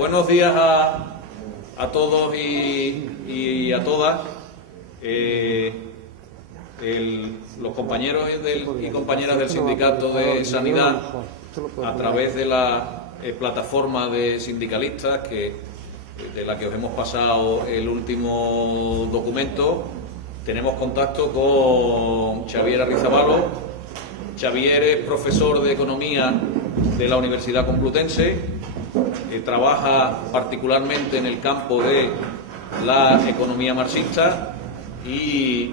Buenos días a todos y a todas. Los compañeros y compañeras del Sindicato de Sanidad, a través de la plataforma de sindicalistas de la que os hemos pasado el último documento, tenemos contacto con Xavier Arrizabalo. Xavier es profesor de Economía de la Universidad Complutense, trabaja particularmente en el campo de la economía marxista y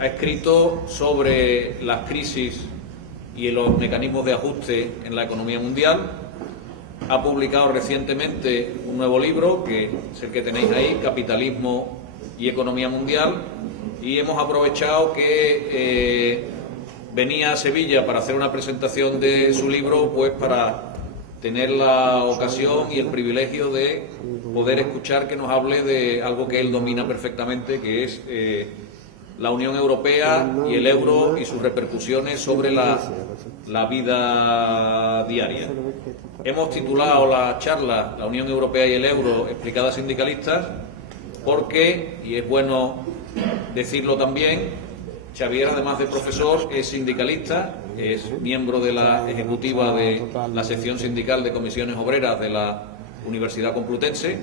ha escrito sobre las crisis y los mecanismos de ajuste en la economía mundial. Ha publicado recientemente un nuevo libro, que es el que tenéis ahí, Capitalismo y Economía Mundial, y hemos aprovechado que venía a Sevilla para hacer una presentación de su libro, pues para tener la ocasión y el privilegio de poder escuchar que nos hable de algo que él domina perfectamente, que es la Unión Europea y el euro y sus repercusiones sobre la vida diaria. Hemos titulado la charla La Unión Europea y el euro explicada a sindicalistas porque, y es bueno decirlo también, Xavier, además de profesor, es sindicalista, es miembro de la ejecutiva de la sección sindical de comisiones obreras de la Universidad Complutense,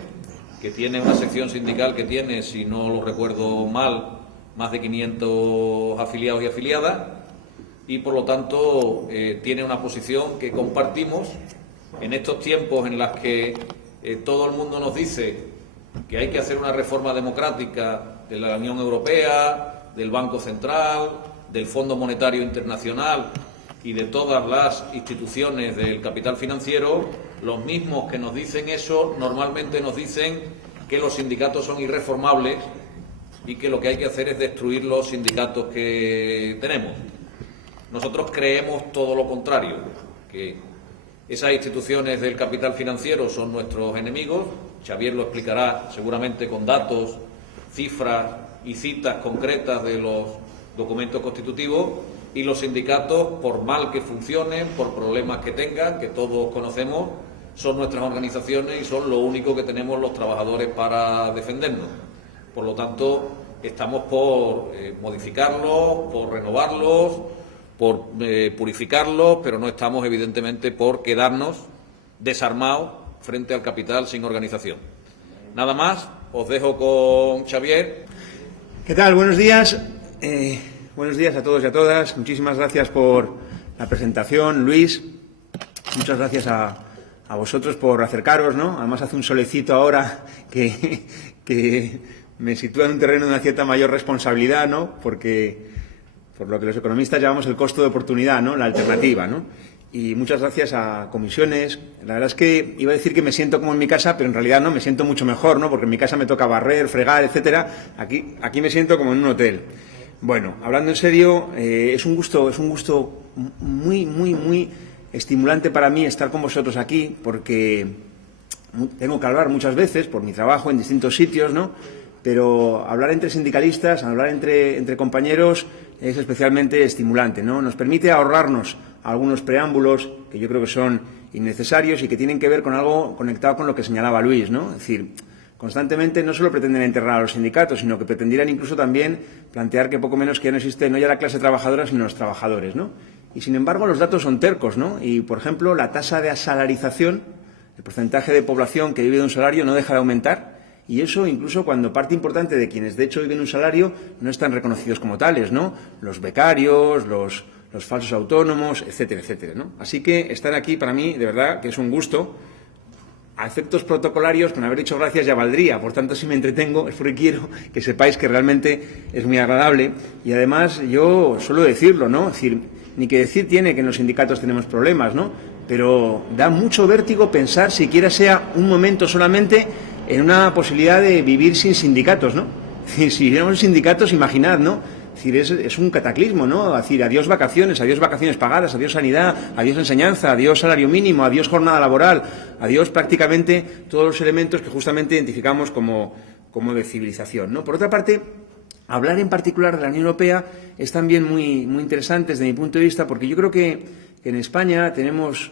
que tiene una sección sindical que tiene, si no lo recuerdo mal, más de 500 afiliados y afiliadas, y por lo tanto tiene una posición que compartimos en estos tiempos en los que todo el mundo nos dice que hay que hacer una reforma democrática de la Unión Europea, del Banco Central, del Fondo Monetario Internacional y de todas las instituciones del capital financiero. Los mismos que nos dicen eso normalmente nos dicen que los sindicatos son irreformables y que lo que hay que hacer es destruir los sindicatos que tenemos. Nosotros creemos todo lo contrario, que esas instituciones del capital financiero son nuestros enemigos. Xavier lo explicará seguramente con datos, cifras y citas concretas de los documentos constitutivos, y los sindicatos, por mal que funcionen, por problemas que tengan, que todos conocemos, son nuestras organizaciones y son lo único que tenemos los trabajadores para defendernos. Por lo tanto, estamos por modificarlos, por renovarlos, por purificarlos, pero no estamos evidentemente por quedarnos desarmados frente al capital sin organización. Nada más, os dejo con Xavier. ¿Qué tal? Buenos días. Buenos días a todos y a todas. Muchísimas gracias por la presentación, Luis. Muchas gracias a vosotros por acercaros, ¿no? Además hace un solecito ahora que me sitúa en un terreno de una cierta mayor responsabilidad, ¿no? Porque por lo que los economistas llamamos el costo de oportunidad, ¿no? La alternativa, ¿no? Y muchas gracias a comisiones. La verdad es que iba a decir que me siento como en mi casa, pero en realidad no, me siento mucho mejor, ¿no? Porque en mi casa me toca barrer, fregar, etcétera. Aquí me siento como en un hotel. Bueno, hablando en serio, es un gusto muy estimulante para mí estar con vosotros aquí, porque tengo que hablar muchas veces por mi trabajo en distintos sitios, ¿no? Pero hablar entre sindicalistas, hablar entre compañeros es especialmente estimulante, ¿no? Nos permite ahorrarnos algunos preámbulos que yo creo que son innecesarios y que tienen que ver con algo conectado con lo que señalaba Luis, ¿no? Es decir, constantemente no solo pretenden enterrar a los sindicatos, sino que pretendieran incluso también plantear que poco menos que ya no existe no ya la clase trabajadora, sino los trabajadores, ¿no? Y sin embargo los datos son tercos, ¿no? Y, por ejemplo, la tasa de asalarización, el porcentaje de población que vive de un salario no deja de aumentar. Y eso incluso cuando parte importante de quienes de hecho viven un salario no están reconocidos como tales, ¿no? Los becarios, los falsos autónomos, etcétera, etcétera, ¿no? Así que estar aquí para mí, de verdad, que es un gusto. A efectos protocolarios, con haber dicho gracias ya valdría. Por tanto, si me entretengo es porque quiero que sepáis que realmente es muy agradable. Y además, yo suelo decirlo, ¿no? Es decir, ni que decir tiene que en los sindicatos tenemos problemas, ¿no? Pero da mucho vértigo pensar, siquiera sea un momento solamente, en una posibilidad de vivir sin sindicatos, ¿no? Es decir, si viviéramos sindicatos, imaginad, ¿no? Es decir, es un cataclismo, ¿no? Es decir, adiós vacaciones pagadas, adiós sanidad, adiós enseñanza, adiós salario mínimo, adiós jornada laboral, adiós prácticamente todos los elementos que justamente identificamos como de civilización, ¿no? Por otra parte, hablar en particular de la Unión Europea es también muy interesante desde mi punto de vista, porque yo creo que en España tenemos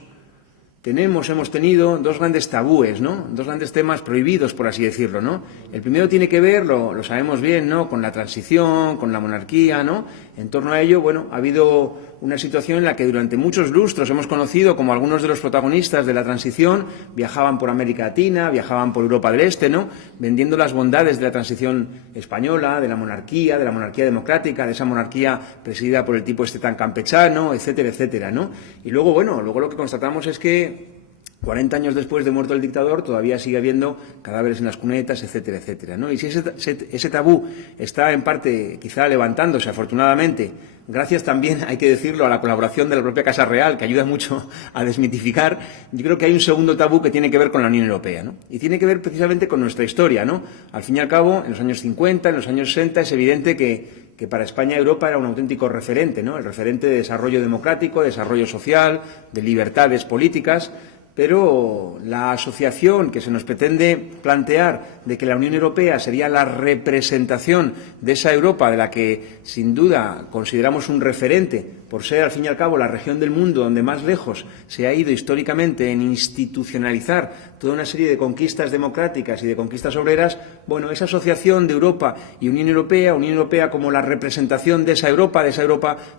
hemos tenido dos grandes tabúes, ¿no? Dos grandes temas prohibidos, por así decirlo, ¿no? El primero tiene que ver, lo sabemos bien, ¿no?, con la transición, con la monarquía, ¿no? En torno a ello, bueno, ha habido una situación en la que durante muchos lustros hemos conocido como algunos de los protagonistas de la transición viajaban por América Latina, viajaban por Europa del Este, ¿no?, vendiendo las bondades de la transición española, de la monarquía democrática, de esa monarquía presidida por el tipo este tan campechano, etcétera, etcétera, ¿no? Y luego, bueno, lo que constatamos es que 40 años después de muerto el dictador todavía sigue habiendo cadáveres en las cunetas, etcétera, etcétera, ¿no? Y si ese tabú está en parte quizá levantándose, afortunadamente, gracias también, hay que decirlo, a la colaboración de la propia Casa Real, que ayuda mucho a desmitificar, yo creo que hay un segundo tabú que tiene que ver con la Unión Europea, ¿no? Y tiene que ver precisamente con nuestra historia, ¿no? Al fin y al cabo, en los años 50, en los años 60, es evidente que para España Europa era un auténtico referente, ¿no? El referente de desarrollo democrático, de desarrollo social, de libertades políticas. Pero la asociación que se nos pretende plantear de que la Unión Europea sería la representación de esa Europa de la que, sin duda, consideramos un referente por ser, al fin y al cabo, la región del mundo donde más lejos se ha ido históricamente en institucionalizar toda una serie de conquistas democráticas y de conquistas obreras, bueno, esa asociación de Europa y Unión Europea como la representación de esa Europa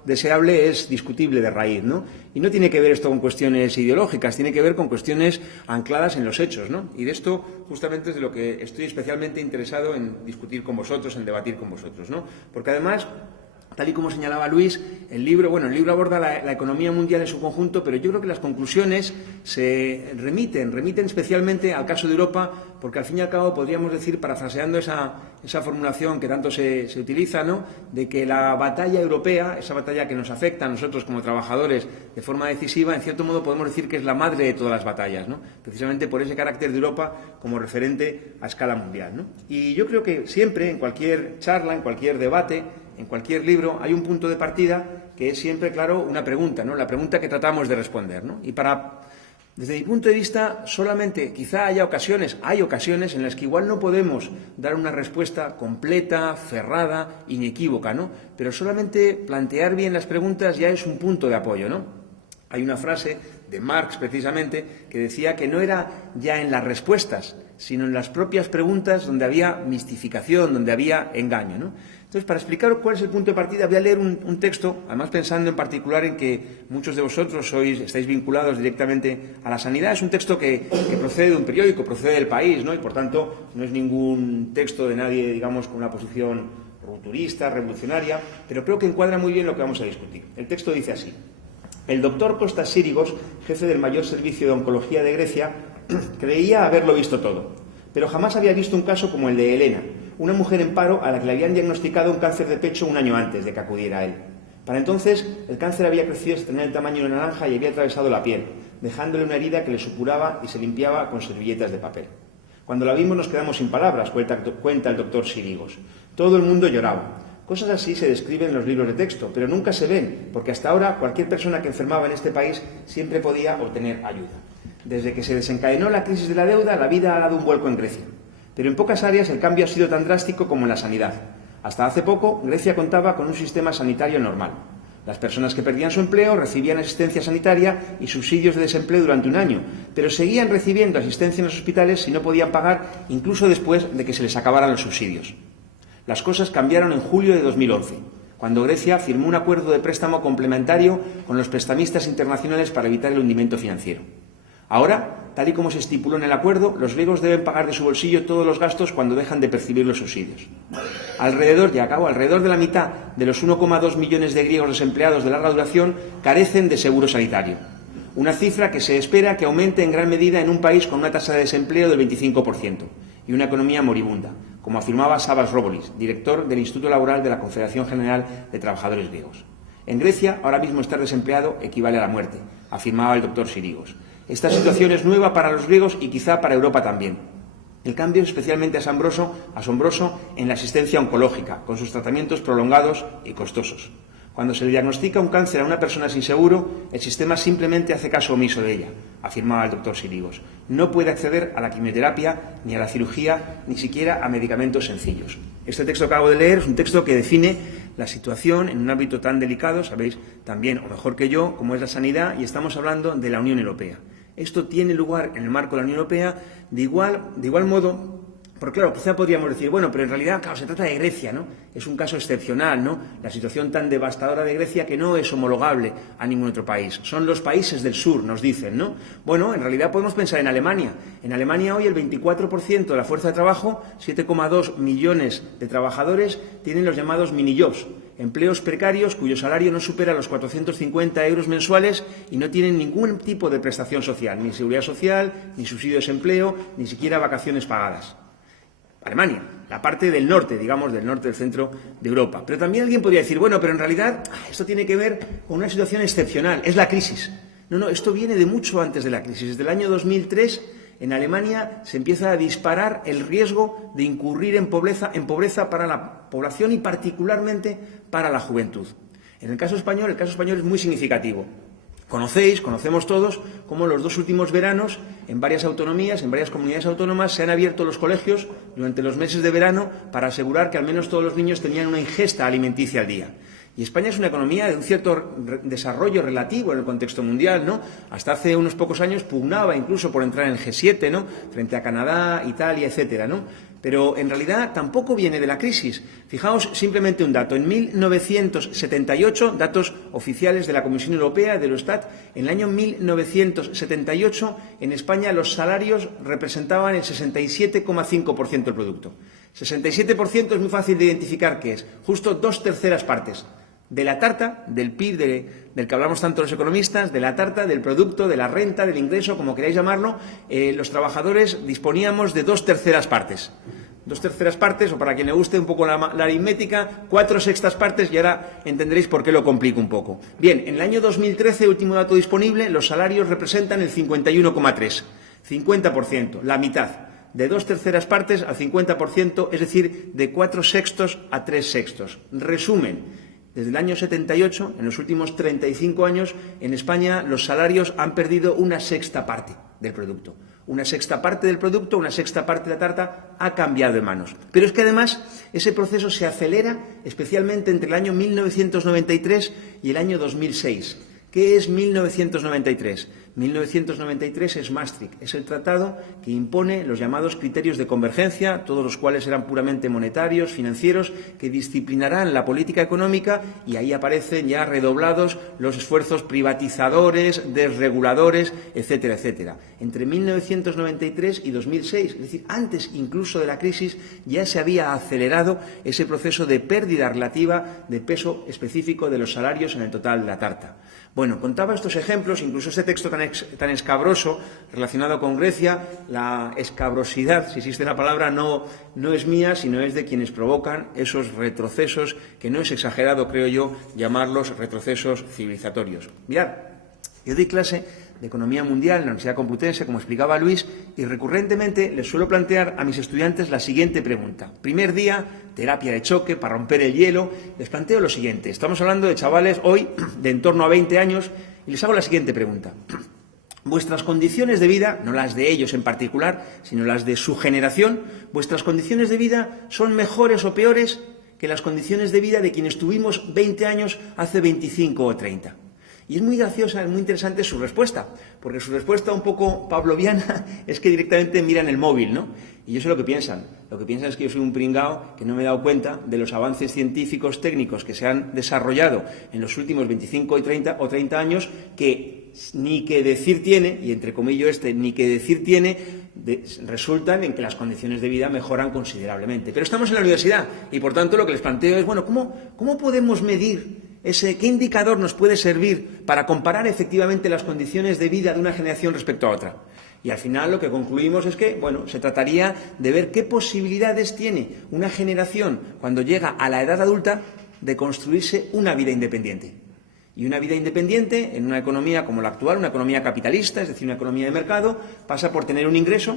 deseable, es discutible de raíz, ¿no? Y no tiene que ver esto con cuestiones ideológicas, tiene que ver con cuestiones ancladas en los hechos, ¿no? Y de esto justamente es de lo que estoy especialmente interesado en discutir con vosotros, en debatir con vosotros, ¿no? Porque además, tal y como señalaba Luis, el libro aborda la economía mundial en su conjunto, pero yo creo que las conclusiones se remiten especialmente al caso de Europa, porque al fin y al cabo podríamos decir, parafraseando esa formulación que tanto se utiliza, ¿no?, de que la batalla europea, esa batalla que nos afecta a nosotros como trabajadores de forma decisiva, en cierto modo podemos decir que es la madre de todas las batallas, ¿no?, precisamente por ese carácter de Europa como referente a escala mundial, ¿no? Y yo creo que siempre, en cualquier charla, en cualquier debate, en cualquier libro, hay un punto de partida que es siempre, claro, una pregunta, ¿no?, la pregunta que tratamos de responder, ¿no? Y desde mi punto de vista, solamente quizá hay ocasiones en las que igual no podemos dar una respuesta completa, cerrada, inequívoca, ¿no? Pero solamente plantear bien las preguntas ya es un punto de apoyo, ¿no? Hay una frase de Marx, precisamente, que decía que no era ya en las respuestas, sino en las propias preguntas donde había mistificación, donde había engaño, ¿no? Entonces, para explicar cuál es el punto de partida, voy a leer un texto, además pensando en particular en que muchos de vosotros estáis vinculados directamente a la sanidad. Es un texto que procede de un periódico, procede del País, ¿no? Y, por tanto, no es ningún texto de nadie, digamos, con una posición rupturista, revolucionaria, pero creo que encuadra muy bien lo que vamos a discutir. El texto dice así: el doctor Kostas Sirigos, jefe del mayor servicio de oncología de Grecia, creía haberlo visto todo, pero jamás había visto un caso como el de Elena, una mujer en paro a la que le habían diagnosticado un cáncer de pecho un año antes de que acudiera a él. Para entonces, el cáncer había crecido hasta tener el tamaño de una naranja y había atravesado la piel, dejándole una herida que le supuraba y se limpiaba con servilletas de papel. Cuando la vimos nos quedamos sin palabras, cuenta el doctor Sirigos. Todo el mundo lloraba. Cosas así se describen en los libros de texto, pero nunca se ven, porque hasta ahora cualquier persona que enfermaba en este país siempre podía obtener ayuda. Desde que se desencadenó la crisis de la deuda, la vida ha dado un vuelco en Grecia. Pero en pocas áreas el cambio ha sido tan drástico como en la sanidad. Hasta hace poco, Grecia contaba con un sistema sanitario normal. Las personas que perdían su empleo recibían asistencia sanitaria y subsidios de desempleo durante un año, pero seguían recibiendo asistencia en los hospitales si no podían pagar, incluso después de que se les acabaran los subsidios. Las cosas cambiaron en julio de 2011, cuando Grecia firmó un acuerdo de préstamo complementario con los prestamistas internacionales para evitar el hundimiento financiero. Ahora, tal y como se estipuló en el acuerdo, los griegos deben pagar de su bolsillo todos los gastos cuando dejan de percibir los subsidios. Alrededor de la mitad de los 1,2 millones de griegos desempleados de larga duración carecen de seguro sanitario. Una cifra que se espera que aumente en gran medida en un país con una tasa de desempleo del 25% y una economía moribunda, como afirmaba Savas Robolis, director del Instituto Laboral de la Confederación General de Trabajadores Griegos. En Grecia, ahora mismo estar desempleado equivale a la muerte, afirmaba el doctor Sirigos. Esta situación es nueva para los griegos y quizá para Europa también. El cambio es especialmente asombroso en la asistencia oncológica, con sus tratamientos prolongados y costosos. Cuando se le diagnostica un cáncer a una persona sin seguro, el sistema simplemente hace caso omiso de ella, afirmaba el doctor Sirigos. No puede acceder a la quimioterapia, ni a la cirugía, ni siquiera a medicamentos sencillos. Este texto que acabo de leer es un texto que define la situación en un ámbito tan delicado, sabéis también, o mejor que yo, como es la sanidad, y estamos hablando de la Unión Europea. Esto tiene lugar en el marco de la Unión Europea de igual modo. Porque claro, quizá podríamos decir, bueno, pero en realidad, claro, se trata de Grecia, ¿no? Es un caso excepcional, ¿no? La situación tan devastadora de Grecia que no es homologable a ningún otro país. Son los países del sur, nos dicen, ¿no? Bueno, en realidad podemos pensar en Alemania. En Alemania hoy el 24% de la fuerza de trabajo, 7,2 millones de trabajadores, tienen los llamados mini-jobs, empleos precarios cuyo salario no supera los 450 euros mensuales y no tienen ningún tipo de prestación social, ni seguridad social, ni subsidio de desempleo, ni siquiera vacaciones pagadas. Alemania, la parte del norte, digamos, del norte del centro de Europa. Pero también alguien podría decir, bueno, pero en realidad esto tiene que ver con una situación excepcional, es la crisis. No, esto viene de mucho antes de la crisis. Desde el año 2003, en Alemania se empieza a disparar el riesgo de incurrir en pobreza para la población y particularmente para la juventud. En el caso español es muy significativo. Conocemos todos cómo los 2 últimos veranos en varias autonomías, en varias comunidades autónomas, se han abierto los colegios durante los meses de verano para asegurar que al menos todos los niños tenían una ingesta alimenticia al día. Y España es una economía de un cierto desarrollo relativo en el contexto mundial, ¿no? Hasta hace unos pocos años pugnaba incluso por entrar en el G7, ¿no? Frente a Canadá, Italia, etcétera, ¿no? Pero en realidad tampoco viene de la crisis. Fijaos simplemente un dato. En 1978, datos oficiales de la Comisión Europea, de Eurostat, en el año 1978 en España los salarios representaban el 67,5% del producto. 67% es muy fácil de identificar qué es. Justo 2/3 partes de la tarta, del PIB del que hablamos tanto los economistas, de la tarta, del producto, de la renta, del ingreso, como queráis llamarlo, los trabajadores disponíamos de 2/3 partes. 2/3 partes, o para quien le guste un poco la aritmética, 4/6 partes, y ahora entenderéis por qué lo complico un poco. Bien, en el año 2013, último dato disponible, los salarios representan el 51,3%, 50%, la mitad. De 2/3 partes al 50%, es decir, de 4/6 a 3/6. Resumen. Desde el año 78, en los últimos 35 años, en España los salarios han perdido 1/6 parte del producto. 1/6 parte del producto, 1/6 parte de la tarta ha cambiado de manos. Pero es que además ese proceso se acelera especialmente entre el año 1993 y el año 2006. ¿Qué es 1993? 1993 es Maastricht, es el tratado que impone los llamados criterios de convergencia, todos los cuales eran puramente monetarios, financieros, que disciplinarán la política económica, y ahí aparecen ya redoblados los esfuerzos privatizadores, desreguladores, etcétera, etcétera. Entre 1993 y 2006, es decir, antes incluso de la crisis, ya se había acelerado ese proceso de pérdida relativa de peso específico de los salarios en el total de la tarta. Bueno, contaba estos ejemplos, incluso ese texto tan escabroso relacionado con Grecia. La escabrosidad, si existe la palabra, no es mía, sino es de quienes provocan esos retrocesos, que no es exagerado, creo yo, llamarlos retrocesos civilizatorios. Mirad, yo doy clase de Economía Mundial en la Universidad Complutense, como explicaba Luis, y recurrentemente les suelo plantear a mis estudiantes la siguiente pregunta. Primer día, terapia de choque, para romper el hielo, les planteo lo siguiente. Estamos hablando de chavales hoy de en torno a 20 años y les hago la siguiente pregunta. Vuestras condiciones de vida, no las de ellos en particular, sino las de su generación, vuestras condiciones de vida son mejores o peores que las condiciones de vida de quienes tuvimos 20 años hace 25 o 30. Y es muy graciosa, es muy interesante su respuesta, porque su respuesta un poco pavloviana es que directamente miran el móvil, ¿no? Y yo sé lo que piensan. Lo que piensan es que yo soy un pringao que no me he dado cuenta de los avances científicos técnicos que se han desarrollado en los últimos 25 y 30 años, que ni que decir tiene, y entre comillas ni que decir tiene, resultan en que las condiciones de vida mejoran considerablemente. Pero estamos en la universidad y, por tanto, lo que les planteo es, bueno, ¿cómo podemos medir qué indicador nos puede servir para comparar efectivamente las condiciones de vida de una generación respecto a otra? Y al final lo que concluimos es que, bueno, se trataría de ver qué posibilidades tiene una generación cuando llega a la edad adulta de construirse una vida independiente. Y una vida independiente en una economía como la actual, una economía capitalista, es decir, una economía de mercado, pasa por tener un ingreso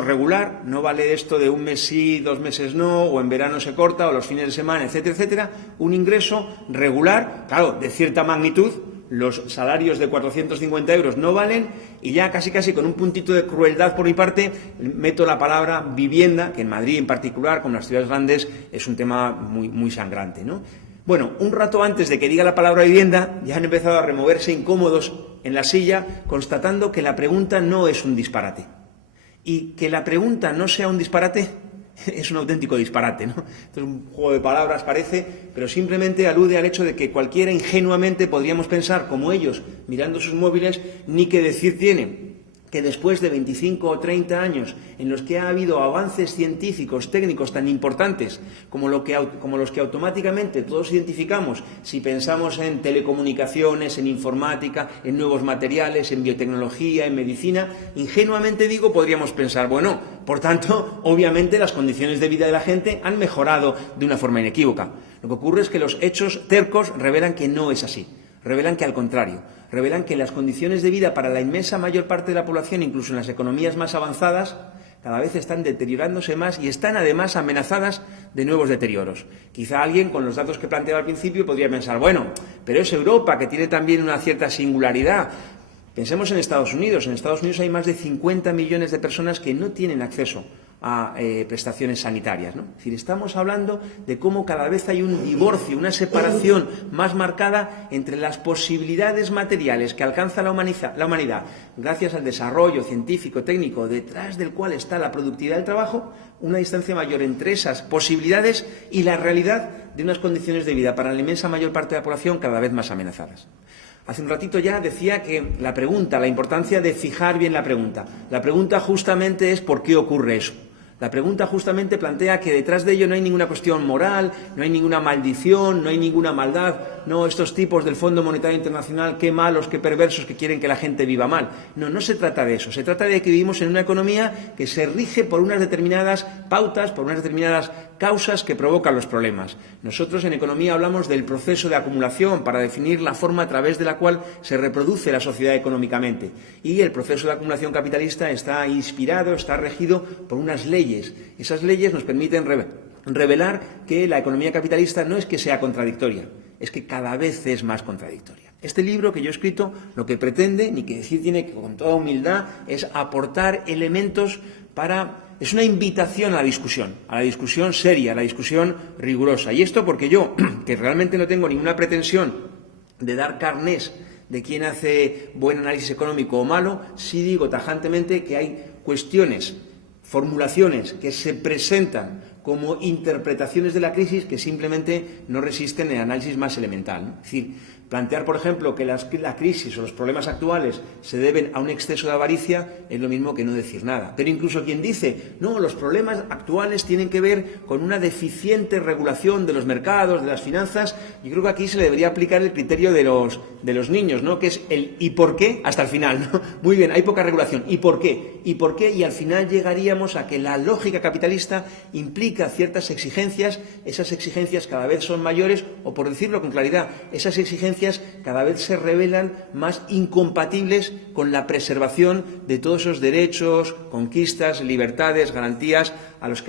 regular. No vale esto de un mes sí, 2 meses no, o en verano se corta, o los fines de semana, etcétera, etcétera. Un ingreso regular, claro, de cierta magnitud. Los salarios de 450 euros no valen, y ya casi con un puntito de crueldad por mi parte meto la palabra vivienda, que en Madrid en particular, como en las ciudades grandes, es un tema muy sangrante, ¿no? Bueno, un rato antes de que diga la palabra vivienda ya han empezado a removerse incómodos en la silla constatando que la pregunta no es un disparate. Y que la pregunta no sea un disparate es un auténtico disparate, ¿no? Esto es un juego de palabras, parece, pero simplemente alude al hecho de que cualquiera ingenuamente podríamos pensar, como ellos, mirando sus móviles, ni que decir tiene que después de 25 o 30 años en los que ha habido avances científicos, técnicos tan importantes como los que automáticamente todos identificamos si pensamos en telecomunicaciones, en informática, en nuevos materiales, en biotecnología, en medicina, ingenuamente digo, podríamos pensar, bueno, por tanto, obviamente las condiciones de vida de la gente han mejorado de una forma inequívoca. Lo que ocurre es que los hechos tercos revelan que no es así. Revelan que, al contrario, revelan que las condiciones de vida para la inmensa mayor parte de la población, incluso en las economías más avanzadas, cada vez están deteriorándose más y están además amenazadas de nuevos deterioros. Quizá alguien, con los datos que planteaba al principio, podría pensar, bueno, pero es Europa, que tiene también una cierta singularidad. Pensemos en Estados Unidos. En Estados Unidos hay más de 50 millones de personas que no tienen acceso a prestaciones sanitarias, ¿no? Es decir, estamos hablando de cómo cada vez hay un divorcio, una separación más marcada entre las posibilidades materiales que alcanza la humanidad gracias al desarrollo científico, técnico, detrás del cual está la productividad del trabajo, una distancia mayor entre esas posibilidades y la realidad de unas condiciones de vida para la inmensa mayor parte de la población cada vez más amenazadas. Hace un ratito ya decía que la pregunta, la importancia de fijar bien la pregunta. La pregunta justamente es ¿por qué ocurre eso? La pregunta justamente plantea que detrás de ello no hay ninguna cuestión moral, no hay ninguna maldición, no hay ninguna maldad, no estos tipos del Fondo Monetario Internacional, qué malos, qué perversos que quieren que la gente viva mal. No, no se trata de eso. Se trata de que vivimos en una economía que se rige por unas determinadas pautas, por unas determinadas causas que provocan los problemas. Nosotros en economía hablamos del proceso de acumulación para definir la forma a través de la cual se reproduce la sociedad económicamente. Y el proceso de acumulación capitalista está inspirado, está regido por unas leyes. Esas leyes nos permiten revelar que la economía capitalista no es que sea contradictoria, es que cada vez es más contradictoria. Este libro que yo he escrito lo que pretende, ni que decir tiene que con toda humildad, es aportar elementos es una invitación a la discusión seria, a la discusión rigurosa. Y esto porque yo, que realmente no tengo ninguna pretensión de dar carnés de quién hace buen análisis económico o malo, sí digo tajantemente que hay cuestiones, formulaciones que se presentan como interpretaciones de la crisis que simplemente no resisten el análisis más elemental, ¿no? Es decir, plantear, por ejemplo, que la crisis o los problemas actuales se deben a un exceso de avaricia es lo mismo que no decir nada. Pero incluso quien dice, no, los problemas actuales tienen que ver con una deficiente regulación de los mercados, de las finanzas, yo creo que aquí se le debería aplicar el criterio de los niños, ¿no? Que es el ¿y por qué? Hasta el final, ¿no? Muy bien, hay poca regulación. ¿Y por qué? ¿Y por qué? Y al final llegaríamos a que la lógica capitalista implica ciertas exigencias, esas exigencias cada vez son mayores, o por decirlo con claridad, esas exigencias cada vez se revelan más incompatibles con la preservación de todos esos derechos, conquistas, libertades, garantías a las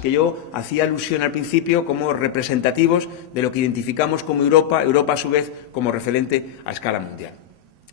que yo hacía alusión al principio como representativos de lo que identificamos como Europa a su vez como referente a escala mundial.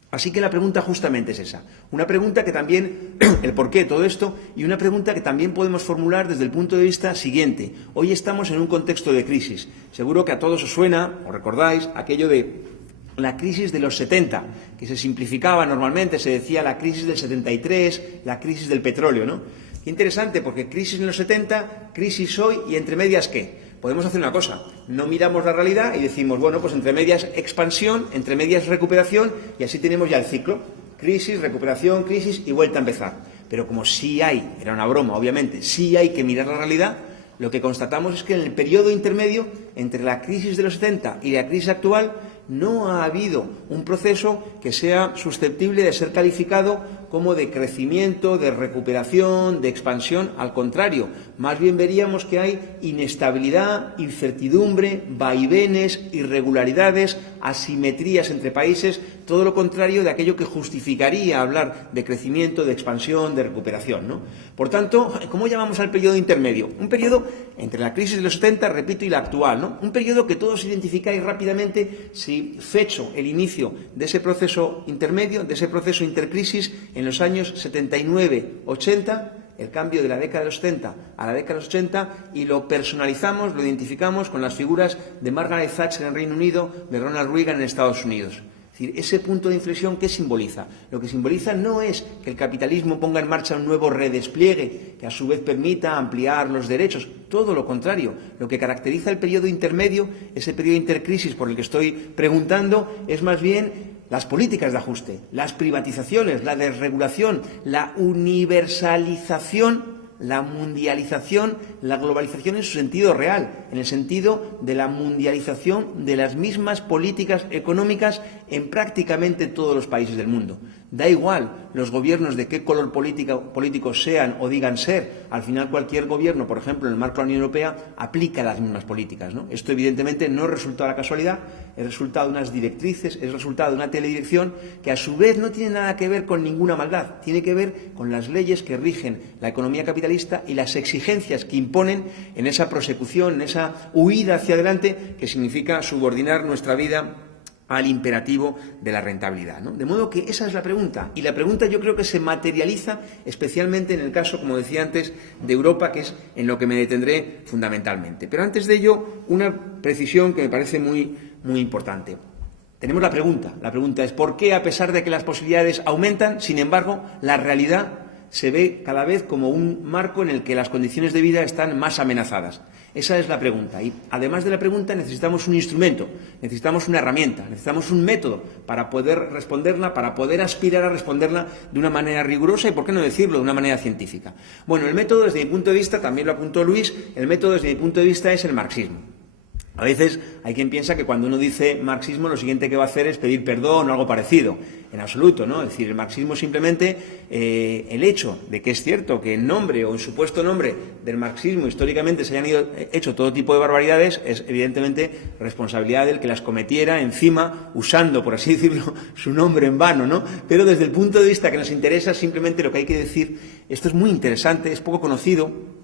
Así que la pregunta justamente es esa, una pregunta que también, el por qué todo esto, y una pregunta que también podemos formular desde el punto de vista siguiente. Hoy estamos en un contexto de crisis. Seguro que a todos os suena, o recordáis, aquello de la crisis de los 70, que se simplificaba normalmente, se decía la crisis del 73, la crisis del petróleo, ¿no? Qué interesante, porque crisis en los 70, crisis hoy, y entre medias, ¿qué? Podemos hacer una cosa, no miramos la realidad y decimos, bueno, pues entre medias expansión, entre medias recuperación, y así tenemos ya el ciclo, crisis, recuperación, crisis y vuelta a empezar. Pero como sí hay, era una broma obviamente, sí hay que mirar la realidad, lo que constatamos es que en el periodo intermedio entre la crisis de los 70 y la crisis actual no ha habido un proceso que sea susceptible de ser calificado como de crecimiento, de recuperación, de expansión. Al contrario, más bien veríamos que hay inestabilidad, incertidumbre, vaivenes, irregularidades, asimetrías entre países, todo lo contrario de aquello que justificaría hablar de crecimiento, de expansión, de recuperación, ¿no? Por tanto, ¿cómo llamamos al periodo intermedio? Un periodo entre la crisis de los 70, repito, y la actual, ¿no? Un periodo que todos identificáis rápidamente si fecho el inicio de ese proceso intermedio, de ese proceso intercrisis en los años 79-80, el cambio de la década de los 70 a la década de los 80, y lo personalizamos, lo identificamos con las figuras de Margaret Thatcher en Reino Unido, de Ronald Reagan en Estados Unidos. Es Es decir, ese punto de inflexión, ¿qué simboliza? Lo que simboliza no es que el capitalismo ponga en marcha un nuevo redespliegue que a su vez permita ampliar los derechos. Todo lo contrario. Lo que caracteriza el periodo intermedio, ese periodo de intercrisis por el que estoy preguntando, es más bien las políticas de ajuste, las privatizaciones, la desregulación, la universalización, la mundialización, la globalización en su sentido real, en el sentido de la mundialización de las mismas políticas económicas en prácticamente todos los países del mundo. Da igual los gobiernos de qué color político sean o digan ser, al final cualquier gobierno, por ejemplo, en el marco de la Unión Europea, aplica las mismas políticas, ¿no? Esto evidentemente no es resultado de la casualidad, es resultado de unas directrices, es resultado de una teledirección que a su vez no tiene nada que ver con ninguna maldad, tiene que ver con las leyes que rigen la economía capitalista y las exigencias que imponen en esa prosecución, en esa huida hacia adelante que significa subordinar nuestra vida al imperativo de la rentabilidad, ¿no? De modo que esa es la pregunta. Y la pregunta yo creo que se materializa especialmente en el caso, como decía antes, de Europa, que es en lo que me detendré fundamentalmente. Pero antes de ello, una precisión que me parece muy importante. Tenemos la pregunta. La pregunta es ¿por qué, a pesar de que las posibilidades aumentan, sin embargo, la realidad se ve cada vez como un marco en el que las condiciones de vida están más amenazadas? Esa es la pregunta. Y además de la pregunta necesitamos un instrumento, necesitamos una herramienta, necesitamos un método para poder responderla, para poder aspirar a responderla de una manera rigurosa y, por qué no decirlo, de una manera científica. Bueno, el método desde mi punto de vista, también lo apuntó Luis, el método desde mi punto de vista es el marxismo. A veces hay quien piensa que cuando uno dice marxismo lo siguiente que va a hacer es pedir perdón o algo parecido. En absoluto, ¿no? Es decir, el marxismo simplemente, el hecho de que es cierto que en nombre o en supuesto nombre del marxismo históricamente se hayan hecho todo tipo de barbaridades, es evidentemente responsabilidad del que las cometiera, encima usando, por así decirlo, su nombre en vano, ¿no? Pero desde el punto de vista que nos interesa, simplemente lo que hay que decir, esto es muy interesante, es poco conocido.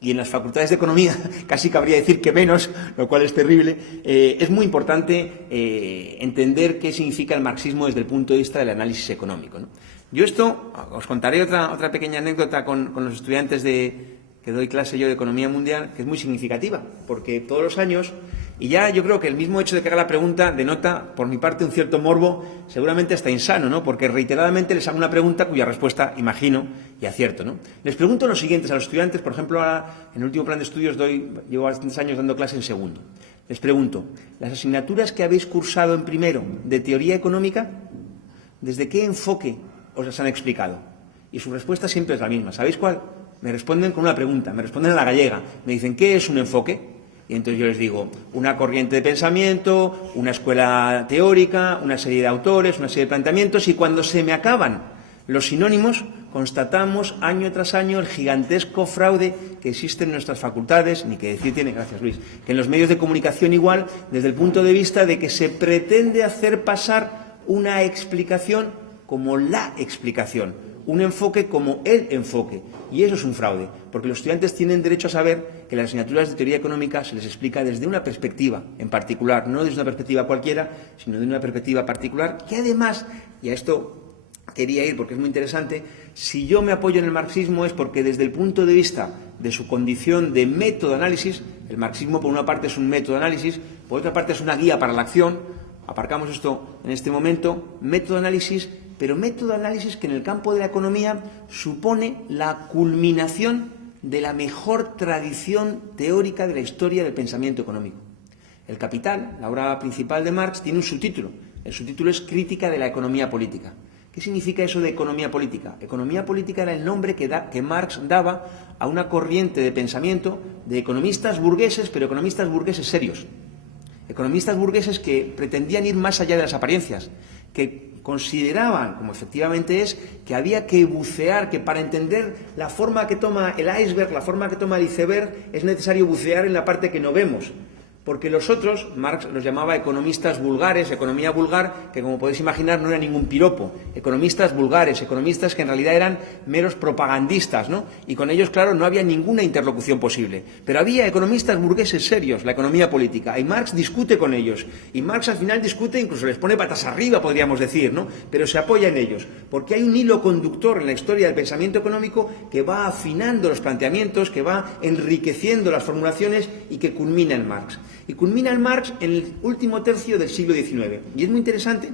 Y en las facultades de economía casi cabría decir que menos, lo cual es terrible. Es muy importante entender qué significa el marxismo desde el punto de vista del análisis económico, ¿no? Yo esto, os contaré otra pequeña anécdota con los estudiantes que doy clase yo de economía mundial, que es muy significativa, porque todos los años, y ya yo creo que el mismo hecho de que haga la pregunta denota, por mi parte, un cierto morbo, seguramente hasta insano, ¿no? Porque reiteradamente les hago una pregunta cuya respuesta imagino y acierto, ¿no? Les pregunto lo siguiente a los estudiantes, por ejemplo, ahora en el último plan de estudios llevo bastantes años dando clase en segundo. Les pregunto, las asignaturas que habéis cursado en primero de teoría económica, ¿desde qué enfoque os las han explicado? Y su respuesta siempre es la misma. ¿Sabéis cuál? Me responden con una pregunta, me responden a la gallega. Me dicen, ¿qué es un enfoque? Y entonces yo les digo, una corriente de pensamiento, una escuela teórica, una serie de autores, una serie de planteamientos, y cuando se me acaban los sinónimos, constatamos año tras año el gigantesco fraude que existe en nuestras facultades, ni que decir tiene, gracias Luis, que en los medios de comunicación igual, desde el punto de vista de que se pretende hacer pasar una explicación como la explicación, un enfoque como el enfoque. Y eso es un fraude, porque los estudiantes tienen derecho a saber que las asignaturas de teoría económica se les explica desde una perspectiva en particular, no desde una perspectiva cualquiera, sino de una perspectiva particular, que además, y a esto quería ir porque es muy interesante, si yo me apoyo en el marxismo es porque desde el punto de vista de su condición de método de análisis, el marxismo por una parte es un método de análisis, por otra parte es una guía para la acción, aparcamos esto en este momento, método de análisis, pero método de análisis que en el campo de la economía supone la culminación de la mejor tradición teórica de la historia del pensamiento económico. El Capital, la obra principal de Marx, tiene un subtítulo. El subtítulo es Crítica de la economía política. ¿Qué significa eso de economía política? Economía política era el nombre que Marx daba a una corriente de pensamiento de economistas burgueses, pero economistas burgueses serios. Economistas burgueses que pretendían ir más allá de las apariencias, que consideraban, como efectivamente es, que había que bucear, que para entender la forma que toma el iceberg, la forma que toma el iceberg, es necesario bucear en la parte que no vemos. Porque los otros, Marx los llamaba economistas vulgares, economía vulgar, que como podéis imaginar no era ningún piropo. Economistas vulgares, economistas que en realidad eran meros propagandistas, ¿no? Y con ellos, claro, no había ninguna interlocución posible. Pero había economistas burgueses serios, la economía política, y Marx discute con ellos. Y Marx al final discute, incluso les pone patas arriba, podríamos decir, ¿no? Pero se apoya en ellos. Porque hay un hilo conductor en la historia del pensamiento económico que va afinando los planteamientos, que va enriqueciendo las formulaciones y que culmina en Marx. Y culmina en Marx en el último tercio del siglo XIX. Y es muy interesante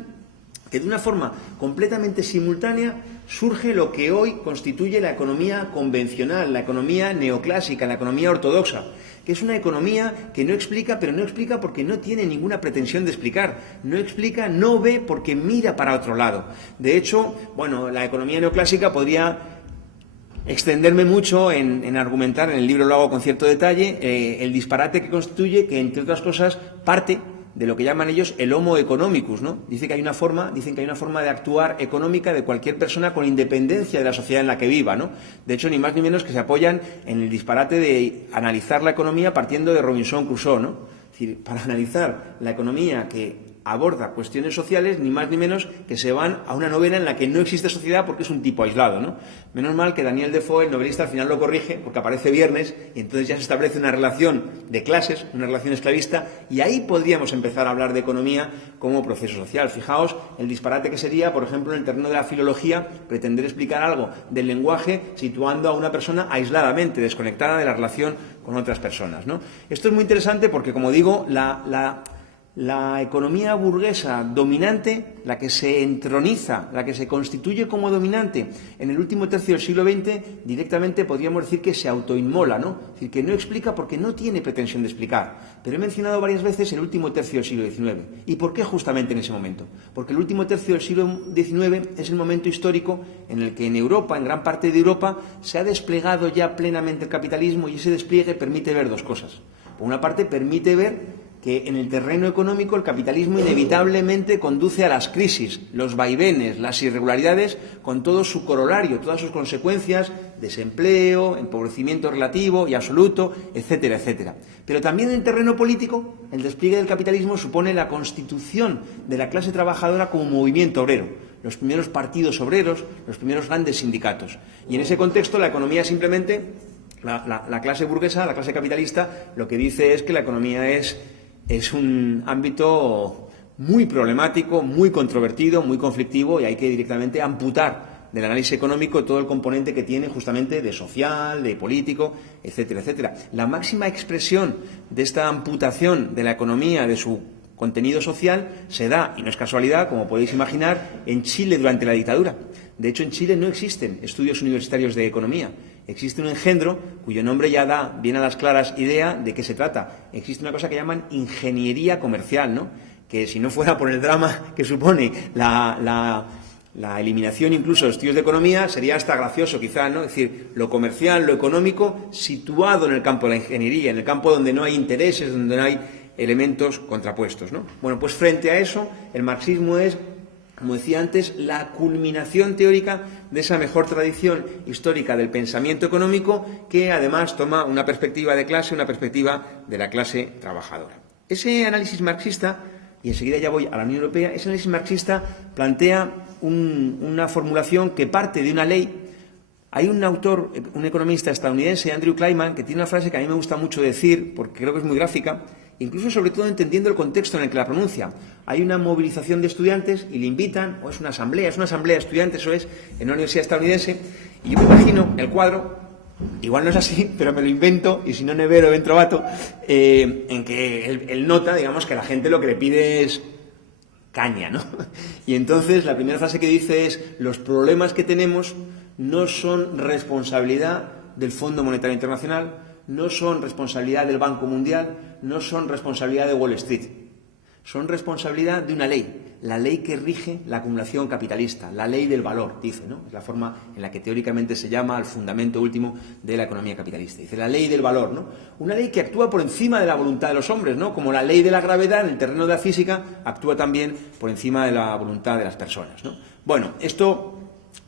que de una forma completamente simultánea surge lo que hoy constituye la economía convencional, la economía neoclásica, la economía ortodoxa, que es una economía que no explica, pero no explica porque no tiene ninguna pretensión de explicar. No explica, no ve porque mira para otro lado. De hecho, bueno, la economía neoclásica podría extenderme mucho en argumentar, en el libro lo hago con cierto detalle, el disparate que constituye, que entre otras cosas parte de lo que llaman ellos el homo economicus, ¿no? Dicen que hay una forma de actuar económica de cualquier persona con independencia de la sociedad en la que viva, ¿no? De hecho, ni más ni menos que se apoyan en el disparate de analizar la economía partiendo de Robinson Crusoe, ¿no? Es decir, para analizar la economía que aborda cuestiones sociales, ni más ni menos que se van a una novela en la que no existe sociedad porque es un tipo aislado, ¿no? Menos mal que Daniel Defoe, el novelista, al final lo corrige porque aparece Viernes y entonces ya se establece una relación de clases, una relación esclavista, y ahí podríamos empezar a hablar de economía como proceso social. Fijaos el disparate que sería, por ejemplo, en el terreno de la filología, pretender explicar algo del lenguaje situando a una persona aisladamente, desconectada de la relación con otras personas, ¿no? Esto es muy interesante porque, como digo, la economía burguesa dominante, la que se entroniza, la que se constituye como dominante en el último tercio del siglo XX, directamente podríamos decir que se autoinmola, ¿no? Es decir, que no explica porque no tiene pretensión de explicar. Pero he mencionado varias veces el último tercio del siglo XIX. ¿Y por qué justamente en ese momento? Porque el último tercio del siglo XIX es el momento histórico en el que en Europa, en gran parte de Europa, se ha desplegado ya plenamente el capitalismo, y ese despliegue permite ver dos cosas. Por una parte, permite ver que en el terreno económico el capitalismo inevitablemente conduce a las crisis, los vaivenes, las irregularidades, con todo su corolario, todas sus consecuencias, desempleo, empobrecimiento relativo y absoluto, etcétera, etcétera. Pero también en el terreno político, el despliegue del capitalismo supone la constitución de la clase trabajadora como movimiento obrero, los primeros partidos obreros, los primeros grandes sindicatos. Y en ese contexto la economía simplemente, la clase burguesa, la clase capitalista, lo que dice es que la economía es un ámbito muy problemático, muy controvertido, muy conflictivo, y hay que directamente amputar del análisis económico todo el componente que tiene justamente de social, de político, etcétera, etcétera. La máxima expresión de esta amputación de la economía, de su contenido social, se da, y no es casualidad, como podéis imaginar, en Chile durante la dictadura. De hecho, en Chile no existen estudios universitarios de economía. Existe un engendro cuyo nombre ya da bien a las claras idea de qué se trata. Existe una cosa que llaman ingeniería comercial, ¿no? Que si no fuera por el drama que supone la eliminación incluso de estudios de economía, sería hasta gracioso quizá, ¿no? Es decir, lo comercial, lo económico, situado en el campo de la ingeniería, en el campo donde no hay intereses, donde no hay elementos contrapuestos, ¿no? Bueno, pues frente a eso, el marxismo es, como decía antes, la culminación teórica de esa mejor tradición histórica del pensamiento económico, que además toma una perspectiva de clase, una perspectiva de la clase trabajadora. Ese análisis marxista, y enseguida ya voy a la Unión Europea, ese análisis marxista plantea una formulación que parte de una ley. Hay un autor, un economista estadounidense, Andrew Kleiman, que tiene una frase que a mí me gusta mucho decir, porque creo que es muy gráfica, incluso sobre todo entendiendo el contexto en el que la pronuncia. Hay una movilización de estudiantes y le invitan, o es una asamblea de estudiantes, eso es, en una universidad estadounidense, y yo me imagino el cuadro, igual no es así, pero me lo invento, y si no nevero, ven trovato, en que él nota, digamos, que la gente lo que le pide es caña, ¿no? Y entonces la primera frase que dice es: los problemas que tenemos no son responsabilidad del Fondo Monetario Internacional, no son responsabilidad del Banco Mundial, no son responsabilidad de Wall Street, son responsabilidad de una ley, la ley que rige la acumulación capitalista, la ley del valor, dice, ¿no? Es la forma en la que teóricamente se llama al fundamento último de la economía capitalista. Dice la ley del valor, ¿no? Una ley que actúa por encima de la voluntad de los hombres, ¿no? Como la ley de la gravedad en el terreno de la física actúa también por encima de la voluntad de las personas, ¿no? Bueno, esto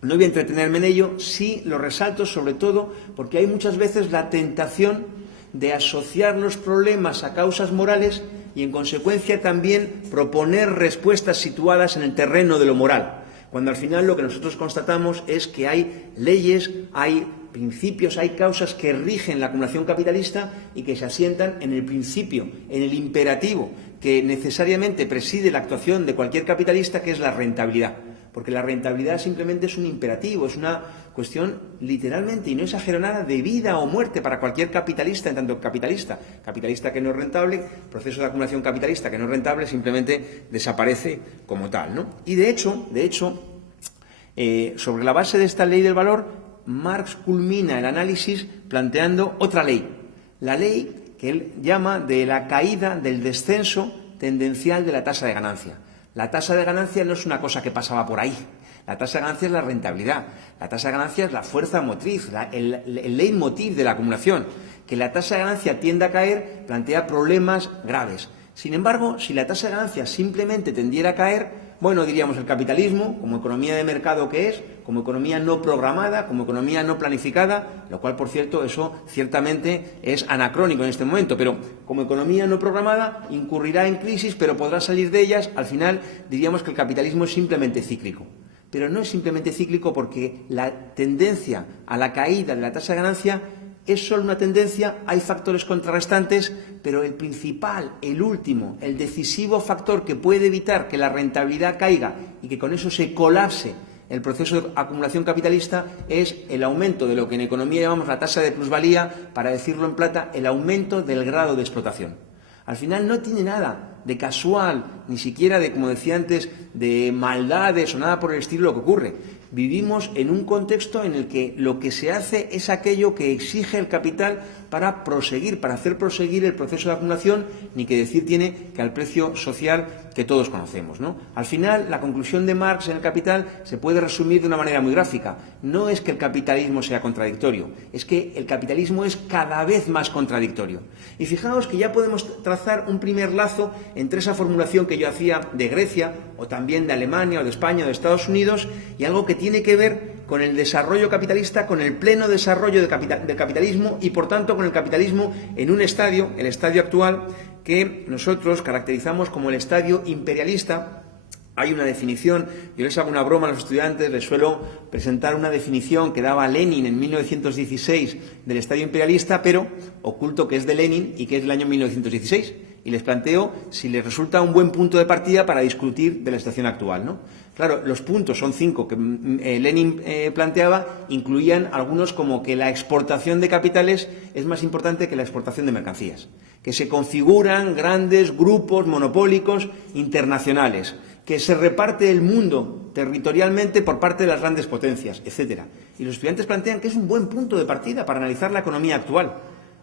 no voy a entretenerme en ello, sí lo resalto sobre todo porque hay muchas veces la tentación de asociar los problemas a causas morales y, en consecuencia, también proponer respuestas situadas en el terreno de lo moral, cuando al final lo que nosotros constatamos es que hay leyes, hay principios, hay causas que rigen la acumulación capitalista y que se asientan en el principio, en el imperativo que necesariamente preside la actuación de cualquier capitalista, que es la rentabilidad. porque la rentabilidad simplemente es un imperativo, es una cuestión literalmente, y no exagero nada, de vida o muerte para cualquier capitalista, en tanto capitalista que no es rentable, proceso de acumulación capitalista que no es rentable, simplemente desaparece como tal, ¿no? Y de hecho, sobre la base de esta ley del valor, Marx culmina el análisis planteando otra ley, la ley que él llama de la caída del descenso tendencial de la tasa de ganancia. La tasa de ganancia no es una cosa que pasaba por ahí. La tasa de ganancia es la rentabilidad. La tasa de ganancia es la fuerza motriz, el leitmotiv de la acumulación. Que la tasa de ganancia tienda a caer plantea problemas graves. Sin embargo, si la tasa de ganancia simplemente tendiera a caer, bueno, diríamos el capitalismo, como economía de mercado que es, como economía no programada, como economía no planificada, lo cual, por cierto, eso ciertamente es anacrónico en este momento, pero como economía no programada incurrirá en crisis, pero podrá salir de ellas. Al final diríamos que el capitalismo es simplemente cíclico. Pero no es simplemente cíclico porque la tendencia a la caída de la tasa de ganancia es solo una tendencia, hay factores contrarrestantes, pero el principal, el último, el decisivo factor que puede evitar que la rentabilidad caiga y que con eso se colapse el proceso de acumulación capitalista es el aumento de lo que en economía llamamos la tasa de plusvalía, para decirlo en plata, el aumento del grado de explotación. Al final no tiene nada de casual, ni siquiera de, como decía antes, de maldades o nada por el estilo lo que ocurre. Vivimos en un contexto en el que lo que se hace es aquello que exige el capital para proseguir, para hacer proseguir el proceso de acumulación, ni que decir tiene que al precio social que todos conocemos, ¿no? Al final, la conclusión de Marx en El Capital se puede resumir de una manera muy gráfica. No es que el capitalismo sea contradictorio, es que el capitalismo es cada vez más contradictorio. Y fijaos que ya podemos trazar un primer lazo entre esa formulación que yo hacía de Grecia, o también de Alemania, o de España, o de Estados Unidos, y algo que tiene que ver con el desarrollo capitalista, con el pleno desarrollo del capitalismo y, por tanto, con el capitalismo en un estadio, el estadio actual, que nosotros caracterizamos como el estadio imperialista. Hay una definición, yo les hago una broma a los estudiantes, les suelo presentar una definición que daba Lenin en 1916 del estadio imperialista, pero oculto que es de Lenin y que es del año 1916. Y les planteo si les resulta un buen punto de partida para discutir de la situación actual, ¿no? Claro, los puntos son 5 que Lenin planteaba, incluían algunos como que la exportación de capitales es más importante que la exportación de mercancías, que se configuran grandes grupos monopólicos internacionales, que se reparte el mundo territorialmente por parte de las grandes potencias, etcétera. Y los estudiantes plantean que es un buen punto de partida para analizar la economía actual,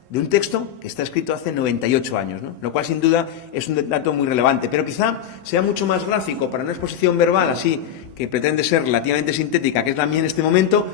de un texto que está escrito hace 98 años, ¿no? Lo cual, sin duda, es un dato muy relevante. Pero quizá sea mucho más gráfico para una exposición verbal así, que pretende ser relativamente sintética, que es la mía en este momento,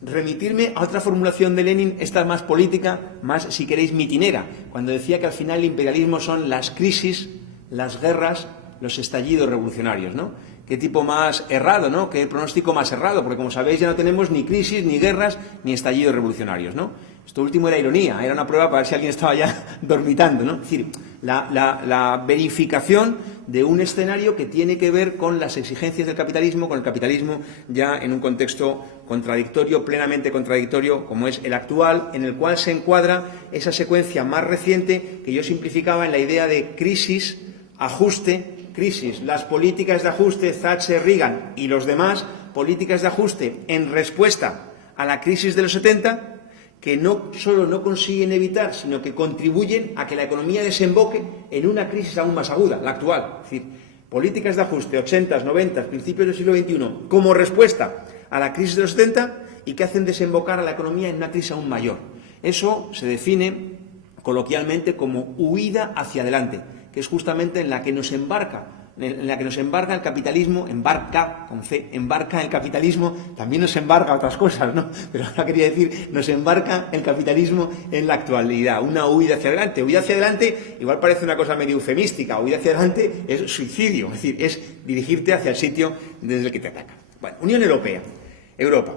remitirme a otra formulación de Lenin, esta más política, más, si queréis, mitinera, cuando decía que al final el imperialismo son las crisis, las guerras, los estallidos revolucionarios, ¿no? Qué tipo más errado, ¿no? Qué pronóstico más errado, porque como sabéis ya no tenemos ni crisis, ni guerras, ni estallidos revolucionarios, ¿no? Esto último era ironía, era una prueba para ver si alguien estaba ya dormitando, ¿no? Es decir, la verificación de un escenario que tiene que ver con las exigencias del capitalismo, con el capitalismo ya en un contexto contradictorio, plenamente contradictorio, como es el actual, en el cual se encuadra esa secuencia más reciente que yo simplificaba en la idea de crisis, ajuste, crisis, las políticas de ajuste, Thatcher, Reagan y los demás, políticas de ajuste en respuesta a la crisis de los 70, que no solo no consiguen evitar, sino que contribuyen a que la economía desemboque en una crisis aún más aguda, la actual. Es decir, políticas de ajuste, 80s, 90s, principios del siglo XXI, como respuesta a la crisis de los 70 y que hacen desembocar a la economía en una crisis aún mayor. Eso se define coloquialmente como huida hacia adelante, que es justamente en la que nos embarca el capitalismo, embarca, con C, embarca el capitalismo, también nos embarca otras cosas, ¿no? Pero ahora quería decir, nos embarca el capitalismo en la actualidad, una huida hacia adelante. Huida hacia adelante, igual parece una cosa medio eufemística, huida hacia adelante es suicidio, es decir, es dirigirte hacia el sitio desde el que te ataca. Bueno, Unión Europea, Europa.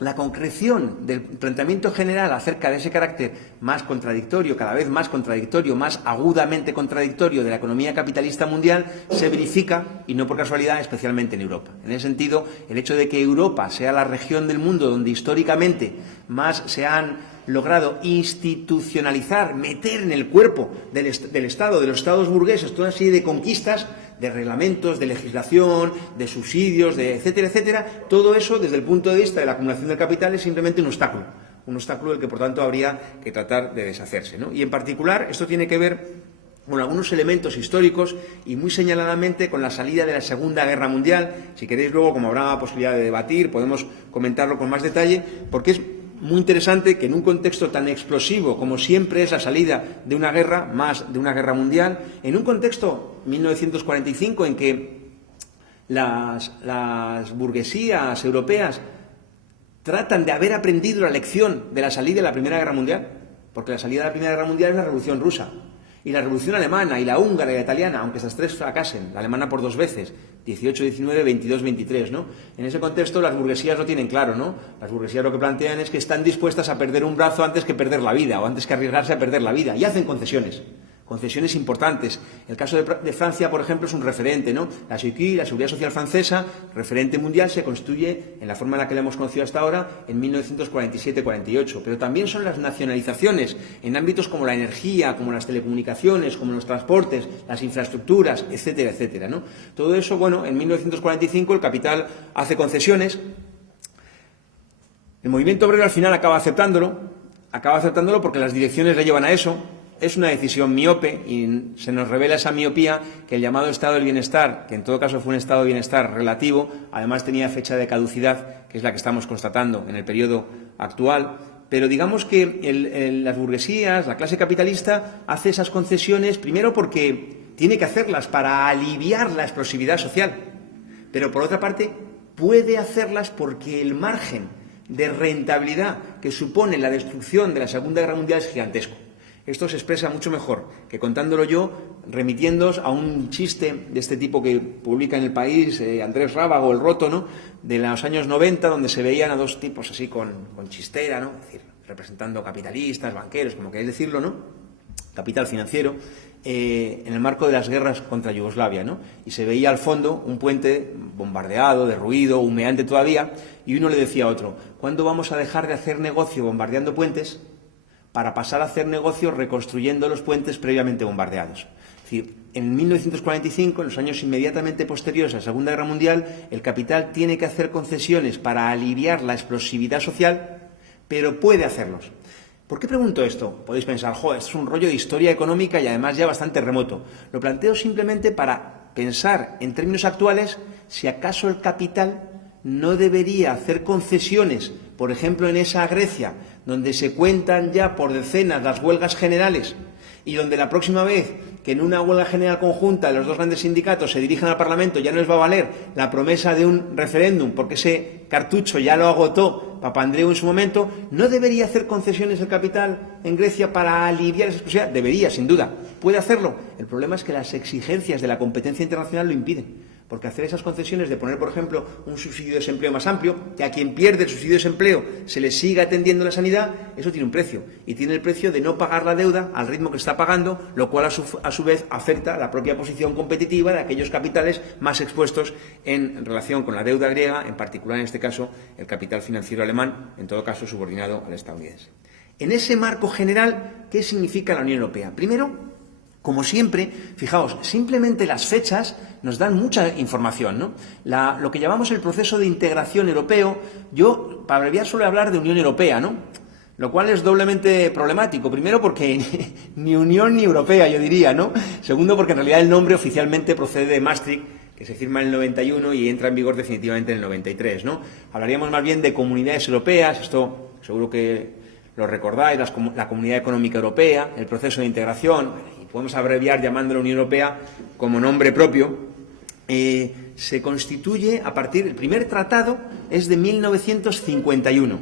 La concreción del planteamiento general acerca de ese carácter más contradictorio, cada vez más contradictorio, más agudamente contradictorio de la economía capitalista mundial se verifica, y no por casualidad, especialmente en Europa. En ese sentido, el hecho de que Europa sea la región del mundo donde históricamente más se han logrado institucionalizar, meter en el cuerpo del Estado, de los estados burgueses, toda una serie de conquistas, de reglamentos, de legislación, de subsidios, de etcétera, etcétera. Todo eso, desde el punto de vista de la acumulación del capital, es simplemente un obstáculo del que, por tanto, habría que tratar de deshacerse, ¿no? Y, en particular, esto tiene que ver con algunos elementos históricos y muy señaladamente con la salida de la Segunda Guerra Mundial. Si queréis luego, como habrá posibilidad de debatir, podemos comentarlo con más detalle, porque es muy interesante que en un contexto tan explosivo como siempre es la salida de una guerra, más de una guerra mundial, en un contexto 1945 en que las burguesías europeas tratan de haber aprendido la lección de la salida de la Primera Guerra Mundial, porque la salida de la Primera Guerra Mundial es la Revolución Rusa. Y la Revolución Alemana, y la húngara y la italiana, aunque esas tres fracasen, la alemana por 2 veces, 18-19, 22-23, ¿no? En ese contexto las burguesías lo tienen claro, ¿no? Las burguesías lo que plantean es que están dispuestas a perder un brazo antes que perder la vida, o antes que arriesgarse a perder la vida, y hacen concesiones importantes. El caso de Francia, por ejemplo, es un referente, ¿no? La Sécu, la Seguridad Social francesa, referente mundial, se constituye en la forma en la que la hemos conocido hasta ahora en 1947-48. Pero también son las nacionalizaciones en ámbitos como la energía, como las telecomunicaciones, como los transportes, las infraestructuras, etcétera, etcétera, ¿no? Todo eso, bueno, en 1945 el capital hace concesiones. El movimiento obrero al final acaba aceptándolo porque las direcciones le llevan a eso. Es una decisión miope y se nos revela esa miopía que el llamado estado del bienestar, que en todo caso fue un estado de bienestar relativo, además tenía fecha de caducidad, que es la que estamos constatando en el periodo actual. Pero digamos que las burguesías, la clase capitalista, hace esas concesiones primero porque tiene que hacerlas para aliviar la explosividad social, pero por otra parte puede hacerlas porque el margen de rentabilidad que supone la destrucción de la Segunda Guerra Mundial es gigantesco. Esto se expresa mucho mejor que contándolo yo, remitiéndoos a un chiste de este tipo que publica en El País Andrés Rábago, El Roto, ¿no?, de los años 90, donde se veían a dos tipos así con chistera, ¿no?, es decir, representando capitalistas, banqueros, como queréis decirlo, ¿no?, capital financiero, en el marco de las guerras contra Yugoslavia, ¿no? Y se veía al fondo un puente bombardeado, derruido, humeante todavía, y uno le decía a otro: ¿cuándo vamos a dejar de hacer negocio bombardeando puentes para pasar a hacer negocios reconstruyendo los puentes previamente bombardeados? Es decir, en 1945, en los años inmediatamente posteriores a la Segunda Guerra Mundial, el capital tiene que hacer concesiones para aliviar la explosividad social, pero puede hacerlos. ¿Por qué pregunto esto? Podéis pensar, joder, esto es un rollo de historia económica y además ya bastante remoto. Lo planteo simplemente para pensar en términos actuales si acaso el capital no debería hacer concesiones, por ejemplo, en esa Grecia, donde se cuentan ya por decenas las huelgas generales y donde la próxima vez que en una huelga general conjunta los dos grandes sindicatos se dirijan al Parlamento ya no les va a valer la promesa de un referéndum porque ese cartucho ya lo agotó Papandreou en su momento. ¿No debería hacer concesiones el capital en Grecia para aliviar esa exclusividad? Debería, sin duda. ¿Puede hacerlo? El problema es que las exigencias de la competencia internacional lo impiden. Porque hacer esas concesiones de poner, por ejemplo, un subsidio de desempleo más amplio, que a quien pierde el subsidio de desempleo se le siga atendiendo la sanidad, eso tiene un precio. Y tiene el precio de no pagar la deuda al ritmo que está pagando, lo cual a su vez afecta a la propia posición competitiva de aquellos capitales más expuestos en relación con la deuda griega, en particular en este caso el capital financiero alemán, en todo caso subordinado al estadounidense. En ese marco general, ¿qué significa la Unión Europea? Primero, como siempre, fijaos, simplemente las fechas nos dan mucha información, ¿no? Lo que llamamos el proceso de integración europeo, yo, para abreviar, suelo hablar de Unión Europea, ¿no? Lo cual es doblemente problemático. Primero, porque ni Unión ni Europea, yo diría, ¿no? Segundo, porque en realidad el nombre oficialmente procede de Maastricht, que se firma en el 91 y entra en vigor definitivamente en el 93, ¿no? Hablaríamos más bien de comunidades europeas, esto seguro que lo recordáis, la Comunidad Económica Europea, el proceso de integración. Podemos abreviar llamándolo Unión Europea como nombre propio. Se constituye a partir, el primer tratado es de 1951.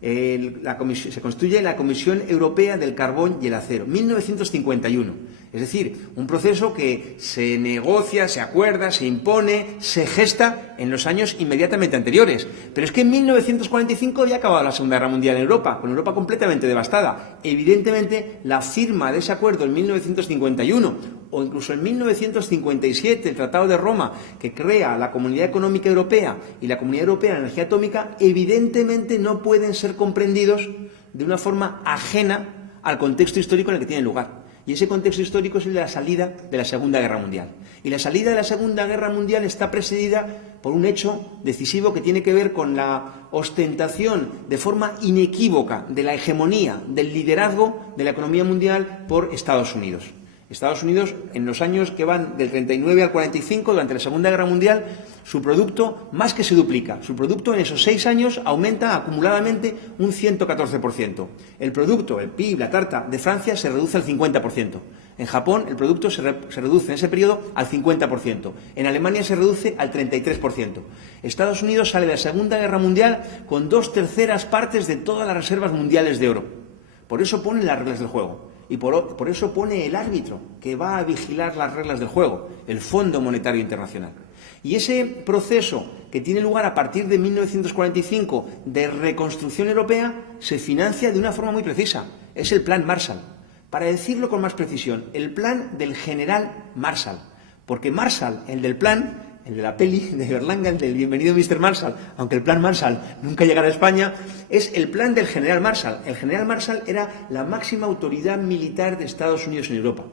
Se constituye la Comisión Europea del Carbón y el Acero, 1951. Es decir, un proceso que se negocia, se acuerda, se impone, se gesta en los años inmediatamente anteriores. Pero es que en 1945 había acabado la Segunda Guerra Mundial en Europa, con Europa completamente devastada. Evidentemente, la firma de ese acuerdo en 1951 o incluso en 1957, el Tratado de Roma, que crea la Comunidad Económica Europea y la Comunidad Europea de Energía Atómica, evidentemente no pueden ser comprendidos de una forma ajena al contexto histórico en el que tienen lugar. Y ese contexto histórico es el de la salida de la Segunda Guerra Mundial. Y la salida de la Segunda Guerra Mundial está precedida por un hecho decisivo que tiene que ver con la ostentación de forma inequívoca de la hegemonía, del liderazgo de la economía mundial por Estados Unidos. Estados Unidos, en los años que van del 39 al 45, durante la Segunda Guerra Mundial, su producto más que se duplica. Su producto en esos 6 años aumenta acumuladamente un 114%. El producto, el PIB, la tarta de Francia se reduce al 50%. En Japón el producto se reduce en ese periodo al 50%. En Alemania se reduce al 33%. Estados Unidos sale de la Segunda Guerra Mundial con 2/3 partes de todas las reservas mundiales de oro. Por eso ponen las reglas del juego. Y por eso pone el árbitro que va a vigilar las reglas del juego, el Fondo Monetario Internacional. Y ese proceso que tiene lugar a partir de 1945 de reconstrucción europea se financia de una forma muy precisa. Es el Plan Marshall. Para decirlo con más precisión, el plan del general Marshall. Porque Marshall, el del plan, el de la peli de Berlanga, el del Bienvenido Mr. Marshall, aunque el plan Marshall nunca llegara a España, es el plan del general Marshall. El general Marshall era la máxima autoridad militar de Estados Unidos en Europa.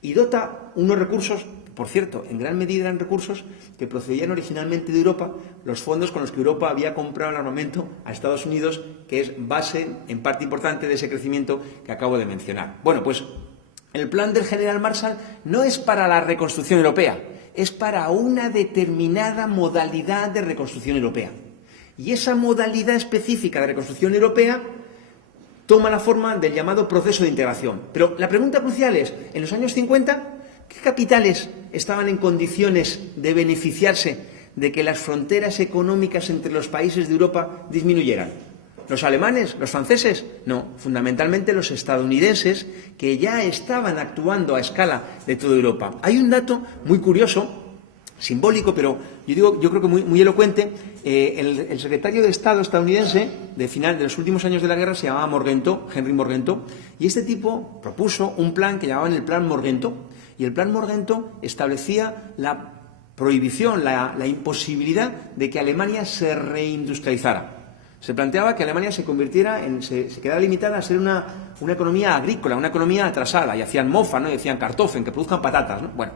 Y dota unos recursos, por cierto, en gran medida eran recursos que procedían originalmente de Europa, los fondos con los que Europa había comprado el armamento a Estados Unidos, que es base, en parte importante, de ese crecimiento que acabo de mencionar. Bueno, pues el plan del general Marshall no es para la reconstrucción europea, es para una determinada modalidad de reconstrucción europea. Y esa modalidad específica de reconstrucción europea toma la forma del llamado proceso de integración. Pero la pregunta crucial es, en los años 50, ¿qué capitales estaban en condiciones de beneficiarse de que las fronteras económicas entre los países de Europa disminuyeran? ¿Los alemanes? ¿Los franceses? No, fundamentalmente los estadounidenses, que ya estaban actuando a escala de toda Europa. Hay un dato muy curioso, simbólico, pero yo creo que muy elocuente. El secretario de Estado estadounidense de los últimos años de la guerra se llamaba Morgenthau, Henry Morgenthau, y este tipo propuso un plan que llamaban el Plan Morgenthau, y el Plan Morgenthau establecía la prohibición, la imposibilidad de que Alemania se reindustrializara. Se planteaba que Alemania se quedara limitada a ser una economía agrícola, una economía atrasada, y hacían mofa, ¿no? Y decían Kartoffeln, que produzcan patatas, ¿no? Bueno,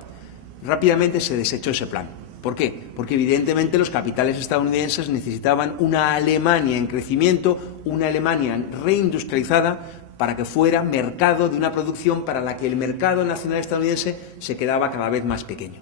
rápidamente se desechó ese plan. ¿Por qué? Porque evidentemente los capitales estadounidenses necesitaban una Alemania en crecimiento, una Alemania reindustrializada, para que fuera mercado de una producción para la que el mercado nacional estadounidense se quedaba cada vez más pequeño.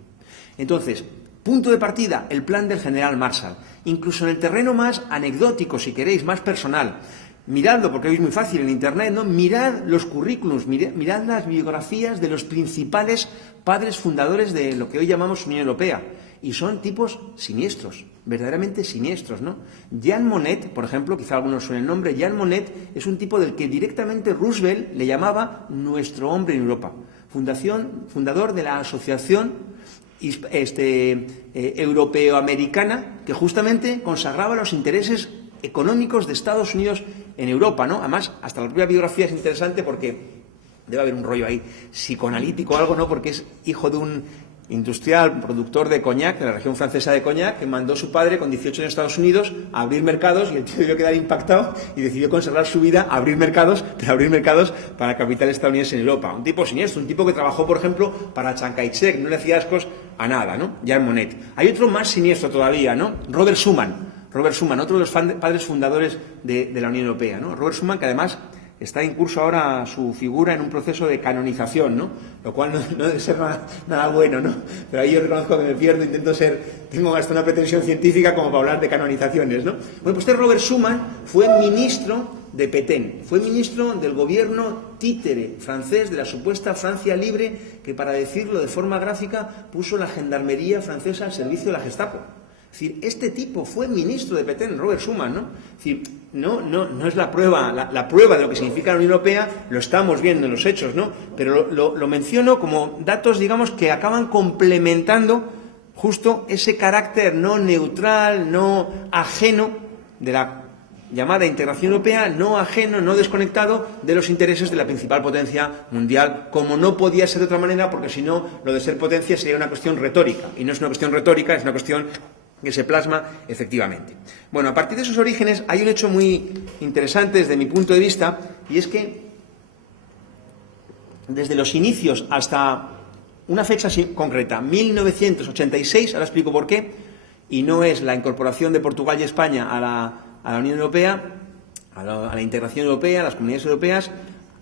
Entonces, punto de partida, el plan del general Marshall. Incluso en el terreno más anecdótico, si queréis, más personal. Miradlo, porque hoy es muy fácil en Internet, ¿no? Mirad los currículums, mirad las biografías de los principales padres fundadores de lo que hoy llamamos Unión Europea. Y son tipos siniestros, verdaderamente siniestros, ¿no? Jean Monnet, por ejemplo, quizá algunos suenen el nombre, Jean Monnet es un tipo del que directamente Roosevelt le llamaba nuestro hombre en Europa. Fundador de la Asociación Europeo-Americana, que justamente consagraba los intereses económicos de Estados Unidos en Europa, ¿no? Además, hasta la propia biografía es interesante porque debe haber un rollo ahí psicoanalítico o algo, ¿no? Porque es hijo de un industrial, productor de coñac, de la región francesa de coñac, que mandó su padre con 18 años a Estados Unidos a abrir mercados, y el tío debió quedar impactado y decidió conservar su vida a abrir mercados, pero abrir mercados para capital estadounidense en Europa. Un tipo siniestro, un tipo que trabajó, por ejemplo, para Chiang Kai-shek, no le hacía ascos a nada, ¿no? Jean Monnet. Hay otro más siniestro todavía, ¿no? Robert Schuman, otro de los padres fundadores de la Unión Europea, ¿no? Robert Schuman, que además está en curso ahora su figura en un proceso de canonización, ¿no? Lo cual no debe ser nada bueno, ¿no? Pero ahí yo reconozco que me pierdo, tengo hasta una pretensión científica como para hablar de canonizaciones, ¿no? Bueno, pues Robert Schuman fue ministro de Pétain, fue ministro del gobierno títere francés de la supuesta Francia libre, que, para decirlo de forma gráfica, puso la gendarmería francesa al servicio de la Gestapo. Es decir, este tipo fue ministro de Pétain, Robert Schuman, ¿no? Es decir, no es la prueba, la prueba de lo que significa la Unión Europea, lo estamos viendo en los hechos, ¿no? Pero lo menciono como datos, digamos, que acaban complementando justo ese carácter no neutral, no ajeno de la llamada integración europea, no ajeno, no desconectado de los intereses de la principal potencia mundial, como no podía ser de otra manera, porque si no, lo de ser potencia sería una cuestión retórica, y no es una cuestión retórica, es una cuestión que se plasma efectivamente. Bueno, a partir de esos orígenes hay un hecho muy interesante desde mi punto de vista, y es que desde los inicios hasta una fecha concreta, 1986, ahora explico por qué, y no es la incorporación de Portugal y España a la Unión Europea, a la integración europea, a las comunidades europeas,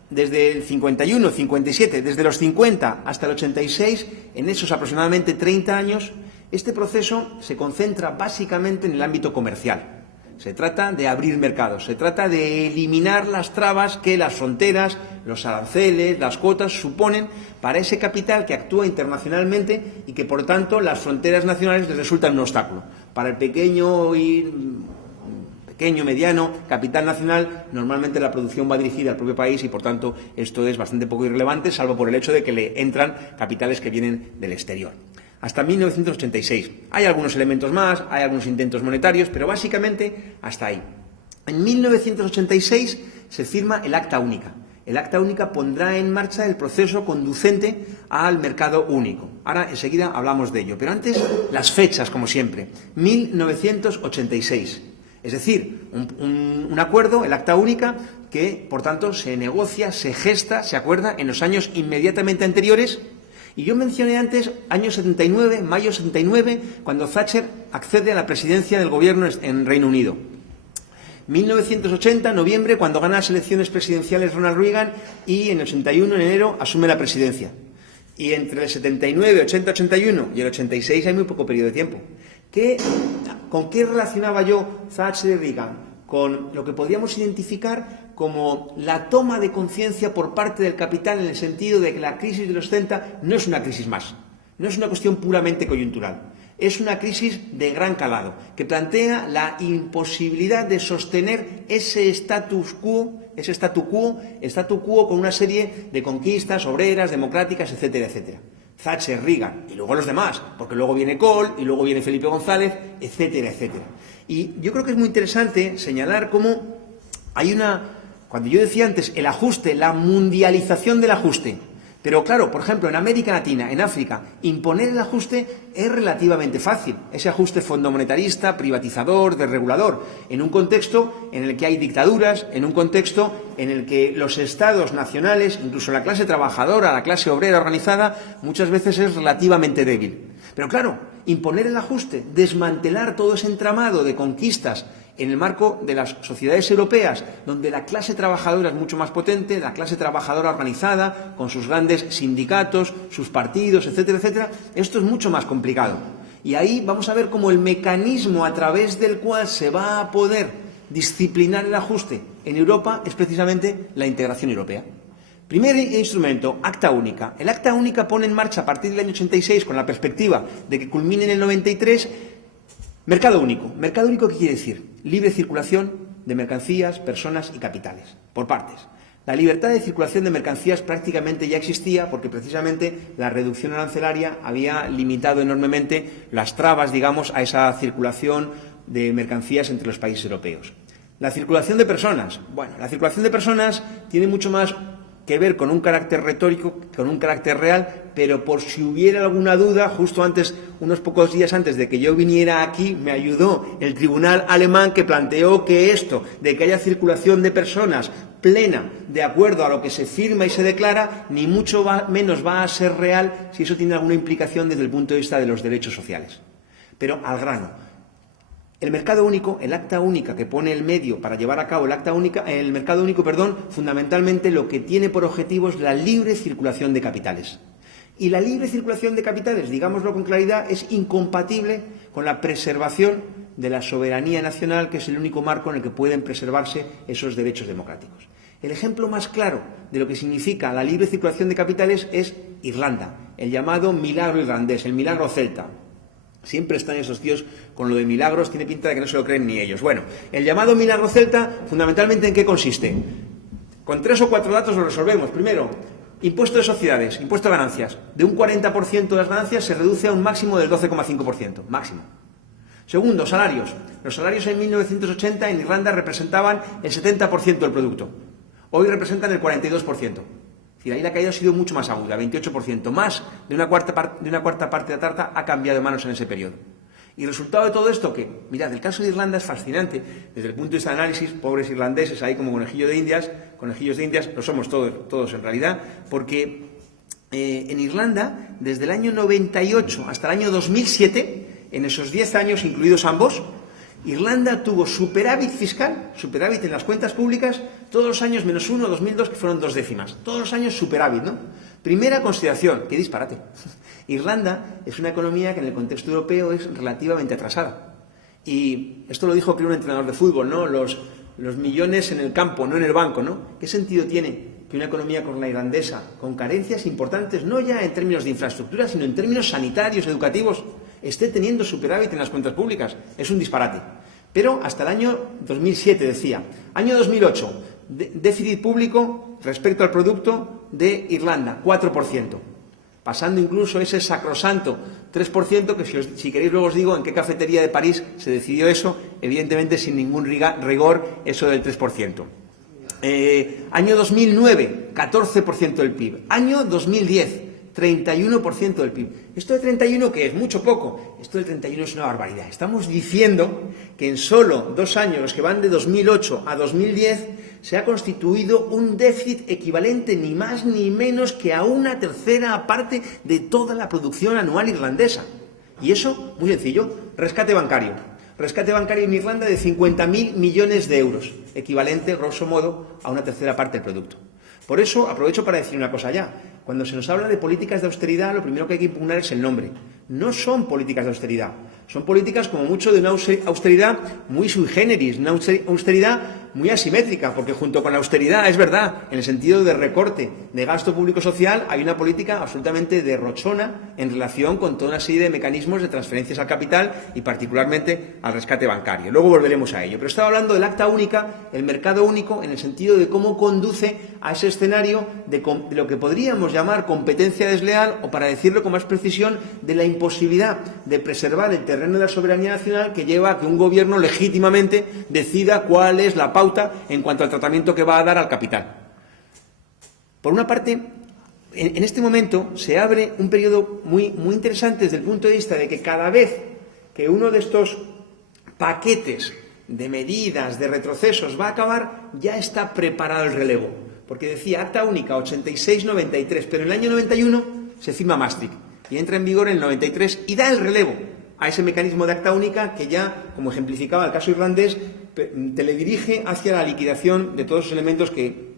desde el 51, 57, desde los 50 hasta el 86, en esos aproximadamente 30 años, este proceso se concentra básicamente en el ámbito comercial. Se trata de abrir mercados, se trata de eliminar las trabas que las fronteras, los aranceles, las cuotas suponen para ese capital que actúa internacionalmente y que, por tanto, las fronteras nacionales les resultan un obstáculo. Para el pequeño, mediano capital nacional, normalmente la producción va dirigida al propio país y, por tanto, esto es bastante poco irrelevante, salvo por el hecho de que le entran capitales que vienen del exterior. Hasta 1986. Hay algunos elementos más, hay algunos intentos monetarios, pero básicamente hasta ahí. En 1986 se firma el Acta Única. El Acta Única pondrá en marcha el proceso conducente al mercado único. Ahora, enseguida, hablamos de ello. Pero antes, las fechas, como siempre. 1986. Es decir, un acuerdo, el Acta Única, que, por tanto, se negocia, se gesta, se acuerda en los años inmediatamente anteriores. Y yo mencioné antes, año 79, mayo 79, cuando Thatcher accede a la presidencia del gobierno en Reino Unido. 1980, noviembre, cuando gana las elecciones presidenciales Ronald Reagan y en el 81, en enero, asume la presidencia. Y entre el 79, 80, 81 y el 86 hay muy poco periodo de tiempo. ¿Con qué relacionaba yo Thatcher y Reagan? Con lo que podríamos identificar como la toma de conciencia por parte del capital en el sentido de que la crisis de los 70 no es una crisis más, no es una cuestión puramente coyuntural, es una crisis de gran calado, que plantea la imposibilidad de sostener ese statu quo con una serie de conquistas obreras, democráticas, etcétera, etcétera. Thatcher, Reagan, y luego los demás, porque luego viene Kohl, y luego viene Felipe González, etcétera, etcétera. Y yo creo que es muy interesante señalar cómo hay cuando yo decía antes, el ajuste, la mundialización del ajuste. Pero claro, por ejemplo, en América Latina, en África, imponer el ajuste es relativamente fácil. Ese ajuste fondomonetarista, privatizador, desregulador, en un contexto en el que hay dictaduras, en un contexto en el que los estados nacionales, incluso la clase trabajadora, la clase obrera organizada, muchas veces es relativamente débil. Pero claro, imponer el ajuste, desmantelar todo ese entramado de conquistas en el marco de las sociedades europeas, donde la clase trabajadora es mucho más potente, la clase trabajadora organizada, con sus grandes sindicatos, sus partidos, etcétera, etcétera, esto es mucho más complicado. Y ahí vamos a ver cómo el mecanismo a través del cual se va a poder disciplinar el ajuste en Europa es precisamente la integración europea. Primer instrumento, Acta Única. El Acta Única pone en marcha a partir del año 86, con la perspectiva de que culmine en el 93, Mercado único. ¿Mercado único qué quiere decir? Libre circulación de mercancías, personas y capitales, por partes. La libertad de circulación de mercancías prácticamente ya existía porque precisamente la reducción arancelaria había limitado enormemente las trabas, digamos, a esa circulación de mercancías entre los países europeos. La circulación de personas. Bueno, la circulación de personas tiene mucho más que ver con un carácter retórico, con un carácter real, pero por si hubiera alguna duda, justo antes, unos pocos días antes de que yo viniera aquí, me ayudó el tribunal alemán que planteó que esto, de que haya circulación de personas plena, de acuerdo a lo que se firma y se declara, ni mucho menos va a ser real si eso tiene alguna implicación desde el punto de vista de los derechos sociales. Pero al grano. El mercado único, el acta única que pone el medio para llevar a cabo el mercado único, fundamentalmente lo que tiene por objetivo es la libre circulación de capitales. Y la libre circulación de capitales, digámoslo con claridad, es incompatible con la preservación de la soberanía nacional, que es el único marco en el que pueden preservarse esos derechos democráticos. El ejemplo más claro de lo que significa la libre circulación de capitales es Irlanda, el llamado milagro irlandés, el milagro celta. Siempre están esos tíos con lo de milagros, tiene pinta de que no se lo creen ni ellos. Bueno, el llamado milagro celta, fundamentalmente, ¿en qué consiste? Con 3 o 4 datos lo resolvemos. Primero, impuesto de sociedades, impuesto de ganancias. De un 40% de las ganancias se reduce a un máximo del 12,5%. Máximo. Segundo, salarios. Los salarios en 1980 en Irlanda representaban el 70% del producto. Hoy representan el 42%. Es decir, ahí la caída ha sido mucho más aguda, 28%. Más de una cuarta parte de la tarta ha cambiado de manos en ese periodo. Y el resultado de todo esto, que, mirad, el caso de Irlanda es fascinante desde el punto de vista de análisis, pobres irlandeses ahí como conejillos de Indias, lo somos todos en realidad, porque en Irlanda, desde el año 98 hasta el año 2007, en esos 10 años incluidos ambos, Irlanda tuvo superávit fiscal, superávit en las cuentas públicas, todos los años menos 1, 2002, que fueron 2 décimas. Todos los años superávit, ¿no? Primera consideración, qué disparate. Irlanda es una economía que en el contexto europeo es relativamente atrasada. Y esto lo dijo, creo, un entrenador de fútbol, ¿no? Los millones en el campo, no en el banco, ¿no? ¿Qué sentido tiene que una economía como la irlandesa, con carencias importantes, no ya en términos de infraestructura, sino en términos sanitarios, educativos, esté teniendo superávit en las cuentas públicas? Es un disparate. Pero hasta el año 2007, decía. Año 2008, déficit público respecto al producto de Irlanda, 4%. Pasando incluso ese sacrosanto 3%, que si queréis luego os digo en qué cafetería de París se decidió eso, evidentemente sin ningún rigor, eso del 3%. Año 2009, 14% del PIB. Año 2010, 31% del PIB. Esto de 31, ¿qué es? Mucho poco. Esto del 31 es una barbaridad. Estamos diciendo que en solo 2 años, los que van de 2008 a 2010, se ha constituido un déficit equivalente ni más ni menos que a 1/3 parte de toda la producción anual irlandesa. Y eso, muy sencillo, rescate bancario. Rescate bancario en Irlanda de 50.000 millones de euros, equivalente, grosso modo, a 1/3 parte del producto. Por eso, aprovecho para decir una cosa ya. Cuando se nos habla de políticas de austeridad, lo primero que hay que impugnar es el nombre. No son políticas de austeridad. Son políticas, como mucho, de una austeridad muy sui generis, una austeridad muy asimétrica, porque junto con la austeridad, es verdad, en el sentido de recorte de gasto público social, hay una política absolutamente derrochona en relación con toda una serie de mecanismos de transferencias al capital y particularmente al rescate bancario. Luego volveremos a ello. Pero estaba hablando del acta única, el mercado único, en el sentido de cómo conduce a ese escenario de lo que podríamos llamar competencia desleal, o, para decirlo con más precisión, de la imposibilidad de preservar el terreno de la soberanía nacional que lleva a que un gobierno legítimamente decida cuál es la pauta en cuanto al tratamiento que va a dar al capital. Por una parte, en este momento se abre un periodo muy interesante desde el punto de vista de que cada vez que uno de estos paquetes de medidas, de retrocesos va a acabar, ya está preparado el relevo. Porque decía acta única 86-93, pero en el año 91 se firma Maastricht y entra en vigor en el 93 y da el relevo a ese mecanismo de acta única que ya, como ejemplificaba el caso irlandés, teledirige hacia la liquidación de todos los elementos que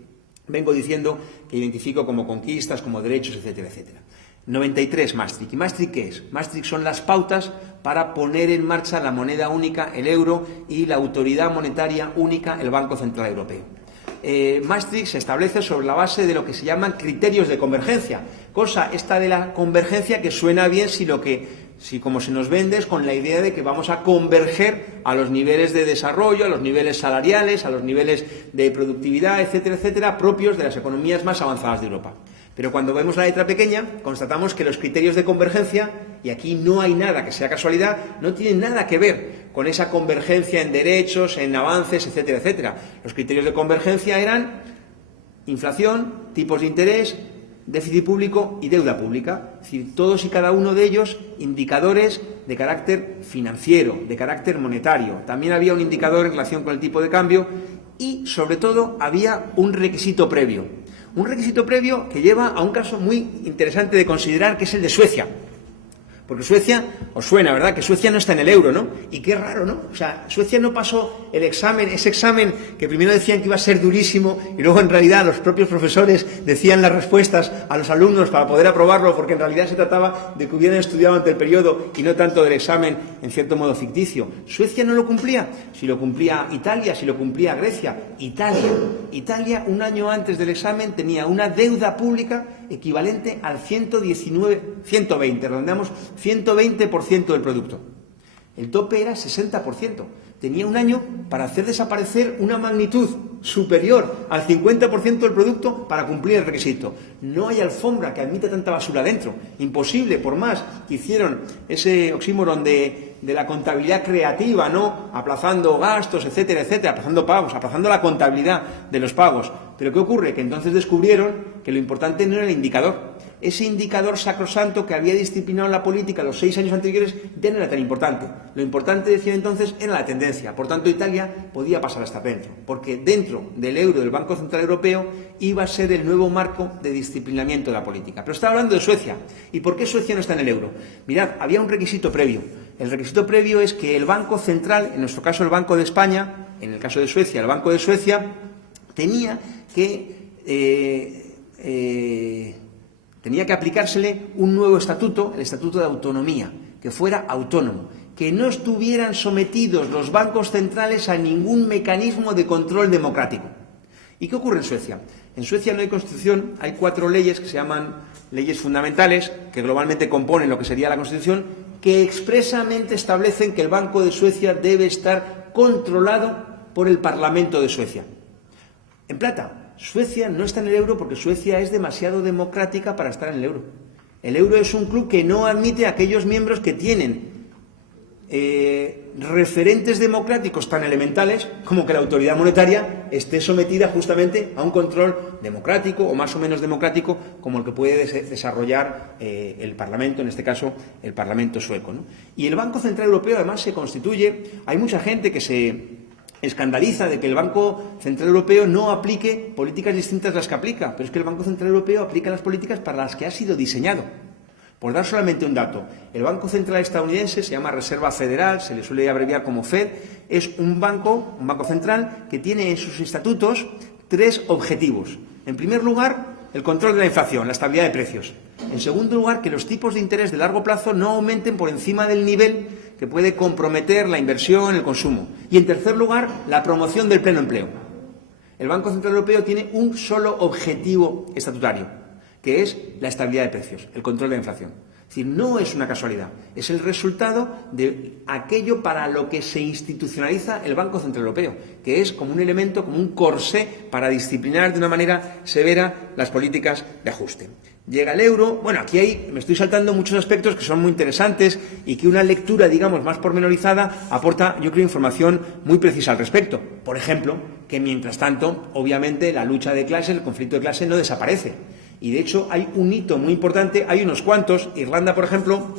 vengo diciendo, que identifico como conquistas, como derechos, etcétera, etcétera. 93, Maastricht. ¿Y Maastricht qué es? Maastricht son las pautas para poner en marcha la moneda única, el euro, y la autoridad monetaria única, el Banco Central Europeo. Maastricht se establece sobre la base de lo que se llaman criterios de convergencia, cosa esta de la convergencia que suena bien si como se nos vende es con la idea de que vamos a converger a los niveles de desarrollo, a los niveles salariales, a los niveles de productividad, etcétera, etcétera, propios de las economías más avanzadas de Europa. Pero cuando vemos la letra pequeña, constatamos que los criterios de convergencia, y aquí no hay nada que sea casualidad, no tienen nada que ver con esa convergencia en derechos, en avances, etcétera, etcétera. Los criterios de convergencia eran inflación, tipos de interés, déficit público y deuda pública. Es decir, todos y cada uno de ellos indicadores de carácter financiero, de carácter monetario. También había un indicador en relación con el tipo de cambio y, sobre todo, había un requisito previo. Un requisito previo que lleva a un caso muy interesante de considerar, que es el de Suecia. Porque Suecia, os suena, ¿verdad?, que Suecia no está en el euro, ¿no? Y qué raro, ¿no? O sea, Suecia no pasó el examen, ese examen que primero decían que iba a ser durísimo y luego en realidad los propios profesores decían las respuestas a los alumnos para poder aprobarlo, porque en realidad se trataba de que hubieran estudiado ante el periodo y no tanto del examen en cierto modo ficticio. Suecia no lo cumplía. Si lo cumplía Italia, si lo cumplía Grecia. Italia, un año antes del examen, tenía una deuda pública equivalente al 120, redondeamos, 120% del producto. El tope era 60%. Tenía un año para hacer desaparecer una magnitud superior al 50% del producto para cumplir el requisito. No hay alfombra que admita tanta basura dentro. Imposible, por más que hicieron ese oxímoron de la contabilidad creativa, ¿no?, aplazando gastos, etcétera, etcétera, aplazando pagos, aplazando la contabilidad de los pagos. Pero ¿qué ocurre? Que entonces descubrieron que lo importante no era el indicador. ese indicador sacrosanto que había disciplinado la política los 6 años anteriores ya no era tan importante. Lo importante, decía entonces, era la tendencia. Por tanto, Italia podía pasar hasta dentro, porque dentro del euro del Banco Central Europeo iba a ser el nuevo marco de disciplinamiento de la política. Pero estaba hablando de Suecia. ¿Y por qué Suecia no está en el euro? Mirad, había un requisito previo. El requisito previo es que el Banco Central, en nuestro caso el Banco de España, en el caso de Suecia, el Banco de Suecia, tenía que aplicársele un nuevo estatuto, el Estatuto de Autonomía, que fuera autónomo, que no estuvieran sometidos los bancos centrales a ningún mecanismo de control democrático. ¿Y qué ocurre en Suecia? En Suecia no hay constitución, hay 4 leyes que se llaman leyes fundamentales, que globalmente componen lo que sería la Constitución, que expresamente establecen que el Banco de Suecia debe estar controlado por el Parlamento de Suecia. En plata, Suecia no está en el euro porque Suecia es demasiado democrática para estar en el euro. El euro es un club que no admite a aquellos miembros que tienen referentes democráticos tan elementales como que la autoridad monetaria esté sometida justamente a un control democrático o más o menos democrático como el que puede desarrollar el Parlamento, en este caso el Parlamento sueco, ¿no? Y el Banco Central Europeo además se constituye, hay mucha gente que se escandaliza de que el Banco Central Europeo no aplique políticas distintas a las que aplica, pero es que el Banco Central Europeo aplica las políticas para las que ha sido diseñado. Por dar solamente un dato, el Banco Central estadounidense se llama Reserva Federal, se le suele abreviar como Fed, es un banco central que tiene en sus estatutos 3 objetivos. En primer lugar, el control de la inflación, la estabilidad de precios. En segundo lugar, que los tipos de interés de largo plazo no aumenten por encima del nivel que puede comprometer la inversión, el consumo. Y en tercer lugar, la promoción del pleno empleo. El Banco Central Europeo tiene un solo objetivo estatutario, que es la estabilidad de precios, el control de la inflación. Es decir, no es una casualidad, es el resultado de aquello para lo que se institucionaliza el Banco Central Europeo, que es como un elemento, como un corsé para disciplinar de una manera severa las políticas de ajuste. Llega el euro, bueno, aquí me estoy saltando muchos aspectos que son muy interesantes y que una lectura, digamos, más pormenorizada aporta, yo creo, información muy precisa al respecto. Por ejemplo, que mientras tanto, obviamente, la lucha de clases, el conflicto de clase no desaparece. Y, de hecho, hay un hito muy importante, hay unos cuantos. Irlanda, por ejemplo,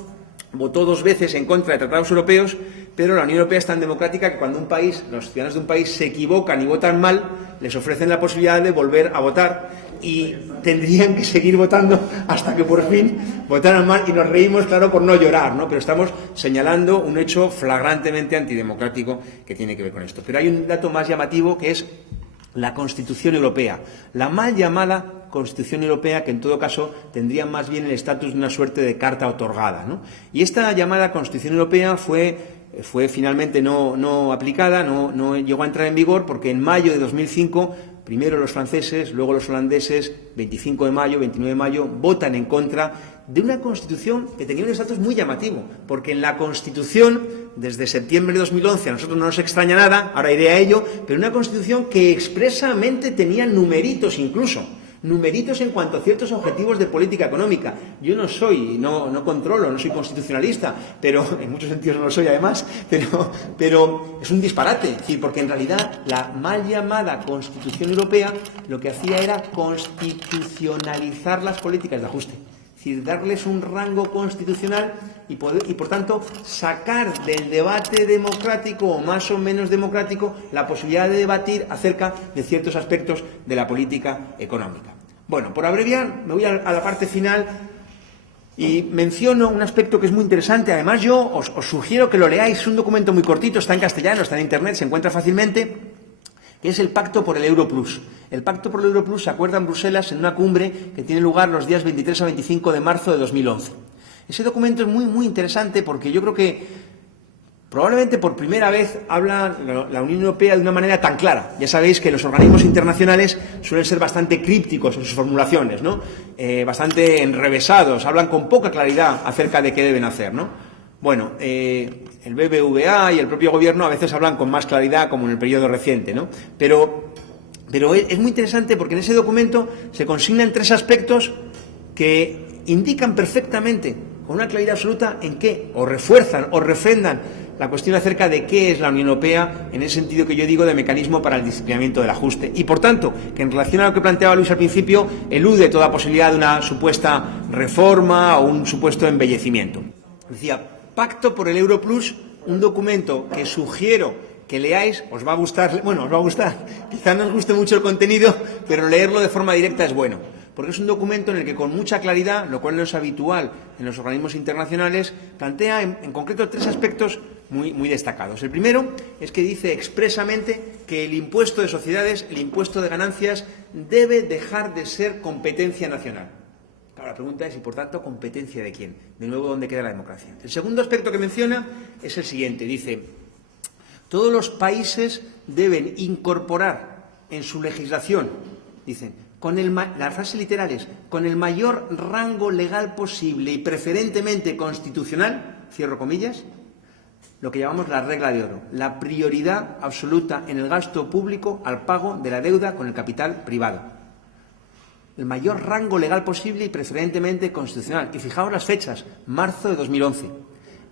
votó 2 veces en contra de tratados europeos, pero la Unión Europea es tan democrática que cuando los ciudadanos de un país se equivocan y votan mal, les ofrecen la posibilidad de volver a votar y tendrían que seguir votando hasta que por fin votaran mal, y nos reímos, claro, por no llorar, ¿no? Pero estamos señalando un hecho flagrantemente antidemocrático que tiene que ver con esto. Pero hay un dato más llamativo, que es la Constitución Europea, la mal llamada Constitución Europea, que en todo caso tendría más bien el estatus de una suerte de carta otorgada, ¿no? Y esta llamada Constitución Europea fue finalmente no aplicada, no llegó a entrar en vigor, porque en mayo de 2005, primero los franceses, luego los holandeses, 25 de mayo, 29 de mayo, votan en contra de una Constitución que tenía un estatus muy llamativo, porque en la Constitución, desde septiembre de 2011, a nosotros no nos extraña nada, ahora iré a ello, pero una Constitución que expresamente tenía numeritos incluso, numeritos en cuanto a ciertos objetivos de política económica. Yo no controlo, no soy constitucionalista, pero en muchos sentidos no lo soy además, pero es un disparate, es decir, porque en realidad la mal llamada Constitución Europea lo que hacía era constitucionalizar las políticas de ajuste. Es decir, darles un rango constitucional y por tanto sacar del debate democrático o más o menos democrático la posibilidad de debatir acerca de ciertos aspectos de la política económica. Bueno, por abreviar, me voy a la parte final y menciono un aspecto que es muy interesante. Además, yo os sugiero que lo leáis. Es un documento muy cortito, está en castellano, está en Internet, se encuentra fácilmente, que es el Pacto por el Euro Plus. El Pacto por el Euro Plus se acuerda en Bruselas en una cumbre que tiene lugar los días 23 a 25 de marzo de 2011. Ese documento es muy, muy interesante porque yo creo que probablemente por primera vez habla la Unión Europea de una manera tan clara. Ya sabéis que los organismos internacionales suelen ser bastante crípticos en sus formulaciones, ¿no? Bastante enrevesados, hablan con poca claridad acerca de qué deben hacer, ¿no? Bueno, el BBVA y el propio Gobierno a veces hablan con más claridad, como en el periodo reciente, ¿no? Pero es muy interesante porque en ese documento se consignan 3 aspectos que indican perfectamente, con una claridad absoluta, en qué o refuerzan o refrendan la cuestión acerca de qué es la Unión Europea en ese sentido que yo digo de mecanismo para el disciplinamiento del ajuste. Y, por tanto, que en relación a lo que planteaba Luis al principio, elude toda posibilidad de una supuesta reforma o un supuesto embellecimiento. Decía, Pacto por el Euro Plus, un documento que sugiero que leáis, os va a gustar, quizá no os guste mucho el contenido, pero leerlo de forma directa es bueno, porque es un documento en el que con mucha claridad, lo cual no es habitual en los organismos internacionales, plantea en concreto 3 aspectos muy destacados. El primero es que dice expresamente que el impuesto de sociedades, el impuesto de ganancias, debe dejar de ser competencia nacional. Claro, la pregunta es, y por tanto, ¿competencia de quién? De nuevo, ¿dónde queda la democracia? El segundo aspecto que menciona es el siguiente. Dice, todos los países deben incorporar en su legislación, dicen, la frase literal es, con el mayor rango legal posible y preferentemente constitucional, cierro comillas, lo que llamamos la regla de oro, la prioridad absoluta en el gasto público al pago de la deuda con el capital privado. El mayor rango legal posible y preferentemente constitucional. Y fijaos las fechas, marzo de 2011.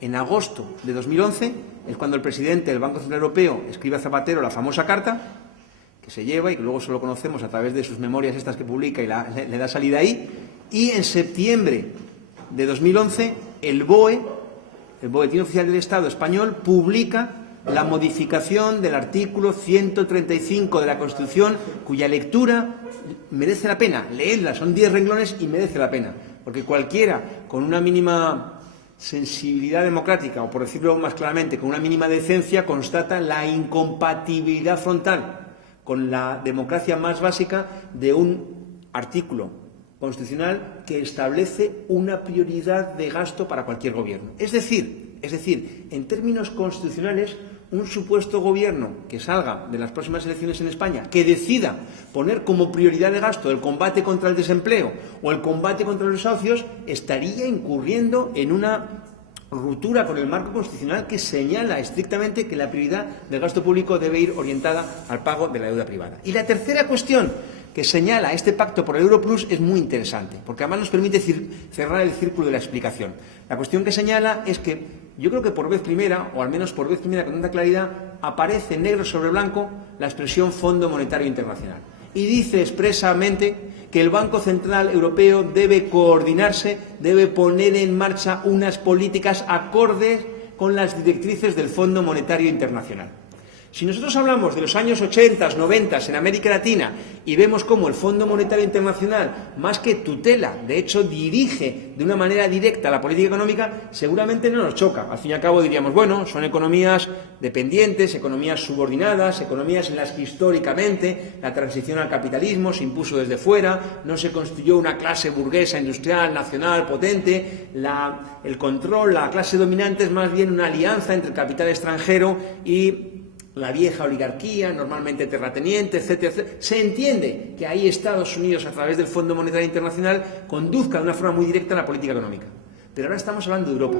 En agosto de 2011 es cuando el presidente del Banco Central Europeo escribe a Zapatero la famosa carta que se lleva y que luego solo conocemos a través de sus memorias estas que publica y le da salida ahí. Y en septiembre de 2011 el BOE, el Boletín Oficial del Estado español, publica la modificación del artículo 135 de la Constitución, cuya lectura merece la pena. Leedla, son 10 renglones y merece la pena, porque cualquiera con una mínima sensibilidad democrática, o por decirlo más claramente, con una mínima decencia, constata la incompatibilidad frontal con la democracia más básica de un artículo constitucional que establece una prioridad de gasto para cualquier gobierno. Es decir, en términos constitucionales, un supuesto gobierno que salga de las próximas elecciones en España, que decida poner como prioridad de gasto el combate contra el desempleo o el combate contra los desahucios, estaría incurriendo en una ruptura con el marco constitucional que señala estrictamente que la prioridad del gasto público debe ir orientada al pago de la deuda privada. Y la tercera cuestión que señala este pacto por el Euro Plus es muy interesante, porque además nos permite cerrar el círculo de la explicación. La cuestión que señala es que yo creo que por vez primera, o al menos por vez primera con tanta claridad, aparece negro sobre blanco la expresión Fondo Monetario Internacional. Y dice expresamente que el Banco Central Europeo debe coordinarse, debe poner en marcha unas políticas acordes con las directrices del Fondo Monetario Internacional. Si nosotros hablamos de los años 80, 90 en América Latina y vemos cómo el Fondo Monetario Internacional, más que tutela, de hecho dirige de una manera directa la política económica, seguramente no nos choca. Al fin y al cabo diríamos, bueno, son economías dependientes, economías subordinadas, economías en las que históricamente la transición al capitalismo se impuso desde fuera, no se constituyó una clase burguesa, industrial, nacional, potente, el control, la clase dominante es más bien una alianza entre el capital extranjero y la vieja oligarquía, normalmente terrateniente, etcétera, etcétera. Se entiende que ahí Estados Unidos, a través del Fondo Monetario Internacional, conduzca de una forma muy directa la política económica. Pero ahora estamos hablando de Europa.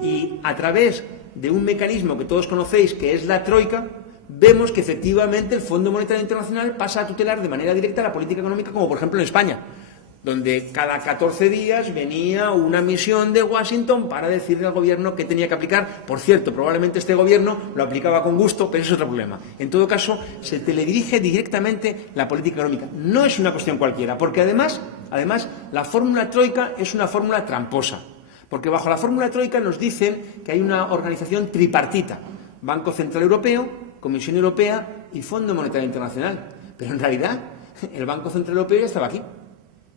Y a través de un mecanismo que todos conocéis, que es la Troika, vemos que efectivamente el Fondo Monetario Internacional pasa a tutelar de manera directa la política económica, como por ejemplo en España, donde cada 14 días venía una misión de Washington para decirle al gobierno qué tenía que aplicar. Por cierto, probablemente este gobierno lo aplicaba con gusto, pero eso es otro problema. En todo caso, se teledirige directamente la política económica. No es una cuestión cualquiera, porque además la fórmula troika es una fórmula tramposa. Porque bajo la fórmula troika nos dicen que hay una organización tripartita: Banco Central Europeo, Comisión Europea y Fondo Monetario Internacional. Pero en realidad, el Banco Central Europeo ya estaba aquí.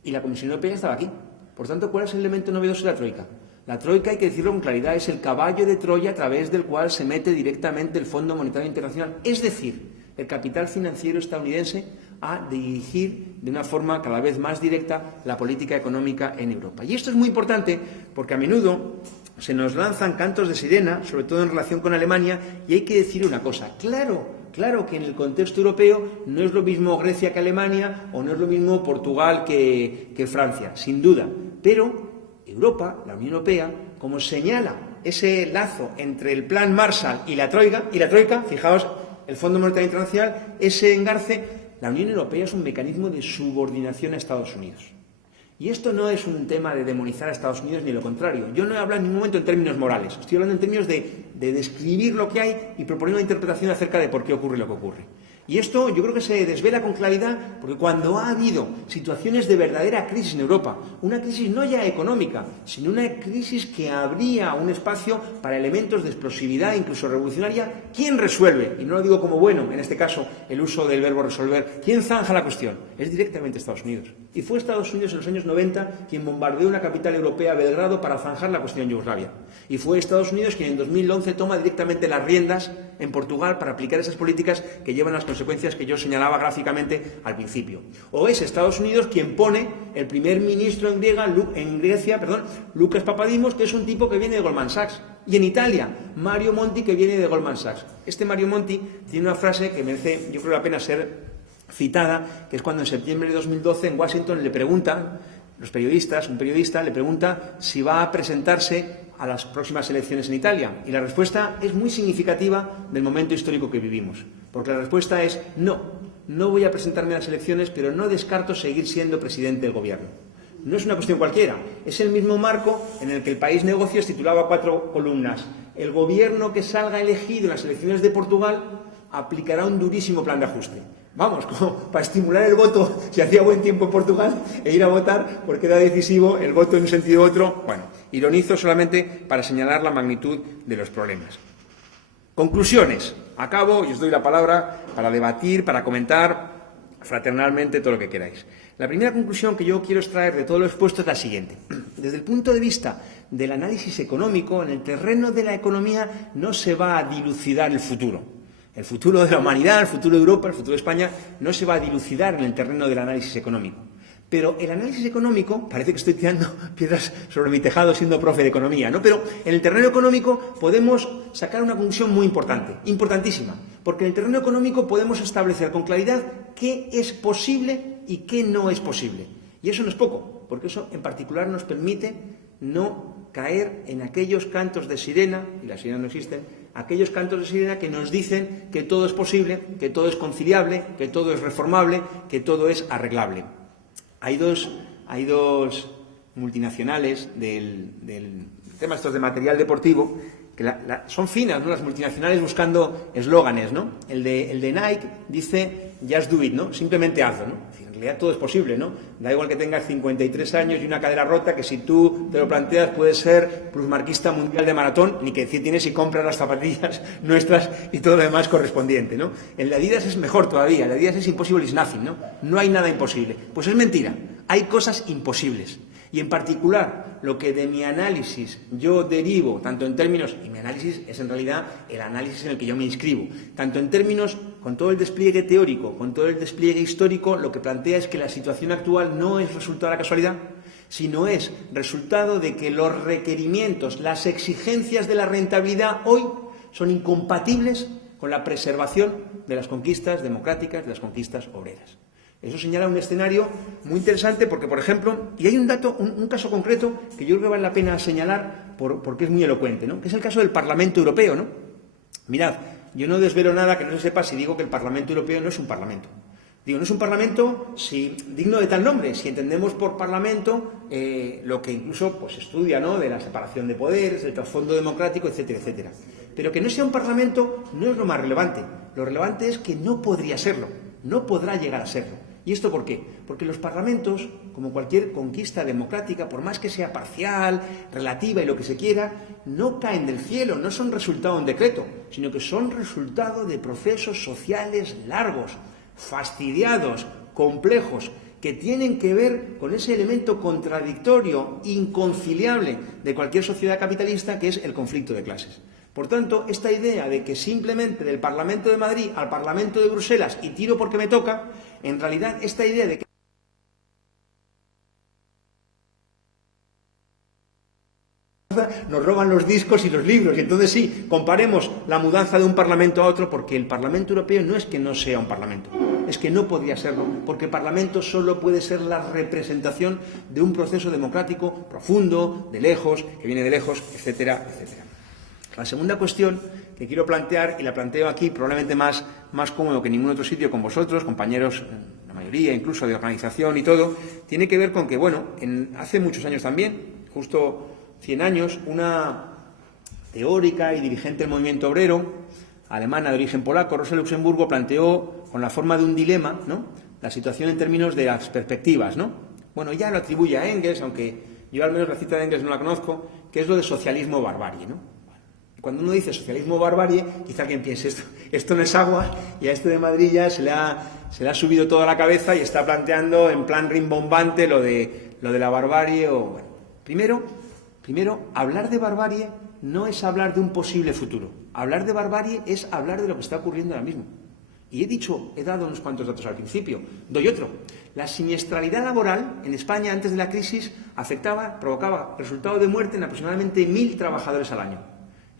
Y la Comisión Europea estaba aquí. Por tanto, ¿cuál es el elemento novedoso de la Troika? La Troika, hay que decirlo con claridad, es el caballo de Troya a través del cual se mete directamente el Fondo Monetario Internacional. Es decir, el capital financiero estadounidense a dirigir de una forma cada vez más directa la política económica en Europa. Y esto es muy importante porque a menudo se nos lanzan cantos de sirena, sobre todo en relación con Alemania, y hay que decir una cosa. Claro que en el contexto europeo no es lo mismo Grecia que Alemania o no es lo mismo Portugal que Francia, sin duda. Pero Europa, la Unión Europea, como señala ese lazo entre el Plan Marshall y la Troika, fijaos, el Fondo Monetario Internacional, ese engarce, la Unión Europea es un mecanismo de subordinación a Estados Unidos. Y esto no es un tema de demonizar a Estados Unidos ni lo contrario. Yo no he hablado en ningún momento en términos morales. Estoy hablando en términos de describir lo que hay y proponer una interpretación acerca de por qué ocurre lo que ocurre. Y esto yo creo que se desvela con claridad porque cuando ha habido situaciones de verdadera crisis en Europa, una crisis no ya económica, sino una crisis que abría un espacio para elementos de explosividad, incluso revolucionaria, ¿quién resuelve? Y no lo digo como bueno, en este caso, el uso del verbo resolver. ¿Quién zanja la cuestión? Es directamente Estados Unidos. Y fue Estados Unidos en los años 90 quien bombardeó una capital europea, Belgrado, para zanjar la cuestión Yugoslavia. Y fue Estados Unidos quien en 2011 toma directamente las riendas en Portugal para aplicar esas políticas que llevan las consecuencias que yo señalaba gráficamente al principio. O es Estados Unidos quien pone el primer ministro en Grecia, Lucas Papadimos, que es un tipo que viene de Goldman Sachs. Y en Italia, Mario Monti, que viene de Goldman Sachs. Este Mario Monti tiene una frase que merece, yo creo, la pena ser citada, que es cuando en septiembre de 2012 en Washington le preguntan, un periodista le pregunta si va a presentarse a las próximas elecciones en Italia. Y la respuesta es muy significativa del momento histórico que vivimos. Porque la respuesta es no voy a presentarme a las elecciones, pero no descarto seguir siendo presidente del gobierno. No es una cuestión cualquiera, es el mismo marco en el que el País Negocios titulaba 4 columnas. El gobierno que salga elegido en las elecciones de Portugal aplicará un durísimo plan de ajuste. Vamos, como para estimular el voto, si hacía buen tiempo en Portugal, e ir a votar, porque era decisivo el voto en un sentido u otro. Bueno, ironizo solamente para señalar la magnitud de los problemas. Conclusiones. Acabo y os doy la palabra para debatir, para comentar fraternalmente todo lo que queráis. La primera conclusión que yo quiero extraer de todo lo expuesto es la siguiente. Desde el punto de vista del análisis económico, en el terreno de la economía no se va a dilucidar el futuro. El futuro de la humanidad, el futuro de Europa, el futuro de España, no se va a dilucidar en el terreno del análisis económico. Pero el análisis económico, parece que estoy tirando piedras sobre mi tejado siendo profe de economía, ¿no? Pero en el terreno económico podemos sacar una conclusión muy importante, importantísima, porque en el terreno económico podemos establecer con claridad qué es posible y qué no es posible. Y eso no es poco, porque eso en particular nos permite no caer en aquellos cantos de sirena, y las sirenas no existen, aquellos cantos de sirena que nos dicen que todo es posible, que todo es conciliable, que todo es reformable, que todo es arreglable. Hay dos multinacionales del tema estos de material deportivo que son finas, ¿no? Las multinacionales buscando eslóganes, ¿no? El de Nike dice just do it, ¿no? Simplemente hazlo, ¿no? En realidad todo es posible, ¿no? Da igual que tengas 53 años y una cadera rota, que si tú te lo planteas puedes ser plusmarquista mundial de maratón, ni que decir tienes y compras las zapatillas nuestras y todo lo demás correspondiente, ¿no? El de Adidas es mejor todavía, el de Adidas es impossible is nothing, ¿no? No hay nada imposible. Pues es mentira, hay cosas imposibles. Y en particular, lo que de mi análisis yo derivo, tanto en términos, y mi análisis es en realidad el análisis en el que yo me inscribo, tanto en términos, con todo el despliegue teórico, con todo el despliegue histórico, lo que plantea es que la situación actual no es resultado de la casualidad, sino es resultado de que los requerimientos, las exigencias de la rentabilidad hoy son incompatibles con la preservación de las conquistas democráticas, de las conquistas obreras. Eso señala un escenario muy interesante porque, por ejemplo, y hay un dato, un caso concreto que yo creo que vale la pena señalar porque es muy elocuente, ¿no? Que es el caso del Parlamento Europeo, ¿no? Mirad, yo no desvelo nada que no se sepa si digo que el Parlamento Europeo no es un parlamento. Digo, no es un parlamento digno de tal nombre, si entendemos por parlamento lo que incluso pues, estudia, ¿no? De la separación de poderes, el trasfondo democrático, etcétera, etcétera. Pero que no sea un parlamento no es lo más relevante. Lo relevante es que no podría serlo, no podrá llegar a serlo. ¿Y esto por qué? Porque los parlamentos, como cualquier conquista democrática, por más que sea parcial, relativa y lo que se quiera, no caen del cielo, no son resultado de un decreto, sino que son resultado de procesos sociales largos, fastidiados, complejos, que tienen que ver con ese elemento contradictorio, inconciliable de cualquier sociedad capitalista, que es el conflicto de clases. Por tanto, esta idea de que simplemente del Parlamento de Madrid al Parlamento de Bruselas y tiro porque me toca, en realidad esta idea de que nos roban los discos y los libros, y entonces sí, comparemos la mudanza de un parlamento a otro, porque el Parlamento Europeo no es que no sea un parlamento, es que no podría serlo, porque el Parlamento solo puede ser la representación de un proceso democrático profundo, de lejos, que viene de lejos, etcétera, etcétera. La segunda cuestión que quiero plantear, y la planteo aquí probablemente más cómodo que en ningún otro sitio con vosotros, compañeros, la mayoría mayoría incluso de organización y todo, tiene que ver con que, bueno, hace muchos años también, justo 100 años, una teórica y dirigente del movimiento obrero, alemana de origen polaco, Rosa Luxemburgo, planteó con la forma de un dilema, ¿no?, la situación en términos de las perspectivas, ¿no? Bueno, ya lo atribuye a Engels, aunque yo al menos la cita de Engels no la conozco, que es lo de socialismo o barbarie, ¿no? Cuando uno dice socialismo o barbarie, quizá alguien piense esto no es agua, y a este de Madrid ya se le ha subido toda la cabeza y está planteando en plan rimbombante lo de la barbarie. Bueno, primero, hablar de barbarie no es hablar de un posible futuro. Hablar de barbarie es hablar de lo que está ocurriendo ahora mismo. Y he dado unos cuantos datos al principio. Doy otro. La siniestralidad laboral en España antes de la crisis provocaba resultado de muerte en aproximadamente 1.000 trabajadores al año.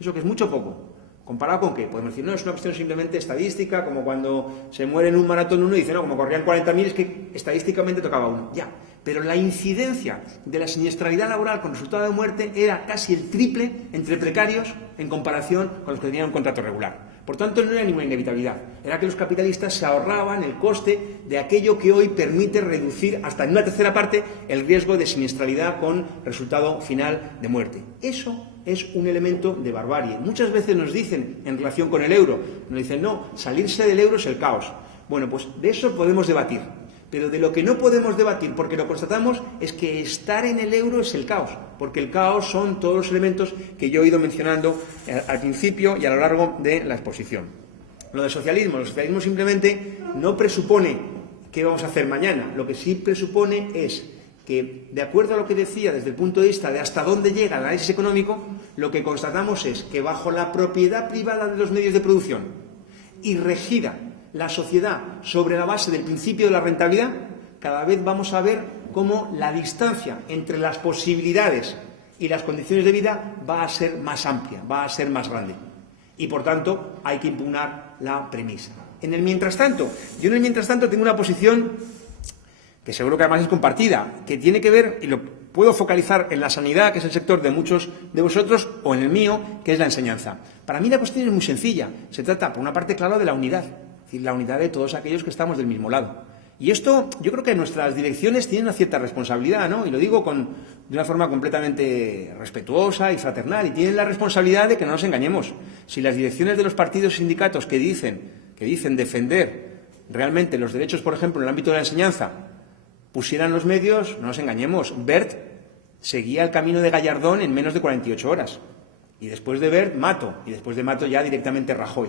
Eso que es mucho poco. ¿Comparado con qué? Podemos decir, no, es una cuestión simplemente estadística, como cuando se muere en un maratón uno y dice, no, como corrían 40.000 es que estadísticamente tocaba uno. Ya. Pero la incidencia de la siniestralidad laboral con resultado de muerte era casi el triple entre precarios en comparación con los que tenían un contrato regular. Por tanto, no era ninguna inevitabilidad. Era que los capitalistas se ahorraban el coste de aquello que hoy permite reducir hasta en una tercera parte el riesgo de siniestralidad con resultado final de muerte. Eso es un elemento de barbarie. Muchas veces nos dicen, en relación con el euro, nos dicen, no, salirse del euro es el caos. Bueno, pues de eso podemos debatir. Pero de lo que no podemos debatir, porque lo constatamos, es que estar en el euro es el caos, porque el caos son todos los elementos que yo he ido mencionando al principio y a lo largo de la exposición. Lo del socialismo, el socialismo simplemente no presupone qué vamos a hacer mañana, lo que sí presupone es que, de acuerdo a lo que decía desde el punto de vista de hasta dónde llega el análisis económico, lo que constatamos es que bajo la propiedad privada de los medios de producción y regida la sociedad sobre la base del principio de la rentabilidad, cada vez vamos a ver cómo la distancia entre las posibilidades y las condiciones de vida va a ser más amplia, va a ser más grande. Y, por tanto, hay que impugnar la premisa. Yo en el mientras tanto tengo una posición que seguro que además es compartida, que tiene que ver, y lo puedo focalizar en la sanidad, que es el sector de muchos de vosotros, o en el mío, que es la enseñanza. Para mí la cuestión es muy sencilla. Se trata, por una parte, claro, de la unidad. Es decir, la unidad de todos aquellos que estamos del mismo lado. Y esto, yo creo que nuestras direcciones tienen una cierta responsabilidad, ¿no? Y lo digo de una forma completamente respetuosa y fraternal. Y tienen la responsabilidad de que no nos engañemos. Si las direcciones de los partidos y sindicatos que dicen defender realmente los derechos, por ejemplo, en el ámbito de la enseñanza, pusieran los medios, no nos engañemos. Wert seguía el camino de Gallardón en menos de 48 horas. Y después de Wert, Mato. Y después de Mato ya directamente Rajoy.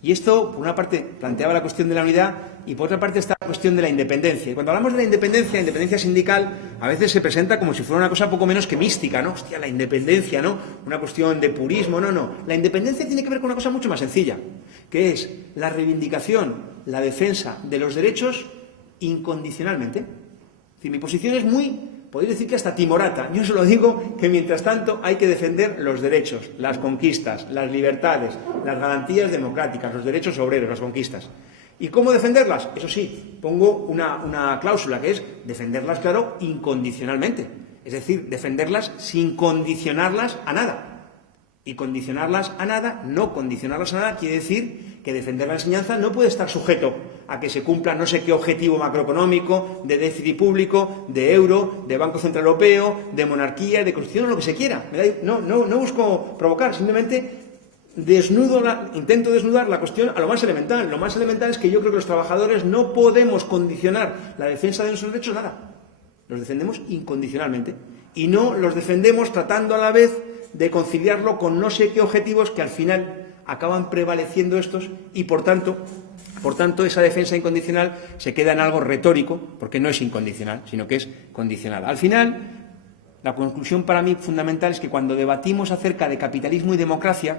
Y esto, por una parte, planteaba la cuestión de la unidad y, por otra parte, está la cuestión de la independencia. Y cuando hablamos de la independencia sindical, a veces se presenta como si fuera una cosa poco menos que mística, ¿no? Hostia, la independencia, ¿no? Una cuestión de purismo, no. La independencia tiene que ver con una cosa mucho más sencilla, que es la reivindicación, la defensa de los derechos incondicionalmente. Es decir, mi posición es podría decir que hasta timorata. Yo solo digo que, mientras tanto, hay que defender los derechos, las conquistas, las libertades, las garantías democráticas, los derechos obreros, las conquistas. ¿Y cómo defenderlas? Eso sí, pongo una cláusula, que es defenderlas, claro, incondicionalmente. Es decir, defenderlas sin condicionarlas a nada. Y condicionarlas a nada, no condicionarlas a nada, quiere decir que defender la enseñanza no puede estar sujeto a que se cumpla no sé qué objetivo macroeconómico, de déficit público, de euro, de Banco Central Europeo, de monarquía, de constitución, o lo que se quiera. No busco provocar, simplemente intento desnudar la cuestión a lo más elemental. Lo más elemental es que yo creo que los trabajadores no podemos condicionar la defensa de nuestros derechos a nada. Los defendemos incondicionalmente. Y no los defendemos tratando a la vez de conciliarlo con no sé qué objetivos que al final acaban prevaleciendo estos y, por tanto, esa defensa incondicional se queda en algo retórico, porque no es incondicional, sino que es condicional. Al final, la conclusión para mí fundamental es que cuando debatimos acerca de capitalismo y democracia,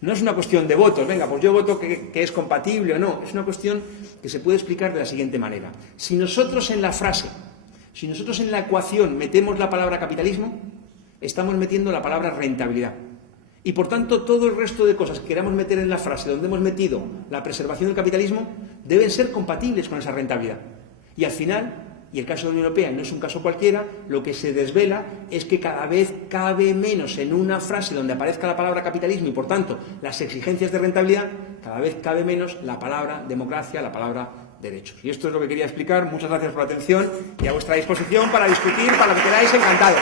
no es una cuestión de votos, venga, pues yo voto que es compatible o no, es una cuestión que se puede explicar de la siguiente manera. Si nosotros en la ecuación metemos la palabra capitalismo, estamos metiendo la palabra rentabilidad. Y, por tanto, todo el resto de cosas que queramos meter en la frase donde hemos metido la preservación del capitalismo deben ser compatibles con esa rentabilidad. Y al final, y el caso de la Unión Europea no es un caso cualquiera, lo que se desvela es que cada vez cabe menos en una frase donde aparezca la palabra capitalismo y, por tanto, las exigencias de rentabilidad, cada vez cabe menos la palabra democracia, la palabra derechos. Y esto es lo que quería explicar. Muchas gracias por la atención y a vuestra disposición para discutir, para lo que queráis, encantado.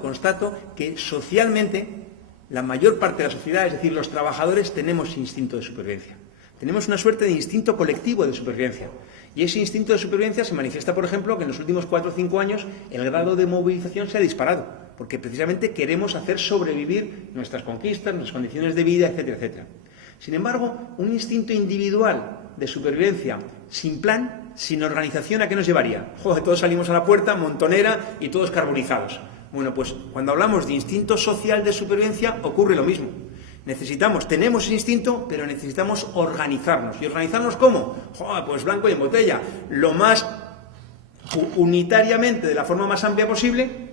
Constato que socialmente la mayor parte de la sociedad, es decir, los trabajadores, tenemos instinto de supervivencia. Tenemos una suerte de instinto colectivo de supervivencia. Y ese instinto de supervivencia se manifiesta, por ejemplo, que en los últimos 4 o 5 años el grado de movilización se ha disparado, porque precisamente queremos hacer sobrevivir nuestras conquistas, nuestras condiciones de vida, etcétera, etcétera. Sin embargo, un instinto individual de supervivencia sin plan, sin organización, ¿a qué nos llevaría? Joder, todos salimos a la puerta, montonera y todos carbonizados. Bueno, pues cuando hablamos de instinto social de supervivencia ocurre lo mismo. Tenemos ese instinto, pero necesitamos organizarnos. ¿Y organizarnos cómo? Joder, pues blanco y en botella. Lo más unitariamente, de la forma más amplia posible,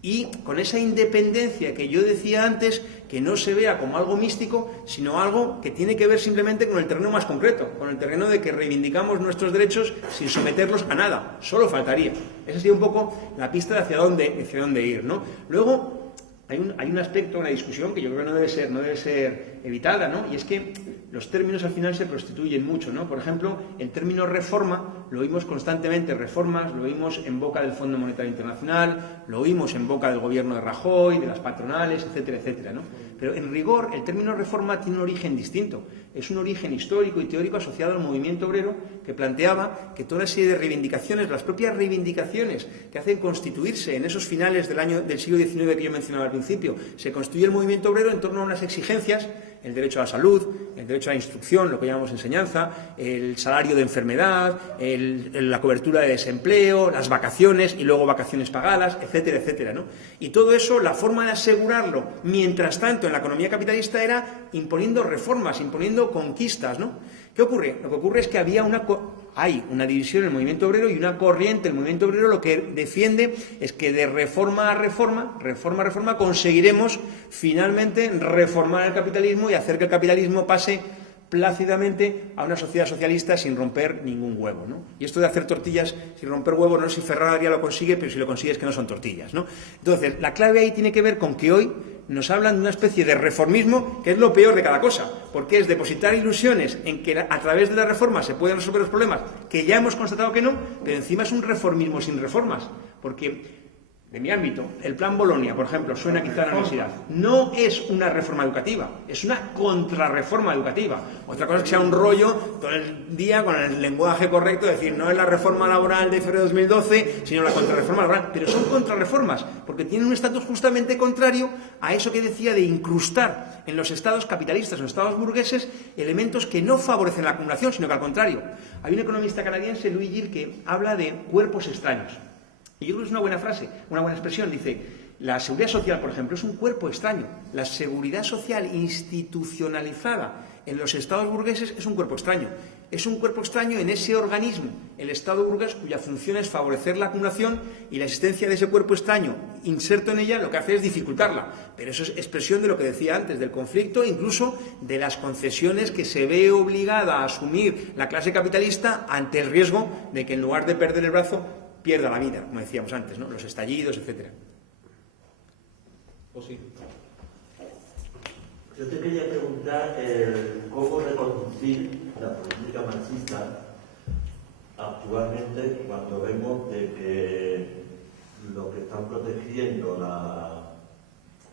y con esa independencia que yo decía antes, que no se vea como algo místico, sino algo que tiene que ver simplemente con el terreno más concreto, con el terreno de que reivindicamos nuestros derechos sin someterlos a nada. Solo faltaría. Esa sería un poco la pista de hacia dónde ir, ¿no? Luego, hay un aspecto, una discusión que yo creo que no debe ser evitada, ¿no? Y es que los términos al final se prostituyen mucho, ¿no? Por ejemplo, el término reforma lo oímos constantemente, reformas, lo oímos en boca del Fondo Monetario Internacional, lo oímos en boca del gobierno de Rajoy, de las patronales, etcétera, etcétera, ¿no? Pero en rigor el término reforma tiene un origen distinto. Es un origen histórico y teórico asociado al movimiento obrero que planteaba que toda una serie de reivindicaciones, las propias reivindicaciones que hacen constituirse en esos finales del siglo XIX que yo mencionaba al principio, se construye el movimiento obrero en torno a unas exigencias: el derecho a la salud, el derecho a la instrucción, lo que llamamos enseñanza, el salario de enfermedad, la cobertura de desempleo, las vacaciones y luego vacaciones pagadas, etcétera, etcétera, ¿no? Y todo eso, la forma de asegurarlo, mientras tanto, en la economía capitalista era imponiendo reformas, imponiendo conquistas, ¿no? ¿Qué ocurre? Lo que ocurre es que hay una división en el movimiento obrero y una corriente. El movimiento obrero lo que defiende es que de reforma a reforma, conseguiremos finalmente reformar el capitalismo y hacer que el capitalismo pase plácidamente a una sociedad socialista sin romper ningún huevo, ¿no? Y esto de hacer tortillas sin romper huevos, no sé si Ferrari ya lo consigue, pero si lo consigue es que no son tortillas, ¿no? Entonces, la clave ahí tiene que ver con que hoy nos hablan de una especie de reformismo que es lo peor de cada cosa, porque es depositar ilusiones en que a través de la reforma se pueden resolver los problemas, que ya hemos constatado que no, pero encima es un reformismo sin reformas, porque de mi ámbito, el Plan Bolonia, por ejemplo, suena quizá a la universidad, no es una reforma educativa, es una contrarreforma educativa. Otra cosa es que sea un rollo todo el día con el lenguaje correcto, es decir, no es la reforma laboral de febrero de 2012, sino la contrarreforma laboral, pero son contrarreformas, porque tienen un estatus justamente contrario a eso que decía de incrustar en los estados capitalistas, en los estados burgueses, elementos que no favorecen la acumulación, sino que al contrario. Hay un economista canadiense, Louis Gill, que habla de cuerpos extraños. Y yo creo que es una buena frase, una buena expresión. Dice, la seguridad social, por ejemplo, es un cuerpo extraño. La seguridad social institucionalizada en los estados burgueses es un cuerpo extraño. Es un cuerpo extraño en ese organismo, el estado burgués, cuya función es favorecer la acumulación, y la existencia de ese cuerpo extraño inserto en ella lo que hace es dificultarla. Pero eso es expresión de lo que decía antes, del conflicto, incluso de las concesiones que se ve obligada a asumir la clase capitalista ante el riesgo de que en lugar de perder el brazo pierda la vida, como decíamos antes, ¿no? Los estallidos, etcétera. ¿O sí? Yo te quería preguntar cómo reconducir la política marxista actualmente cuando vemos de que lo que están protegiendo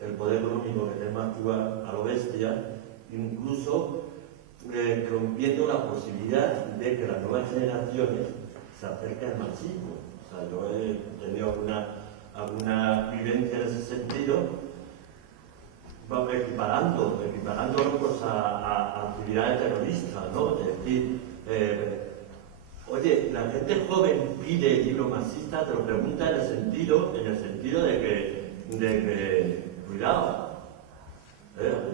el poder económico que tenemos actual a lo bestia, incluso viendo la posibilidad de que las nuevas generaciones se acerquen al marxismo. O sea, yo he tenido alguna vivencia en ese sentido, equiparándolo pues, a actividades terroristas, ¿no? Es decir, oye, la gente joven pide libros marxistas, te lo pregunta en el sentido de que cuidado,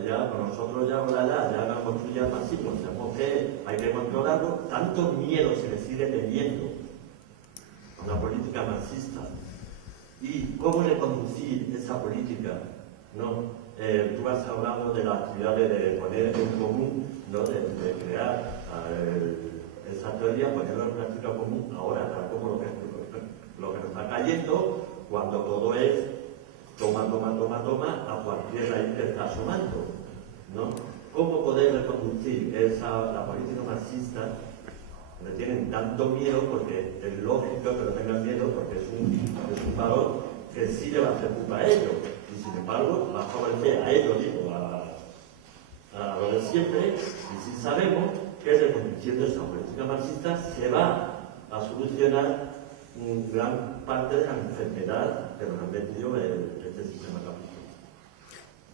ya con nosotros ya con la edad ya no construye el marxismo, sabemos que hay que controlarlo, tanto miedo se le sigue teniendo a la política marxista. ¿Y cómo reconducir esa política? ¿No? Tú has hablado de las actividades de poner en común, ¿no? de crear esa teoría, ponerlo en práctica común ahora, tal como lo que nos está cayendo, cuando todo es toma a cualquier raíz que está asomando, ¿no? cómo poder reconducir la política marxista. Le tienen tanto miedo porque es lógico que lo tengan miedo porque es un valor que sí le va a hacer culpa a ellos y sin embargo va a favorecer a ellos, digo, a lo de siempre, y sí sabemos que reconduciendo esa política marxista se va a solucionar gran parte de la enfermedad que nos ha metido este sistema capitalista.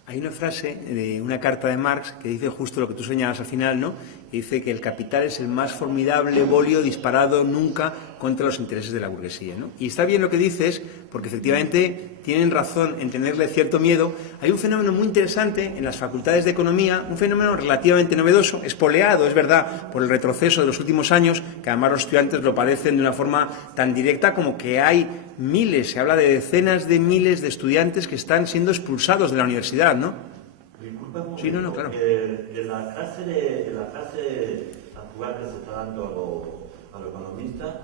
Hay una frase de una carta de Marx que dice justo lo que tú señalas al final, ¿no? Que dice que el capital es el más formidable bolio disparado nunca contra los intereses de la burguesía, ¿no? Y está bien lo que dices, porque efectivamente tienen razón en tenerle cierto miedo. Hay un fenómeno muy interesante en las facultades de economía, un fenómeno relativamente novedoso, espoleado, es verdad, por el retroceso de los últimos años, que además los estudiantes lo padecen de una forma tan directa como que hay miles, se habla de decenas de miles de estudiantes que están siendo expulsados de la universidad, ¿no? Disculpa un momento, Sí, no, claro. En la clase actual que se está dando a los economistas,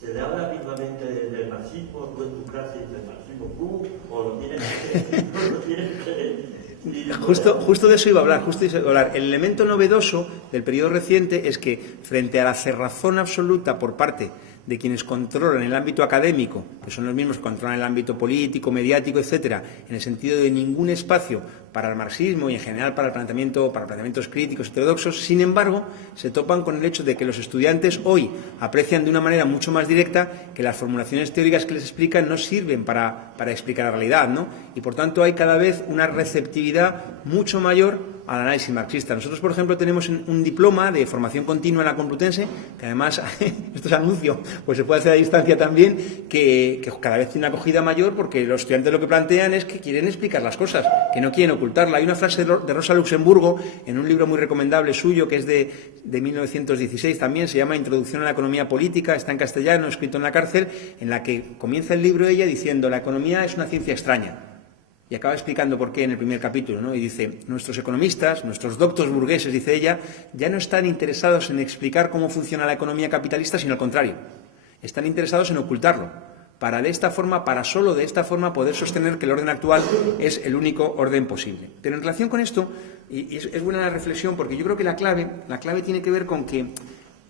¿se le habla mismamente del marxismo? ¿Tú en tu clase dices marxismo o lo tienes que Justo de eso iba a hablar, El elemento novedoso del periodo reciente es que, frente a la cerrazón absoluta por parte de quienes controlan el ámbito académico, que son los mismos que controlan el ámbito político, mediático, etcétera, en el sentido de ningún espacio para el marxismo y en general para planteamientos críticos heterodoxos, sin embargo, se topan con el hecho de que los estudiantes hoy aprecian de una manera mucho más directa que las formulaciones teóricas que les explican no sirven para explicar la realidad, ¿no? Y por tanto hay cada vez una receptividad mucho mayor al análisis marxista. Nosotros, por ejemplo, tenemos un diploma de formación continua en la Complutense, que además, esto es anuncio, pues se puede hacer a distancia también, que cada vez tiene una acogida mayor porque los estudiantes lo que plantean es que quieren explicar las cosas, que no quieren ocultarla. Hay una frase de Rosa Luxemburgo, en un libro muy recomendable suyo, que es de 1916 también, se llama Introducción a la economía política, está en castellano, escrito en la cárcel, en la que comienza el libro ella diciendo: la economía es una ciencia extraña. Y acaba explicando por qué en el primer capítulo, ¿no? Y dice: nuestros economistas, nuestros doctos burgueses, dice ella, ya no están interesados en explicar cómo funciona la economía capitalista, sino al contrario. Están interesados en ocultarlo, para solo de esta forma poder sostener que el orden actual es el único orden posible. Pero en relación con esto, y es buena la reflexión, porque yo creo que la clave tiene que ver con que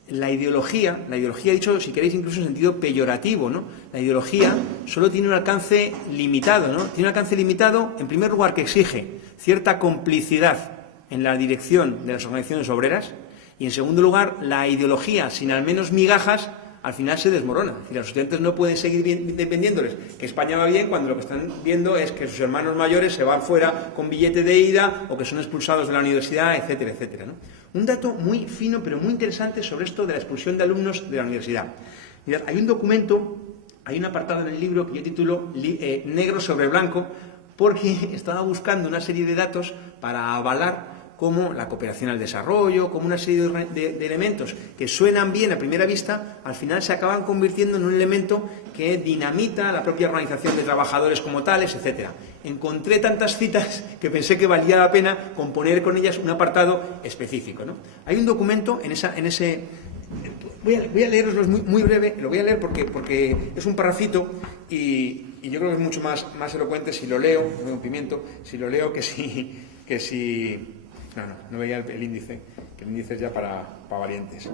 la ideología dicho, si queréis, incluso en sentido peyorativo, ¿no? La ideología solo tiene un alcance limitado, ¿no? Tiene un alcance limitado, en primer lugar, que exige cierta complicidad en la dirección de las organizaciones obreras, y en segundo lugar, la ideología, sin al menos migajas, al final se desmorona. Es decir, los estudiantes no pueden seguir vendiéndoles que España va bien cuando lo que están viendo es que sus hermanos mayores se van fuera con billete de ida o que son expulsados de la universidad, etcétera, etcétera, ¿no? Un dato muy fino pero muy interesante sobre esto de la expulsión de alumnos de la universidad. Mirad, hay un documento, hay un apartado en el libro que yo titulo Negro sobre Blanco, porque estaba buscando una serie de datos para avalar como la cooperación al desarrollo, como una serie de elementos que suenan bien a primera vista, al final se acaban convirtiendo en un elemento que dinamita la propia organización de trabajadores como tales, etcétera. Encontré tantas citas que pensé que valía la pena componer con ellas un apartado específico, ¿no? Hay un documento en ese... Voy a leeroslo, es muy breve, lo voy a leer porque es un parrafito y yo creo que es mucho más elocuente si lo leo, no un pimiento, si lo leo que si... No veía el índice, que el índice es ya para valientes.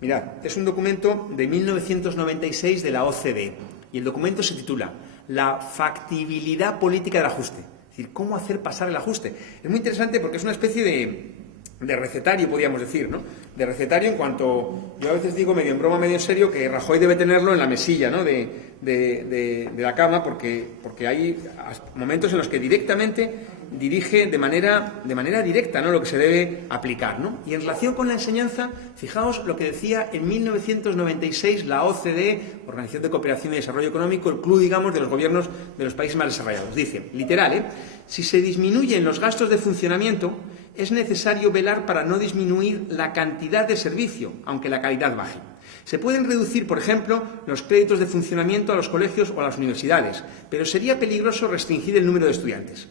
Mirad, es un documento de 1996 de la OCDE y el documento se titula La factibilidad política del ajuste. Es decir, cómo hacer pasar el ajuste. Es muy interesante porque es una especie de recetario, podríamos decir, ¿no? De recetario en cuanto, yo a veces digo medio en broma, medio en serio, que Rajoy debe tenerlo en la mesilla, ¿no? de la cama, porque hay momentos en los que directamente dirige de manera directa, ¿no?, lo que se debe aplicar, ¿no? Y en relación con la enseñanza, fijaos lo que decía en 1996 la OCDE, Organización de Cooperación y Desarrollo Económico, el club, digamos, de los gobiernos de los países más desarrollados. Dice, literal, si se disminuyen los gastos de funcionamiento, es necesario velar para no disminuir la cantidad de servicio, aunque la calidad baje. Se pueden reducir, por ejemplo, los créditos de funcionamiento a los colegios o a las universidades, pero sería peligroso restringir el número de estudiantes.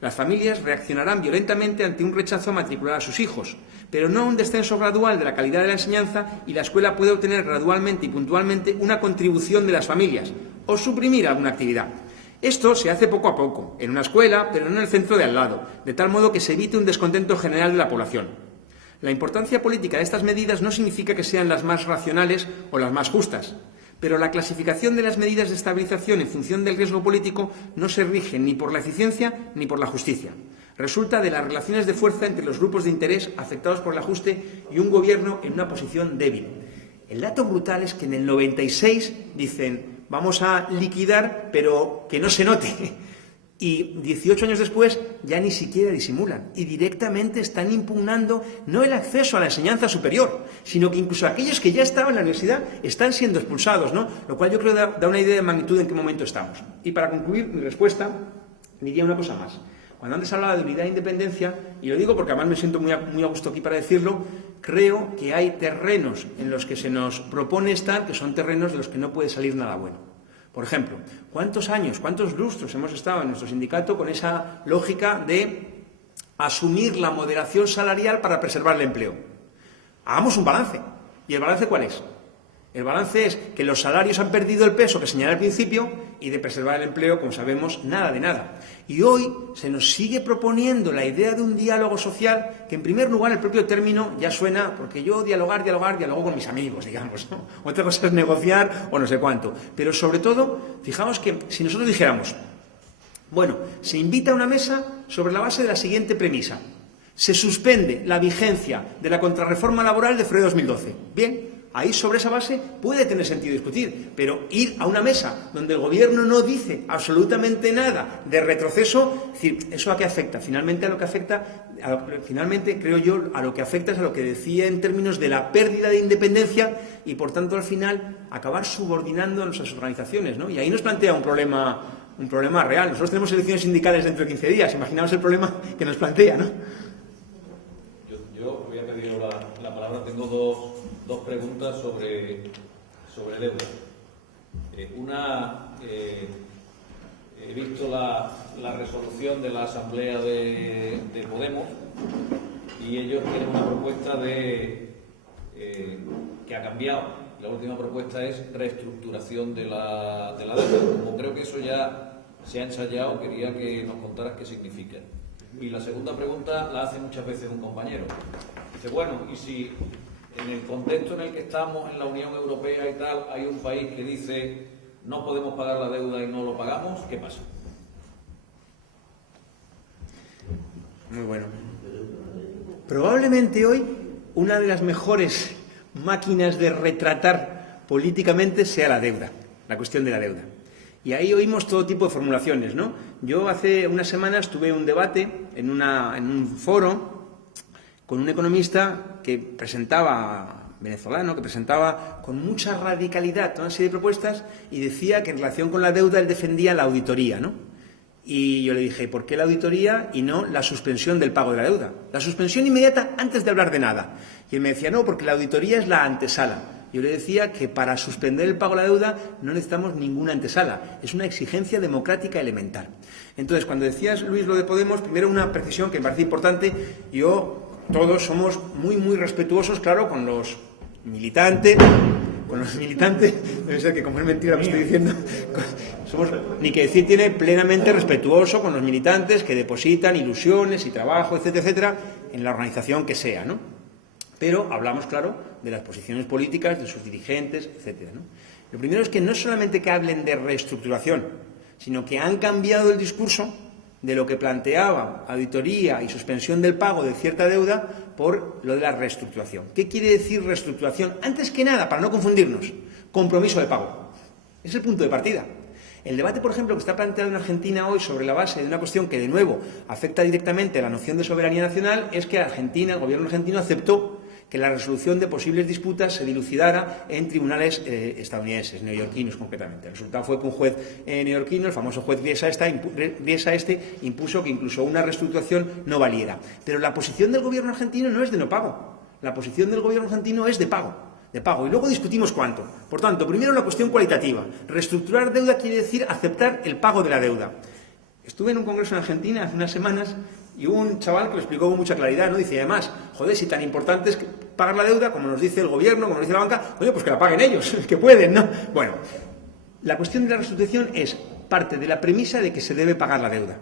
Las familias reaccionarán violentamente ante un rechazo a matricular a sus hijos, pero no a un descenso gradual de la calidad de la enseñanza, y la escuela puede obtener gradualmente y puntualmente una contribución de las familias o suprimir alguna actividad. Esto se hace poco a poco, en una escuela, pero no en el centro de al lado, de tal modo que se evite un descontento general de la población. La importancia política de estas medidas no significa que sean las más racionales o las más justas, pero la clasificación de las medidas de estabilización en función del riesgo político no se rige ni por la eficiencia ni por la justicia. Resulta de las relaciones de fuerza entre los grupos de interés afectados por el ajuste y un gobierno en una posición débil. El dato brutal es que en el 96 dicen vamos a liquidar, pero que no se note. Y 18 años después ya ni siquiera disimulan y directamente están impugnando no el acceso a la enseñanza superior, sino que incluso aquellos que ya estaban en la universidad están siendo expulsados, ¿no? Lo cual yo creo da una idea de magnitud en qué momento estamos. Y para concluir mi respuesta, diría una cosa más. Cuando antes hablaba de unidad e independencia, y lo digo porque además me siento muy a gusto aquí para decirlo, creo que hay terrenos en los que se nos propone estar que son terrenos de los que no puede salir nada bueno. Por ejemplo, ¿cuántos años, cuántos lustros hemos estado en nuestro sindicato con esa lógica de asumir la moderación salarial para preservar el empleo? Hagamos un balance. ¿Y el balance cuál es? El balance es que los salarios han perdido el peso que señalé al principio y de preservar el empleo, como sabemos, nada de nada. Y hoy se nos sigue proponiendo la idea de un diálogo social que, en primer lugar, el propio término ya suena, porque yo dialogo con mis amigos, digamos, ¿no? Otra cosa es negociar o no sé cuánto. Pero, sobre todo, fijaos que si nosotros dijéramos, bueno, se invita a una mesa sobre la base de la siguiente premisa. Se suspende la vigencia de la contrarreforma laboral de febrero de 2012. Bien. Ahí, sobre esa base, puede tener sentido discutir, pero ir a una mesa donde el Gobierno no dice absolutamente nada de retroceso, es decir, ¿eso a qué afecta? Finalmente, creo yo, a lo que afecta es a lo que decía en términos de la pérdida de independencia y, por tanto, al final, acabar subordinando a nuestras organizaciones, ¿no? Y ahí nos plantea un problema real. Nosotros tenemos elecciones sindicales dentro de 15 días. Imaginaos el problema que nos plantea, ¿no? Yo había pedido la palabra. Tengo dos preguntas sobre deuda. Una, he visto la resolución de la Asamblea de Podemos y ellos tienen una propuesta que ha cambiado. La última propuesta es reestructuración de la deuda. Como creo que eso ya se ha ensayado, quería que nos contaras qué significa. Y la segunda pregunta la hace muchas veces un compañero. Dice, bueno, y si en el contexto en el que estamos, en la Unión Europea y tal, hay un país que dice no podemos pagar la deuda y no lo pagamos, ¿qué pasa? Muy bueno. Probablemente hoy una de las mejores máquinas de retratar políticamente sea la deuda, la cuestión de la deuda. Y ahí oímos todo tipo de formulaciones, ¿no? Yo hace unas semanas tuve un debate en un foro con un economista que presentaba, venezolano, que presentaba con mucha radicalidad toda una serie de propuestas y decía que en relación con la deuda él defendía la auditoría, ¿no? Y yo le dije, ¿por qué la auditoría y no la suspensión del pago de la deuda? La suspensión inmediata antes de hablar de nada. Y él me decía, no, porque la auditoría es la antesala. Yo le decía que para suspender el pago de la deuda no necesitamos ninguna antesala. Es una exigencia democrática elemental. Entonces, cuando decías, Luis, lo de Podemos, primero una precisión que me parece importante. Todos somos muy, muy respetuosos, claro, con los militantes, debe ser que como es mentira lo estoy diciendo, somos, ni que decir tiene, plenamente respetuoso con los militantes que depositan ilusiones y trabajo, etcétera, etcétera, en la organización que sea, ¿no? Pero hablamos, claro, de las posiciones políticas, de sus dirigentes, etcétera, ¿no? Lo primero es que no es solamente que hablen de reestructuración, sino que han cambiado el discurso de lo que planteaba auditoría y suspensión del pago de cierta deuda por lo de la reestructuración. ¿Qué quiere decir reestructuración? Antes que nada, para no confundirnos, compromiso de pago. Es el punto de partida. El debate, por ejemplo, que está planteado en Argentina hoy sobre la base de una cuestión que, de nuevo, afecta directamente a la noción de soberanía nacional, es que Argentina, el gobierno argentino, aceptó que la resolución de posibles disputas se dilucidara en tribunales estadounidenses, neoyorquinos concretamente. El resultado fue que un juez neoyorquino, el famoso juez Griesa impuso que incluso una reestructuración no valiera. Pero la posición del gobierno argentino no es de no pago. La posición del gobierno argentino es de pago. Y luego discutimos cuánto. Por tanto, primero la cuestión cualitativa. Reestructurar deuda quiere decir aceptar el pago de la deuda. Estuve en un congreso en Argentina hace unas semanas y hubo un chaval que lo explicó con mucha claridad, ¿no? Dice, además, joder, si tan importante es pagar la deuda, como nos dice el gobierno, como nos dice la banca, oye, pues que la paguen ellos, que pueden, ¿no? Bueno, la cuestión de la reestructuración es parte de la premisa de que se debe pagar la deuda.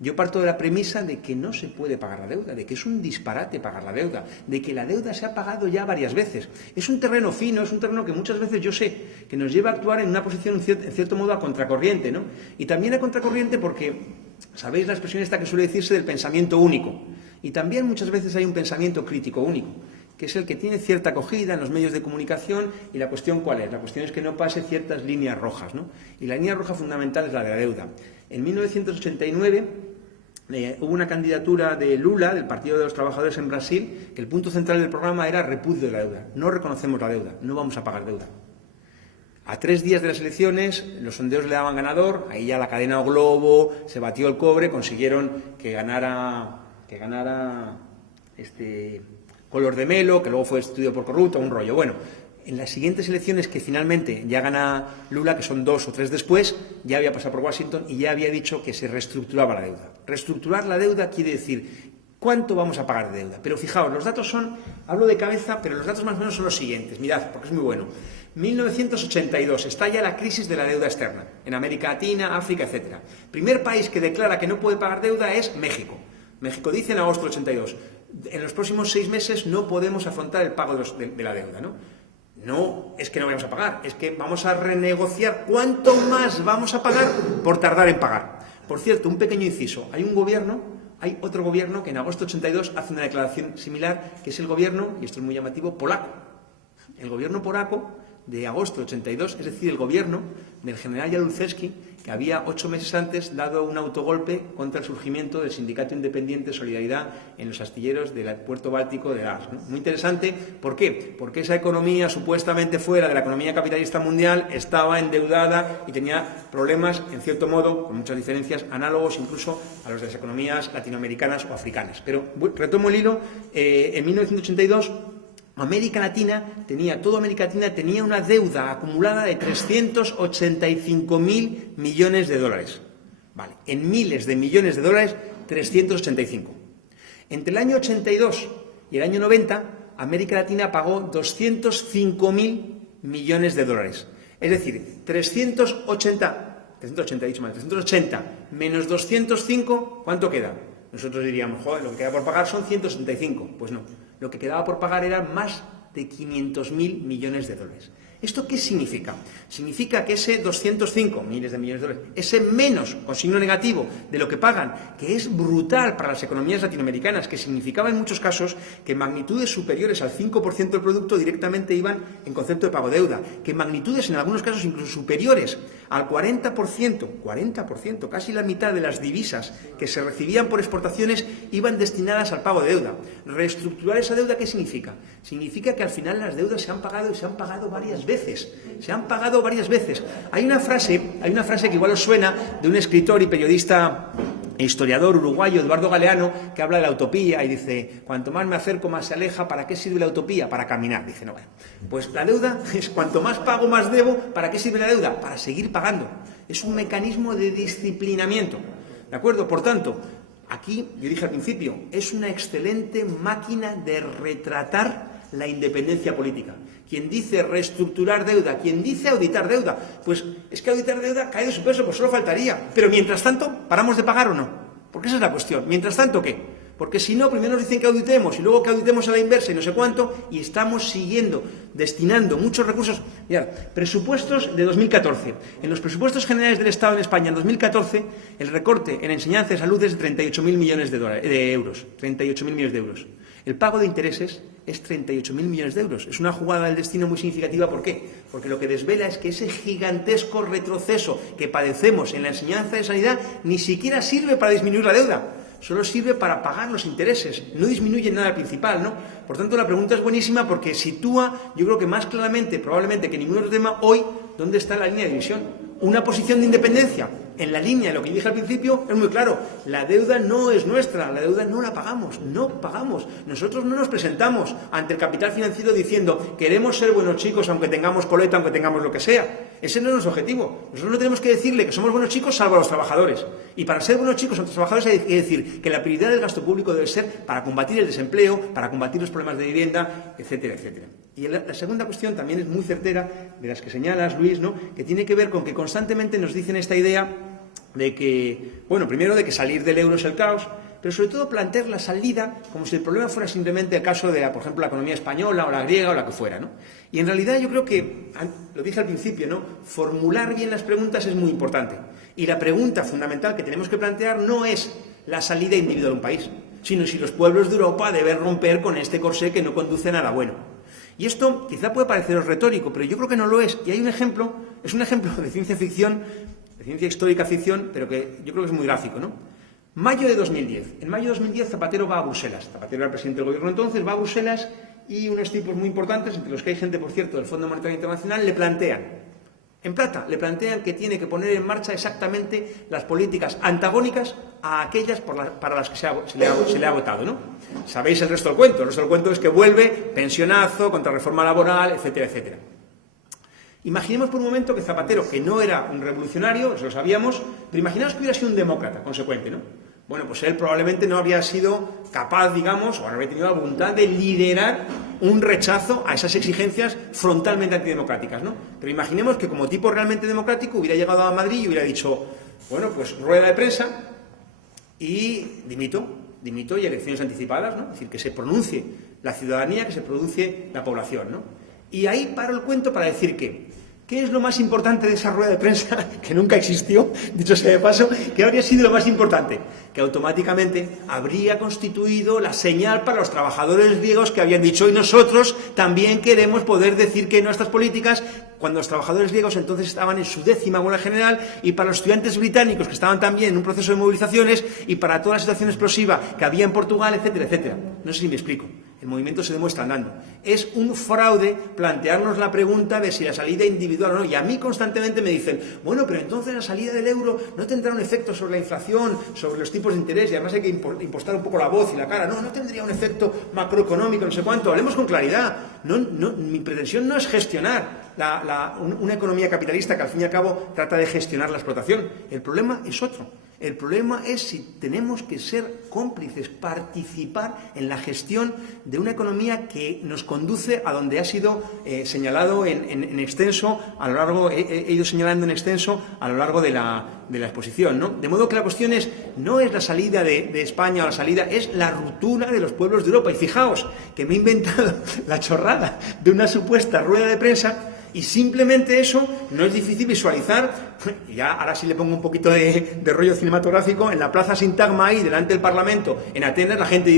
Yo parto de la premisa de que no se puede pagar la deuda, de que es un disparate pagar la deuda, de que la deuda se ha pagado ya varias veces. Es un terreno fino, es un terreno que muchas veces yo sé que nos lleva a actuar en una posición, en cierto modo, a contracorriente, ¿no? Y también a contracorriente porque, ¿sabéis la expresión esta que suele decirse del pensamiento único? Y también muchas veces hay un pensamiento crítico único, que es el que tiene cierta acogida en los medios de comunicación. ¿Y la cuestión cuál es? La cuestión es que no pase ciertas líneas rojas, ¿no? Y la línea roja fundamental es la de la deuda. En 1989 hubo una candidatura de Lula, del Partido de los Trabajadores en Brasil, que el punto central del programa era repudio de la deuda. No reconocemos la deuda, no vamos a pagar deuda. A 3 días de las elecciones, los sondeos le daban ganador, ahí ya la cadena O Globo, se batió el cobre, consiguieron que ganara Color de Melo, que luego fue destituido por corrupto, un rollo. Bueno, en las siguientes elecciones, que finalmente ya gana Lula, que son 2 o 3 después, ya había pasado por Washington y ya había dicho que se reestructuraba la deuda. Reestructurar la deuda quiere decir cuánto vamos a pagar de deuda. Pero fijaos, los datos son, hablo de cabeza, pero los datos más o menos son los siguientes. Mirad, porque es muy bueno. 1982, estalla la crisis de la deuda externa, en América Latina, África, etc. Primer país que declara que no puede pagar deuda es México. México dice en agosto del 82, en los próximos 6 meses no podemos afrontar el pago de la deuda, ¿no? No es que no vayamos a pagar, es que vamos a renegociar cuánto más vamos a pagar por tardar en pagar. Por cierto, un pequeño inciso, hay otro gobierno que en agosto de 82 hace una declaración similar, que es el gobierno, y esto es muy llamativo, polaco. El gobierno polaco de agosto de 82, es decir, el gobierno del general Jaruzelski, que había 8 meses antes dado un autogolpe contra el surgimiento del Sindicato Independiente Solidaridad en los astilleros del puerto báltico de Gdańsk, ¿no? Muy interesante. ¿Por qué? Porque esa economía supuestamente fuera de la economía capitalista mundial estaba endeudada y tenía problemas, en cierto modo, con muchas diferencias, análogos incluso a los de las economías latinoamericanas o africanas. Pero retomo el hilo. En 1982... América Latina tenía una deuda acumulada de 385.000 millones de dólares. Vale, en miles de millones de dólares, 385. Entre el año 82 y el año 90, América Latina pagó 205.000 millones de dólares. Es decir, 380 menos 205, ¿cuánto queda? Nosotros diríamos, joder, lo que queda por pagar son 175. Pues no, lo que quedaba por pagar eran más de 500.000 millones de dólares. ¿Esto qué significa? Significa que ese 205 miles de millones de dólares, ese menos con signo negativo de lo que pagan, que es brutal para las economías latinoamericanas, que significaba en muchos casos que magnitudes superiores al 5% del producto directamente iban en concepto de pago deuda, que magnitudes en algunos casos incluso superiores al 40%, casi la mitad de las divisas que se recibían por exportaciones iban destinadas al pago de deuda. Reestructurar esa deuda, ¿qué significa? Significa que al final las deudas se han pagado y se han pagado varias veces. Hay una frase que igual os suena, de un escritor y periodista e historiador uruguayo, Eduardo Galeano, que habla de la utopía y dice, cuanto más me acerco, más se aleja. ¿Para qué sirve la utopía? Para caminar. Dice, no, bueno, pues la deuda es cuanto más pago, más debo. ¿Para qué sirve la deuda? Para seguir pagando. Es un mecanismo de disciplinamiento. ¿De acuerdo? Por tanto, aquí, yo dije al principio, es una excelente máquina de retratar la independencia política. Quien dice reestructurar deuda, quien dice auditar deuda, pues es que auditar deuda cae de su peso, pues solo faltaría. Pero mientras tanto, ¿paramos de pagar o no? Porque esa es la cuestión. Mientras tanto, ¿qué? Porque si no, primero nos dicen que auditemos y luego que auditemos a la inversa y no sé cuánto, y estamos destinando muchos recursos. Mirad, presupuestos de 2014. En los presupuestos generales del Estado en España en 2014, el recorte en enseñanza y salud es de 38.000 millones de euros. 38.000 millones de euros. El pago de intereses es 38.000 millones de euros. Es una jugada del destino muy significativa. ¿Por qué? Porque lo que desvela es que ese gigantesco retroceso que padecemos en la enseñanza y sanidad ni siquiera sirve para disminuir la deuda. Solo sirve para pagar los intereses, no disminuye nada el principal, ¿no? Por tanto, la pregunta es buenísima porque sitúa, yo creo que más claramente, probablemente que ningún otro tema, hoy, ¿dónde está la línea de división? Una posición de independencia. En la línea de lo que dije al principio es muy claro, la deuda no es nuestra, la deuda no la pagamos, no pagamos. Nosotros no nos presentamos ante el capital financiero diciendo queremos ser buenos chicos aunque tengamos coleta, aunque tengamos lo que sea. Ese no es nuestro objetivo. Nosotros no tenemos que decirle que somos buenos chicos salvo a los trabajadores. Y para ser buenos chicos a los trabajadores hay que decir que la prioridad del gasto público debe ser para combatir el desempleo, para combatir los problemas de vivienda, etcétera, etcétera. Y la segunda cuestión también es muy certera, de las que señalas, Luis, ¿no?, que tiene que ver con que constantemente nos dicen esta idea de que, bueno, primero de que salir del euro es el caos, pero sobre todo plantear la salida como si el problema fuera simplemente el caso de, por ejemplo, la economía española o la griega o la que fuera, ¿no? Y en realidad yo creo que, lo dije al principio, ¿no?, formular bien las preguntas es muy importante. Y la pregunta fundamental que tenemos que plantear no es la salida individual de un país, sino si los pueblos de Europa deben romper con este corsé que no conduce a nada bueno. Y esto quizá puede pareceros retórico, pero yo creo que no lo es. Y hay un ejemplo, es un ejemplo de ciencia ficción, de ciencia histórica ficción, pero que yo creo que es muy gráfico, ¿no? Mayo de 2010. En mayo de 2010 Zapatero va a Bruselas. Zapatero era el presidente del gobierno entonces, va a Bruselas y unos tipos muy importantes, entre los que hay gente, por cierto, del Fondo Monetario Internacional, le plantean, en plata, le plantean que tiene que poner en marcha exactamente las políticas antagónicas a aquellas para las que se le ha votado, ¿no? Sabéis el resto del cuento. El resto del cuento es que vuelve pensionazo, contrarreforma laboral, etcétera, etcétera. Imaginemos por un momento que Zapatero, que no era un revolucionario, eso lo sabíamos, pero imaginaos que hubiera sido un demócrata, consecuente, ¿no? Bueno, pues él probablemente no habría sido capaz, digamos, o no habría tenido la voluntad de liderar un rechazo a esas exigencias frontalmente antidemocráticas, ¿no? Pero imaginemos que como tipo realmente democrático hubiera llegado a Madrid y hubiera dicho, bueno, pues rueda de prensa y dimito y elecciones anticipadas, ¿no? Es decir, que se pronuncie la ciudadanía, que se pronuncie la población, ¿no? Y ahí paro el cuento para decir que ¿qué es lo más importante de esa rueda de prensa, que nunca existió, dicho sea de paso? ¿Qué habría sido lo más importante? Que automáticamente habría constituido la señal para los trabajadores griegos que habían dicho, y nosotros también queremos poder decir que nuestras políticas, cuando los trabajadores griegos entonces estaban en su 10ª huelga general, y para los estudiantes británicos que estaban también en un proceso de movilizaciones, y para toda la situación explosiva que había en Portugal, etcétera, etcétera. No sé si me explico. El movimiento se demuestra andando. Es un fraude plantearnos la pregunta de si la salida individual o no. Y a mí constantemente me dicen, bueno, pero entonces la salida del euro no tendrá un efecto sobre la inflación, sobre los tipos de interés, y además hay que impostar un poco la voz y la cara. No tendría un efecto macroeconómico, no sé cuánto. Hablemos con claridad. Mi pretensión no es gestionar una economía capitalista que al fin y al cabo trata de gestionar la explotación. El problema es otro. El problema es si tenemos que ser cómplices, participar en la gestión de una economía que nos conduce a donde ha sido señalado en extenso a lo largo, he ido señalando en extenso a lo largo de la exposición, ¿no? De modo que la cuestión no es la salida de España o la salida, es la ruptura de los pueblos de Europa. Y fijaos que me he inventado la chorrada de una supuesta rueda de prensa. Y simplemente eso no es difícil visualizar, ya ahora sí le pongo un poquito de rollo cinematográfico, en la plaza Sintagma ahí, delante del Parlamento, en Atenas, la gente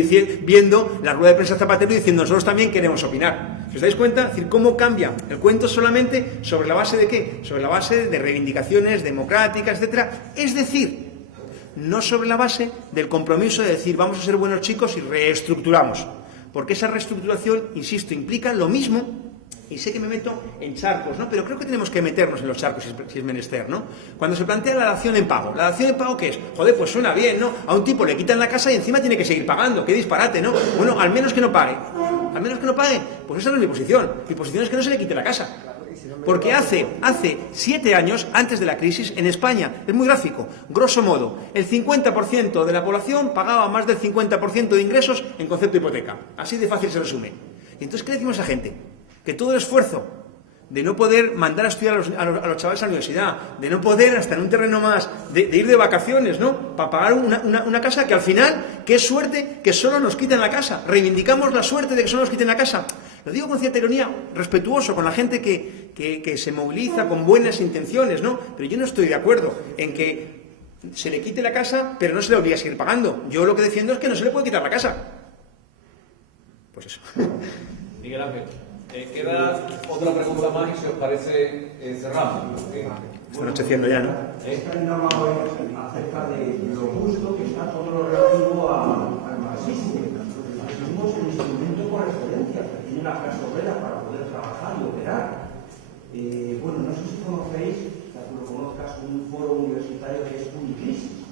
viendo la rueda de prensa de Zapatero y diciendo, nosotros también queremos opinar. ¿Os dais cuenta? Es decir, ¿cómo cambia el cuento solamente sobre la base de qué? Sobre la base de reivindicaciones democráticas, etcétera. Es decir, no sobre la base del compromiso de decir, vamos a ser buenos chicos y reestructuramos. Porque esa reestructuración, insisto, implica lo mismo. Y sé que me meto en charcos, ¿no? Pero creo que tenemos que meternos en los charcos si es menester, ¿no? Cuando se plantea la dación en pago. ¿La dación en pago qué es? Joder, pues suena bien, ¿no? A un tipo le quitan la casa y encima tiene que seguir pagando. ¡Qué disparate!, ¿no? Bueno, al menos que no pague. Al menos que no pague. Pues esa no es mi posición. Mi posición es que no se le quite la casa. Porque hace 7 años, antes de la crisis, en España, es muy gráfico, grosso modo, el 50% de la población pagaba más del 50% de ingresos en concepto de hipoteca. Así de fácil se resume. Y entonces, ¿qué le decimos a esa gente? Que todo el esfuerzo de no poder mandar a estudiar a los chavales a la universidad, de no poder, hasta en un terreno más, de ir de vacaciones, ¿no? Para pagar una casa que al final, qué suerte que solo nos quiten la casa. Reivindicamos la suerte de que solo nos quiten la casa. Lo digo con cierta ironía, respetuoso con la gente que se moviliza con buenas intenciones, ¿no? Pero yo no estoy de acuerdo en que se le quite la casa, pero no se le obliga a seguir pagando. Yo lo que defiendo es que no se le puede quitar la casa. Pues eso. Miguel Ángel. Queda otra pregunta más y si os parece cerramos. Está anocheciendo ya, ¿no? Esta norma acerca de lo justo que está todo lo relativo al marxismo. El marxismo es el instrumento por excelencia, que tiene la clase obrera para poder trabajar y operar. Bueno, no sé si conocéis, ya que lo conozcas, un foro universitario que es Unicrisis.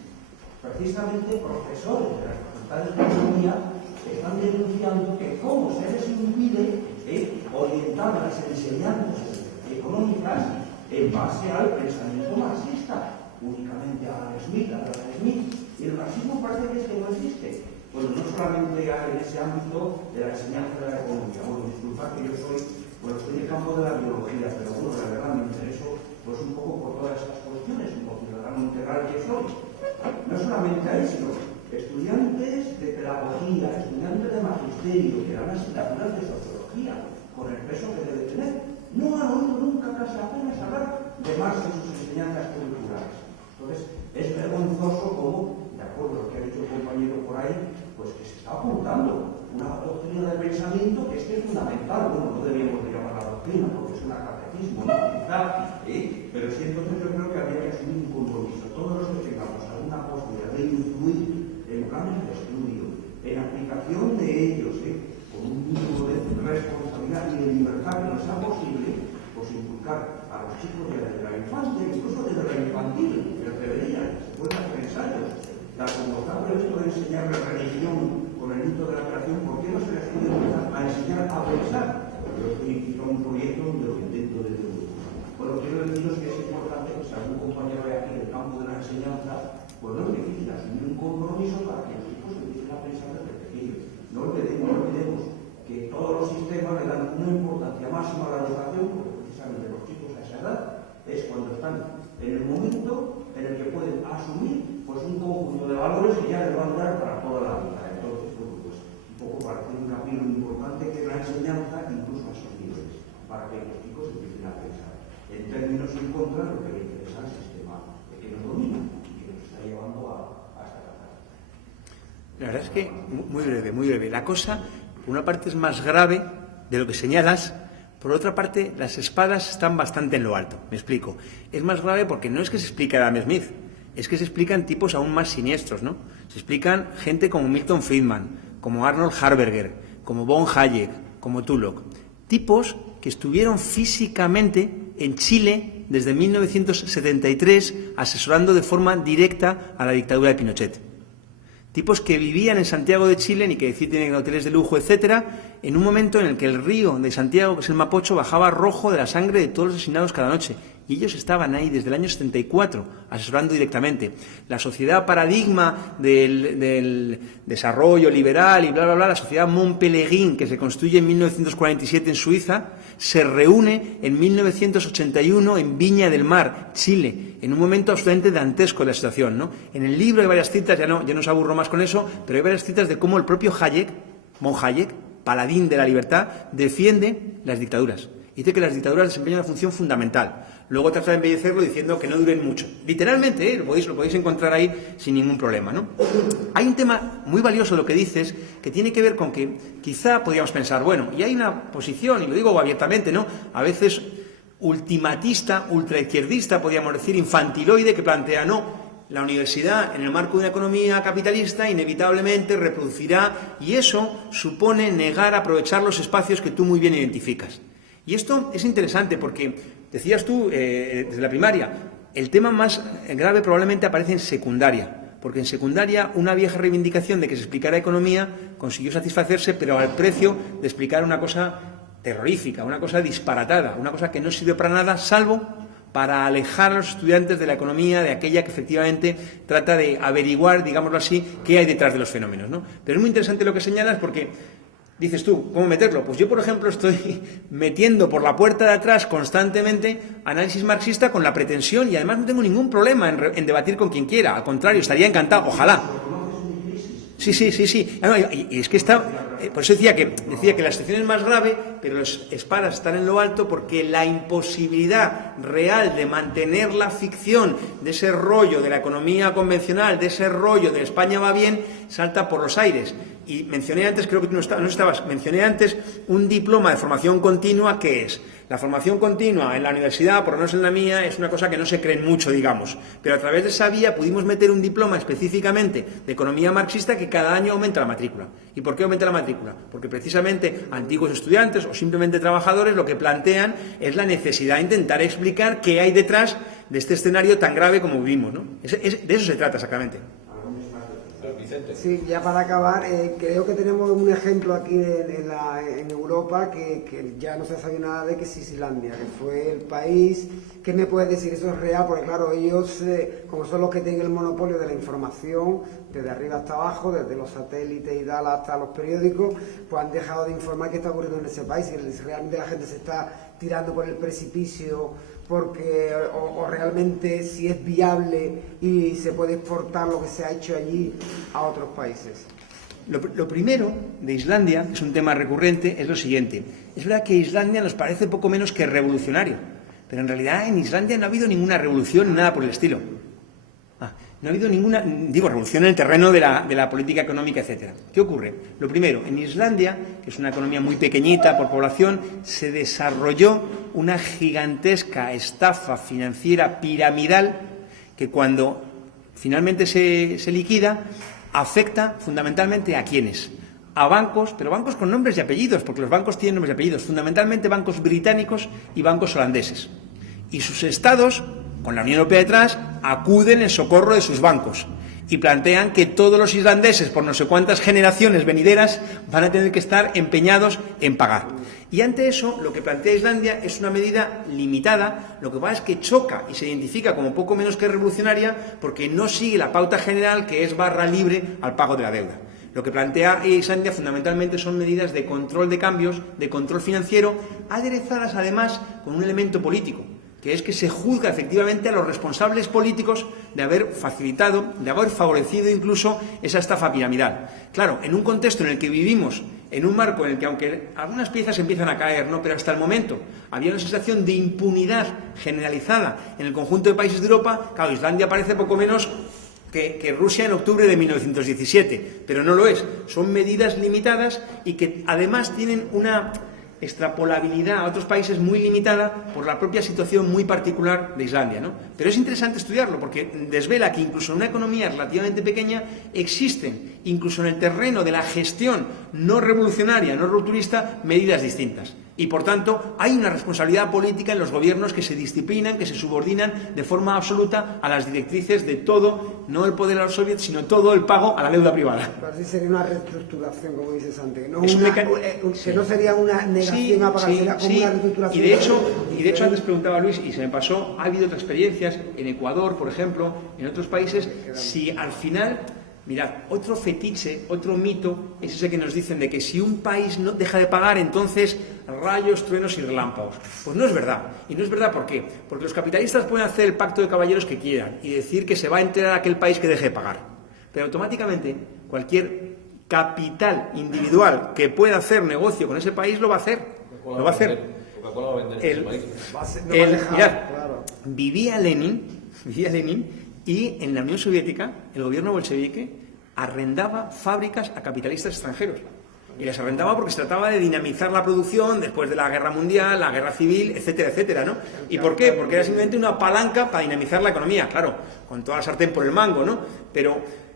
Precisamente profesores de las facultades de economía están denunciando que cómo se les impide orientar las enseñanzas económicas en base al pensamiento marxista, únicamente a Adam Smith. Y el marxismo parece que no existe. Bueno, no solamente en ese ámbito de la enseñanza de la economía. Bueno, disculpad que yo soy campo de la biología, pero bueno, la verdad me interesó pues un poco por todas estas cuestiones, como ciudadano integral que soy. No solamente ahí, sino estudiantes de pedagogía, estudiantes de magisterio, que dan asignaturas de sociología, con el peso que debe tener. No han oído nunca casi apenas hablar de Marx en sus enseñanzas curriculares. Entonces, es vergonzoso como, de acuerdo a lo que ha dicho el compañero por ahí, pues que se está ocultando una doctrina de pensamiento que es fundamental. Bueno, no deberíamos de llamar la doctrina porque es un catecismo, ¿no? Quizá, pero sí, entonces yo creo que habría que asumir un compromiso. Todos los que tengamos alguna posibilidad de influir en planes de estudio, en aplicación de ellos, con un mínimo de responsabilidad y de libertad que nos sea posible, pues inculcar a los chicos desde la infancia, incluso desde la infantil, desde debería, se pueden hacer ensayos. Como está previsto de enseñar la religión con el mito de la creación, ¿por qué no se les puede empezar a enseñar a pensar? Yo estoy en un proyecto donde lo intento desde luego. Bueno, quiero deciros que es importante que si algún compañero de aquí del campo de la enseñanza, pues no es difícil asumir un compromiso para que los chicos empiecen a pensar desde pequeños. No olvidemos que todos los sistemas le dan una importancia máxima a la educación, porque precisamente los chicos a esa edad es cuando están en el momento en el que pueden asumir pues un conjunto de valores que ya les van a durar para toda la vida. Entonces, bueno, pues un poco para hacer un capítulo importante que es la enseñanza, incluso a esos niveles, para que los chicos empiecen a pensar en términos en contra de lo que le interesa al sistema que nos domina y que nos está llevando a esta catástrofe. La verdad es que muy breve, muy breve. La cosa, por una parte, es más grave de lo que señalas. Por otra parte, las espadas están bastante en lo alto. Me explico. Es más grave porque no es que se explique a Adam Smith, es que se explican tipos aún más siniestros, ¿no? Se explican gente como Milton Friedman, como Arnold Harberger, como von Hayek, como Tulloch. Tipos que estuvieron físicamente en Chile desde 1973 asesorando de forma directa a la dictadura de Pinochet. Tipos que vivían en Santiago de Chile, ni que decir tienen hoteles de lujo, etcétera, en un momento en el que el río de Santiago, que es el Mapocho, bajaba rojo de la sangre de todos los asesinados cada noche. Y ellos estaban ahí desde el año 74, asesorando directamente. La sociedad paradigma del desarrollo liberal y bla, bla, bla, la sociedad Montpellerin, que se construye en 1947 en Suiza, se reúne en 1981 en Viña del Mar, Chile, en un momento absolutamente dantesco de la situación, ¿no? En el libro hay varias citas, ya no os aburro más con eso, pero hay varias citas de cómo el propio Hayek, von Hayek, paladín de la libertad, defiende las dictaduras. Dice que las dictaduras desempeñan una función fundamental. Luego trata de embellecerlo diciendo que no duren mucho. Literalmente, lo podéis encontrar ahí sin ningún problema, ¿no? Hay un tema muy valioso lo que dices, que tiene que ver con que quizá podríamos pensar, bueno, y hay una posición, y lo digo abiertamente, ¿no?, a veces ultimatista, ultraizquierdista, podríamos decir, infantiloide, que plantea, no, la universidad, en el marco de una economía capitalista, inevitablemente reproducirá, y eso supone negar aprovechar los espacios que tú muy bien identificas. Y esto es interesante porque, decías tú, desde la primaria, el tema más grave probablemente aparece en secundaria, porque en secundaria una vieja reivindicación de que se explicara economía consiguió satisfacerse, pero al precio de explicar una cosa terrorífica, una cosa disparatada, una cosa que no sirve para nada, salvo para alejar a los estudiantes de la economía, de aquella que efectivamente trata de averiguar, digámoslo así, qué hay detrás de los fenómenos, ¿no? Pero es muy interesante lo que señalas porque dices tú, ¿cómo meterlo? Pues yo, por ejemplo, estoy metiendo por la puerta de atrás constantemente análisis marxista con la pretensión, y además no tengo ningún problema en debatir con quien quiera, al contrario, estaría encantado, ojalá. Sí. Y es que está, por eso decía que la situación es más grave, pero las espadas están en lo alto porque la imposibilidad real de mantener la ficción de ese rollo de la economía convencional, de ese rollo de España va bien, salta por los aires. Y mencioné antes, creo que tú no estabas, mencioné antes un diploma de formación continua, que es la formación continua en la universidad, por lo menos en la mía, es una cosa que no se cree mucho, digamos, pero a través de esa vía pudimos meter un diploma específicamente de economía marxista que cada año aumenta la matrícula. ¿Y por qué aumenta la matrícula? Porque precisamente antiguos estudiantes o simplemente trabajadores lo que plantean es la necesidad de intentar explicar qué hay detrás de este escenario tan grave como vivimos, ¿no? De eso se trata exactamente. Vicente. Sí, ya para acabar, creo que tenemos un ejemplo aquí en Europa que ya no se sabe nada de, que es Islandia, que fue el país. ¿Qué me puedes decir? Eso es real, porque claro, ellos, como son los que tienen el monopolio de la información, desde arriba hasta abajo, desde los satélites y tal hasta los periódicos, pues han dejado de informar qué está ocurriendo en ese país, y realmente la gente se está tirando por el precipicio, porque o realmente si es viable y se puede exportar lo que se ha hecho allí a otros países. Lo primero de Islandia, que es un tema recurrente, es lo siguiente. Es verdad que Islandia nos parece poco menos que revolucionario, pero en realidad en Islandia no ha habido ninguna revolución, nada por el estilo. No ha habido ninguna, revolución en el terreno de la política económica, etcétera. ¿Qué ocurre? Lo primero, en Islandia, que es una economía muy pequeñita por población, se desarrolló una gigantesca estafa financiera piramidal que cuando finalmente se liquida afecta fundamentalmente a ¿quiénes? A bancos, pero bancos con nombres y apellidos, porque los bancos tienen nombres y apellidos, fundamentalmente bancos británicos y bancos holandeses. Y sus estados, con la Unión Europea detrás, acuden en socorro de sus bancos y plantean que todos los islandeses, por no sé cuántas generaciones venideras, van a tener que estar empeñados en pagar. Y ante eso, lo que plantea Islandia es una medida limitada, lo que pasa es que choca y se identifica como poco menos que revolucionaria porque no sigue la pauta general, que es barra libre al pago de la deuda. Lo que plantea Islandia fundamentalmente son medidas de control de cambios, de control financiero, aderezadas además con un elemento político, que es que se juzga efectivamente a los responsables políticos de haber facilitado, de haber favorecido incluso esa estafa piramidal. Claro, en un contexto en el que vivimos, en un marco en el que, aunque algunas piezas empiezan a caer, ¿no?, pero hasta el momento había una sensación de impunidad generalizada en el conjunto de países de Europa, claro, Islandia parece poco menos que Rusia en octubre de 1917, pero no lo es. Son medidas limitadas y que además tienen una extrapolabilidad a otros países muy limitada por la propia situación muy particular de Islandia, ¿no? Pero es interesante estudiarlo porque desvela que incluso en una economía relativamente pequeña existen, incluso en el terreno de la gestión no revolucionaria, no rupturista, medidas distintas. Y, por tanto, hay una responsabilidad política en los gobiernos que se disciplinan, que se subordinan de forma absoluta a las directrices de todo, no el poder a los soviets, sino todo el pago a la deuda privada. Pero así sería una reestructuración, como dices antes, que no, sí. No sería una negación a pagar, sería como una reestructuración. Y de hecho antes preguntaba Luis, y se me pasó, ha habido otras experiencias, en Ecuador, por ejemplo, en otros países, si al final... Mirad, otro fetiche, otro mito es ese que nos dicen de que si un país no deja de pagar, entonces rayos, truenos y relámpagos. Pues no es verdad. Y no es verdad, ¿por qué? Porque los capitalistas pueden hacer el pacto de caballeros que quieran y decir que se va a enterar aquel país que deje de pagar. Pero automáticamente cualquier capital individual que pueda hacer negocio con ese país lo va a hacer. Lo va a hacer. Coca-Cola va a vender ese país. Mirad, vivía Lenin y en la Unión Soviética el gobierno bolchevique arrendaba fábricas a capitalistas extranjeros. Y las arrendaba porque se trataba de dinamizar la producción después de la guerra mundial, la guerra civil, etcétera, etcétera, ¿no? ¿Y por qué? Porque era simplemente una palanca para dinamizar la economía, claro, con toda la sartén por el mango, ¿no? Pero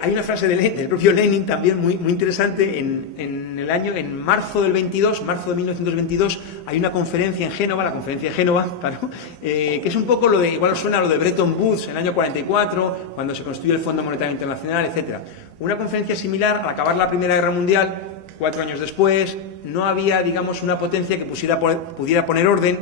hay una frase del propio Lenin también muy interesante. En marzo del 22, marzo de 1922, hay una conferencia en Génova, la conferencia de Génova, claro, que es un poco lo de, igual os suena lo de Bretton Woods en el año 44, cuando se construye el Fondo Monetario Internacional, etcétera. Una conferencia similar al acabar la Primera Guerra Mundial, 4 años después, no había, digamos, una potencia que pudiera poner orden.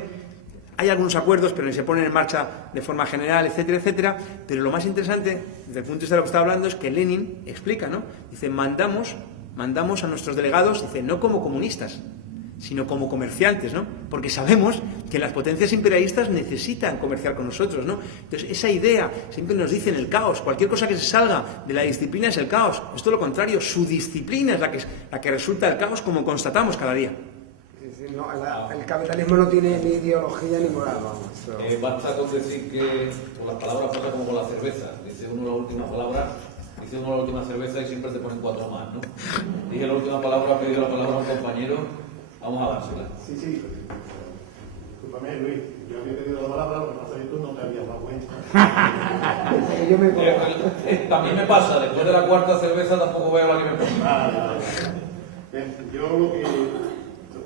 Hay algunos acuerdos, pero ni se ponen en marcha de forma general, etcétera, etcétera. Pero lo más interesante, desde el punto de vista de lo que estaba hablando, es que Lenin explica, ¿no? Dice, mandamos a nuestros delegados, dice, no como comunistas, sino como comerciantes, ¿no? Porque sabemos que las potencias imperialistas necesitan comerciar con nosotros, ¿no? Entonces, esa idea, siempre nos dicen el caos, cualquier cosa que se salga de la disciplina es el caos. Es todo lo contrario, su disciplina es la que resulta el caos, como constatamos cada día. No, el capitalismo no tiene ni ideología ni moral, vamos. Basta con decir que con las palabras pasa como con la cerveza. Dice uno la última palabra, dice uno la última cerveza y siempre te ponen 4 más, ¿no? Dije la última palabra, ha pedido la palabra a un compañero, vamos a dársela. Sí. Discúlpame, Luis, yo había pedido la palabra, lo que pasa es que tú no te habías dado cuenta. También me pasa, después de la 4ª cerveza tampoco veo la que me ponga. Bien, yo lo que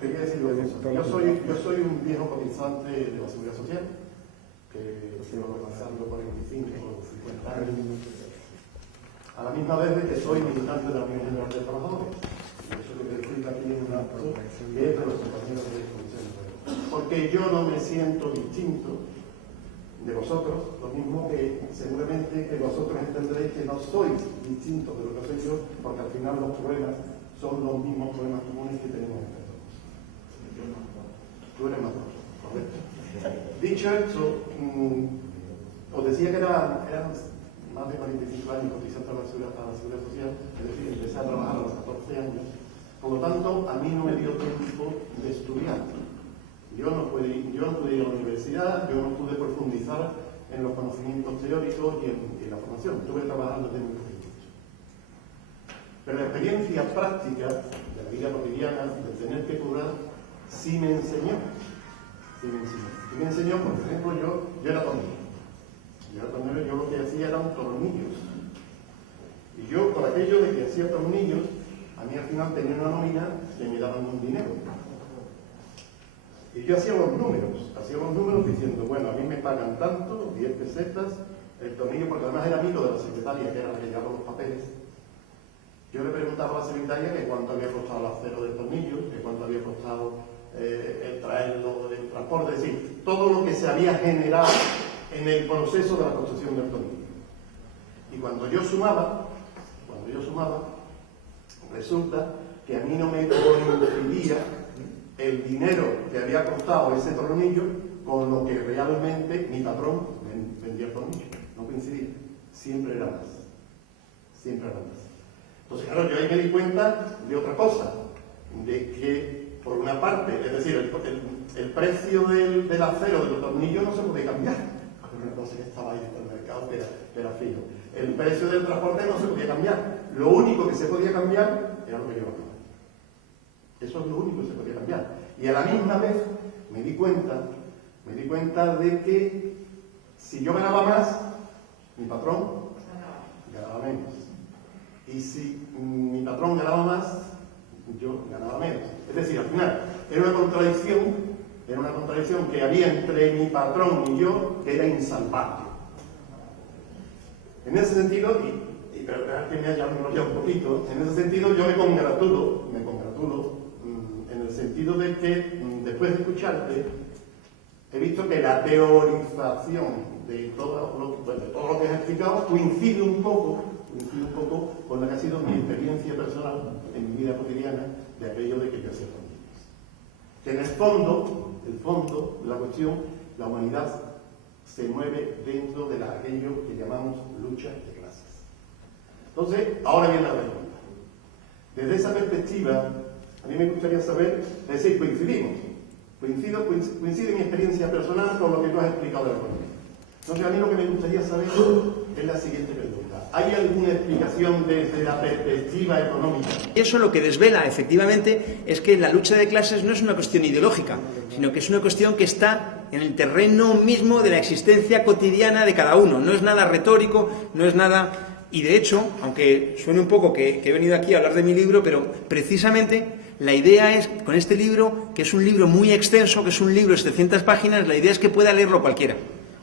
quería decir es eso. Yo soy un viejo cotizante de la Seguridad Social, que tengo pasando 45 o 50 años. a la misma vez de que soy militante de la Unión General de Trabajadores. Y eso es lo que explica aquí en un acto que es de los compañeros de Comisión de Trabajo. Porque yo no me siento distinto de vosotros, lo mismo que seguramente que vosotros entenderéis que no sois distintos de lo que soy yo, porque al final los problemas son los mismos problemas comunes que tenemos entre todos. Tú eres más joven, correcto. Dicho esto, os decía que eran más de 45 años cotizando a la Seguridad Social, es decir, empecé a trabajar a los 14 años. Por lo tanto, a mí no me dio tiempo de estudiar. Yo no pude ir a la universidad, yo no pude profundizar en los conocimientos teóricos y en la formación. Estuve trabajando desde muy pequeño. Pero la experiencia práctica de la vida cotidiana, de tener que cobrar, sí me enseñó. Sí me enseñó, por ejemplo, yo era tornillo. Yo lo que hacía eran tornillos. Y yo, por aquello de que hacía tornillos, a mí al final tenía una nómina que me daban un dinero. Y yo hacía los números diciendo, bueno, a mí me pagan tanto, 10 pesetas, el tornillo, porque además era amigo de la secretaria, que era la que llevaba los papeles. Yo le preguntaba a la secretaria que cuánto había costado el acero del tornillo, que cuánto había costado el traerlo, el transporte, es decir, todo lo que se había generado en el proceso de la construcción del tornillo. Y cuando yo sumaba, resulta que a mí no me coincidía el dinero que había costado ese tornillo con lo que realmente mi patrón vendía el tornillo. No coincidía. Siempre era más. Entonces, claro, yo ahí me di cuenta de otra cosa, de que, por una parte, es decir, el precio del acero de los tornillos no se puede cambiar. Una cosa que estaba ahí en el mercado que era fijo. El precio del transporte no se podía cambiar. Lo único que se podía cambiar era lo que yo ganaba. Eso es lo único que se podía cambiar. Y a la misma vez me di cuenta de que si yo ganaba más, mi patrón ganaba menos. Y si mi patrón ganaba más, yo ganaba menos. Es decir, al final, era una contradicción que había entre mi patrón y yo que era insalvable. En ese sentido, pero que me haya enrollado un poquito, en ese sentido yo me congratulo en el sentido de que después de escucharte he visto que la teorización de todo lo que has explicado coincide un poco con lo que ha sido mi experiencia personal en mi vida cotidiana de aquello de que yo hacía tornillos. Que en el fondo de la cuestión, la humanidad se mueve dentro de aquello que llamamos lucha de clases. Entonces, ahora viene la pregunta. Desde esa perspectiva, a mí me gustaría saber, es decir, coincide mi experiencia personal con lo que tú has explicado de la economía. Entonces, a mí lo que me gustaría saber es la siguiente pregunta. ¿Hay alguna explicación desde la perspectiva económica? Eso lo que desvela, efectivamente, es que la lucha de clases no es una cuestión ideológica, sino que es una cuestión que está en el terreno mismo de la existencia cotidiana de cada uno. No es nada retórico, no es nada... Y de hecho, aunque suene un poco que he venido aquí a hablar de mi libro, pero precisamente la idea es, con este libro, que es un libro muy extenso, que es un libro de 700 páginas, la idea es que pueda leerlo cualquiera.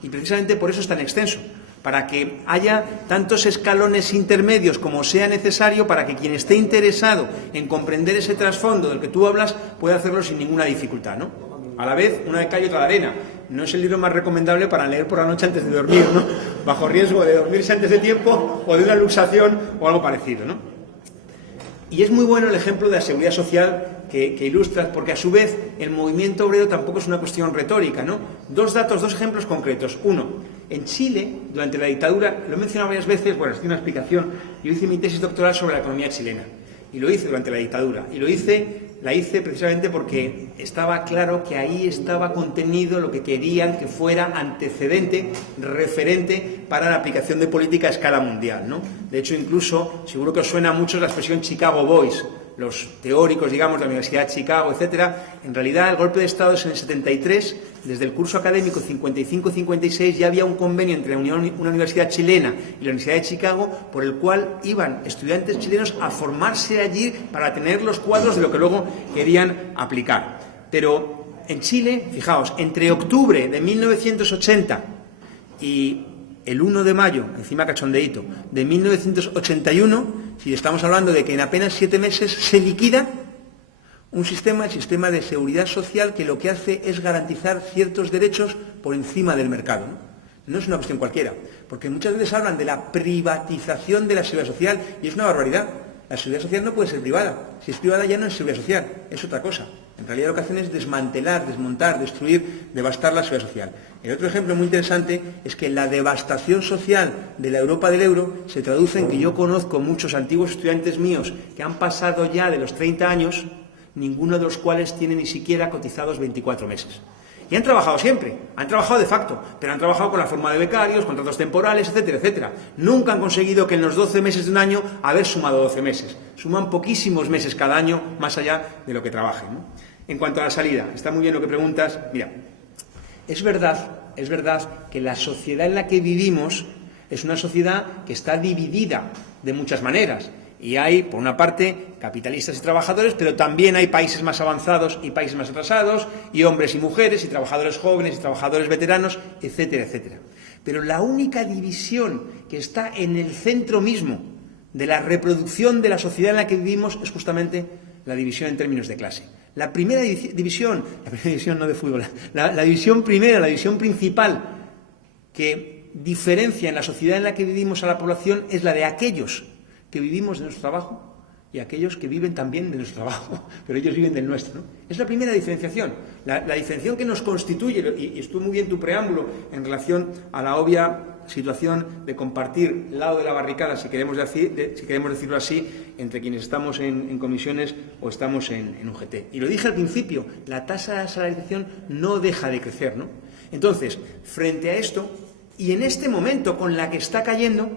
Y precisamente por eso es tan extenso, para que haya tantos escalones intermedios como sea necesario para que quien esté interesado en comprender ese trasfondo del que tú hablas pueda hacerlo sin ninguna dificultad, ¿no? A la vez, una de cal y otra de arena. No es el libro más recomendable para leer por la noche antes de dormir, ¿no? Bajo riesgo de dormirse antes de tiempo o de una luxación o algo parecido, ¿no? Y es muy bueno el ejemplo de la seguridad social que ilustras, porque a su vez el movimiento obrero tampoco es una cuestión retórica, ¿no? Dos ejemplos concretos. Uno, en Chile, durante la dictadura, lo he mencionado varias veces, bueno, es una explicación, yo hice mi tesis doctoral sobre la economía chilena, y lo hice durante la dictadura, y la hice precisamente porque estaba claro que ahí estaba contenido lo que querían que fuera antecedente, referente para la aplicación de política a escala mundial, ¿no? De hecho, incluso, seguro que os suena mucho la expresión Chicago Boys, los teóricos, digamos, de la Universidad de Chicago, etcétera. En realidad, el golpe de Estado es en el 73, desde el curso académico 55-56 ya había un convenio entre una universidad chilena y la Universidad de Chicago por el cual iban estudiantes chilenos a formarse allí para tener los cuadros de lo que luego querían aplicar. Pero en Chile, fijaos, entre octubre de 1980 y el 1 de mayo, encima cachondeíto, de 1981, si estamos hablando de que en apenas 7 meses se liquida un sistema, el sistema de seguridad social, que lo que hace es garantizar ciertos derechos por encima del mercado, no es una cuestión cualquiera, porque muchas veces hablan de la privatización de la seguridad social y es una barbaridad. La seguridad social no puede ser privada. Si es privada ya no es seguridad social, es otra cosa. En realidad lo que hacen es desmantelar, desmontar, destruir, devastar la seguridad social. El otro ejemplo muy interesante es que la devastación social de la Europa del euro se traduce en que yo conozco muchos antiguos estudiantes míos que han pasado ya de los 30 años, ninguno de los cuales tiene ni siquiera cotizados 24 meses. Y han trabajado siempre, han trabajado de facto, pero han trabajado con la forma de becarios, contratos temporales, etcétera, etcétera. Nunca han conseguido que en los 12 meses de un año haber sumado 12 meses. Suman poquísimos meses cada año, más allá de lo que trabajen, ¿no? En cuanto a la salida, está muy bien lo que preguntas. Mira, es verdad que la sociedad en la que vivimos es una sociedad que está dividida de muchas maneras. Y hay, por una parte, capitalistas y trabajadores, pero también hay países más avanzados y países más atrasados, y hombres y mujeres, y trabajadores jóvenes y trabajadores veteranos, etcétera, etcétera. Pero la única división que está en el centro mismo de la reproducción de la sociedad en la que vivimos es justamente la división en términos de clase. La primera división no de fútbol, la división primera, la división principal que diferencia en la sociedad en la que vivimos a la población es la de aquellos que vivimos de nuestro trabajo y aquellos que viven también de nuestro trabajo, pero ellos viven del nuestro, ¿no? Es la primera diferenciación, la diferenciación que nos constituye, y estuvo muy bien tu preámbulo en relación a la obvia situación de compartir el lado de la barricada, si queremos decirlo así, entre quienes estamos en comisiones o estamos en UGT. Y lo dije al principio, la tasa de salarización no deja de crecer, ¿no? Entonces, frente a esto, y en este momento con la que está cayendo,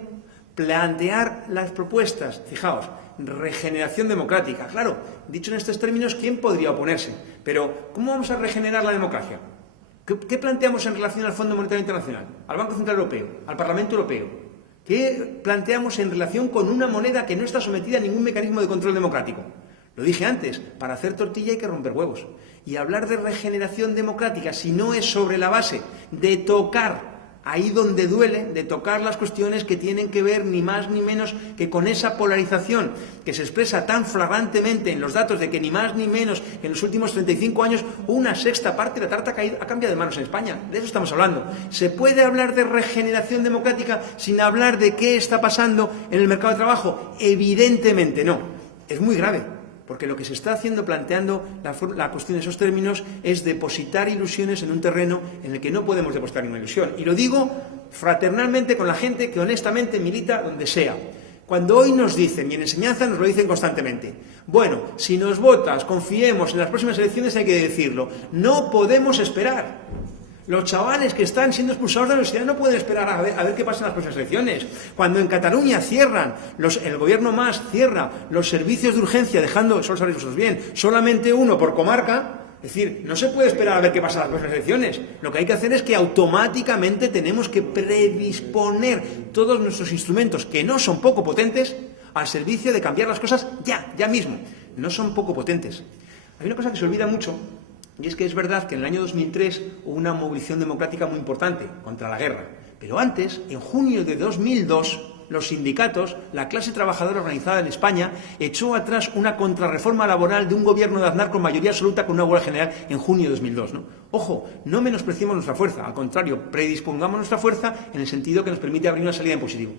plantear las propuestas, fijaos, regeneración democrática. Claro, dicho en estos términos, ¿quién podría oponerse? Pero, ¿cómo vamos a regenerar la democracia? ¿Qué planteamos en relación al Fondo Monetario Internacional, al Banco Central Europeo, al Parlamento Europeo? ¿Qué planteamos en relación con una moneda que no está sometida a ningún mecanismo de control democrático? Lo dije antes, para hacer tortilla hay que romper huevos. Y hablar de regeneración democrática, si no es sobre la base de tocar ahí donde duele, de tocar las cuestiones que tienen que ver ni más ni menos que con esa polarización que se expresa tan flagrantemente en los datos de que ni más ni menos que en los últimos 35 años una sexta parte de la tarta ha cambiado de manos en España. De eso estamos hablando. ¿Se puede hablar de regeneración democrática sin hablar de qué está pasando en el mercado de trabajo? Evidentemente no. Es muy grave. Porque lo que se está haciendo, planteando la cuestión de esos términos, es depositar ilusiones en un terreno en el que no podemos depositar ninguna ilusión. Y lo digo fraternalmente con la gente que honestamente milita donde sea. Cuando hoy nos dicen, y en enseñanza nos lo dicen constantemente, bueno, si nos votas, confiemos en las próximas elecciones, hay que decirlo, no podemos esperar. Los chavales que están siendo expulsados de la universidad no pueden esperar a ver qué pasa en las próximas elecciones. Cuando en Cataluña cierran, el gobierno más cierra los servicios de urgencia, dejando, solo sabéis vosotros bien, solamente uno por comarca, es decir, no se puede esperar a ver qué pasa en las próximas elecciones. Lo que hay que hacer es que automáticamente tenemos que predisponer todos nuestros instrumentos, que no son poco potentes, al servicio de cambiar las cosas ya mismo. No son poco potentes. Hay una cosa que se olvida mucho, y es que es verdad que en el año 2003 hubo una movilización democrática muy importante contra la guerra. Pero antes, en junio de 2002, los sindicatos, la clase trabajadora organizada en España, echó atrás una contrarreforma laboral de un gobierno de Aznar con mayoría absoluta con una huelga general en junio de 2002, ¿no? Ojo, no menospreciemos nuestra fuerza, al contrario, predispongamos nuestra fuerza en el sentido que nos permite abrir una salida en positivo.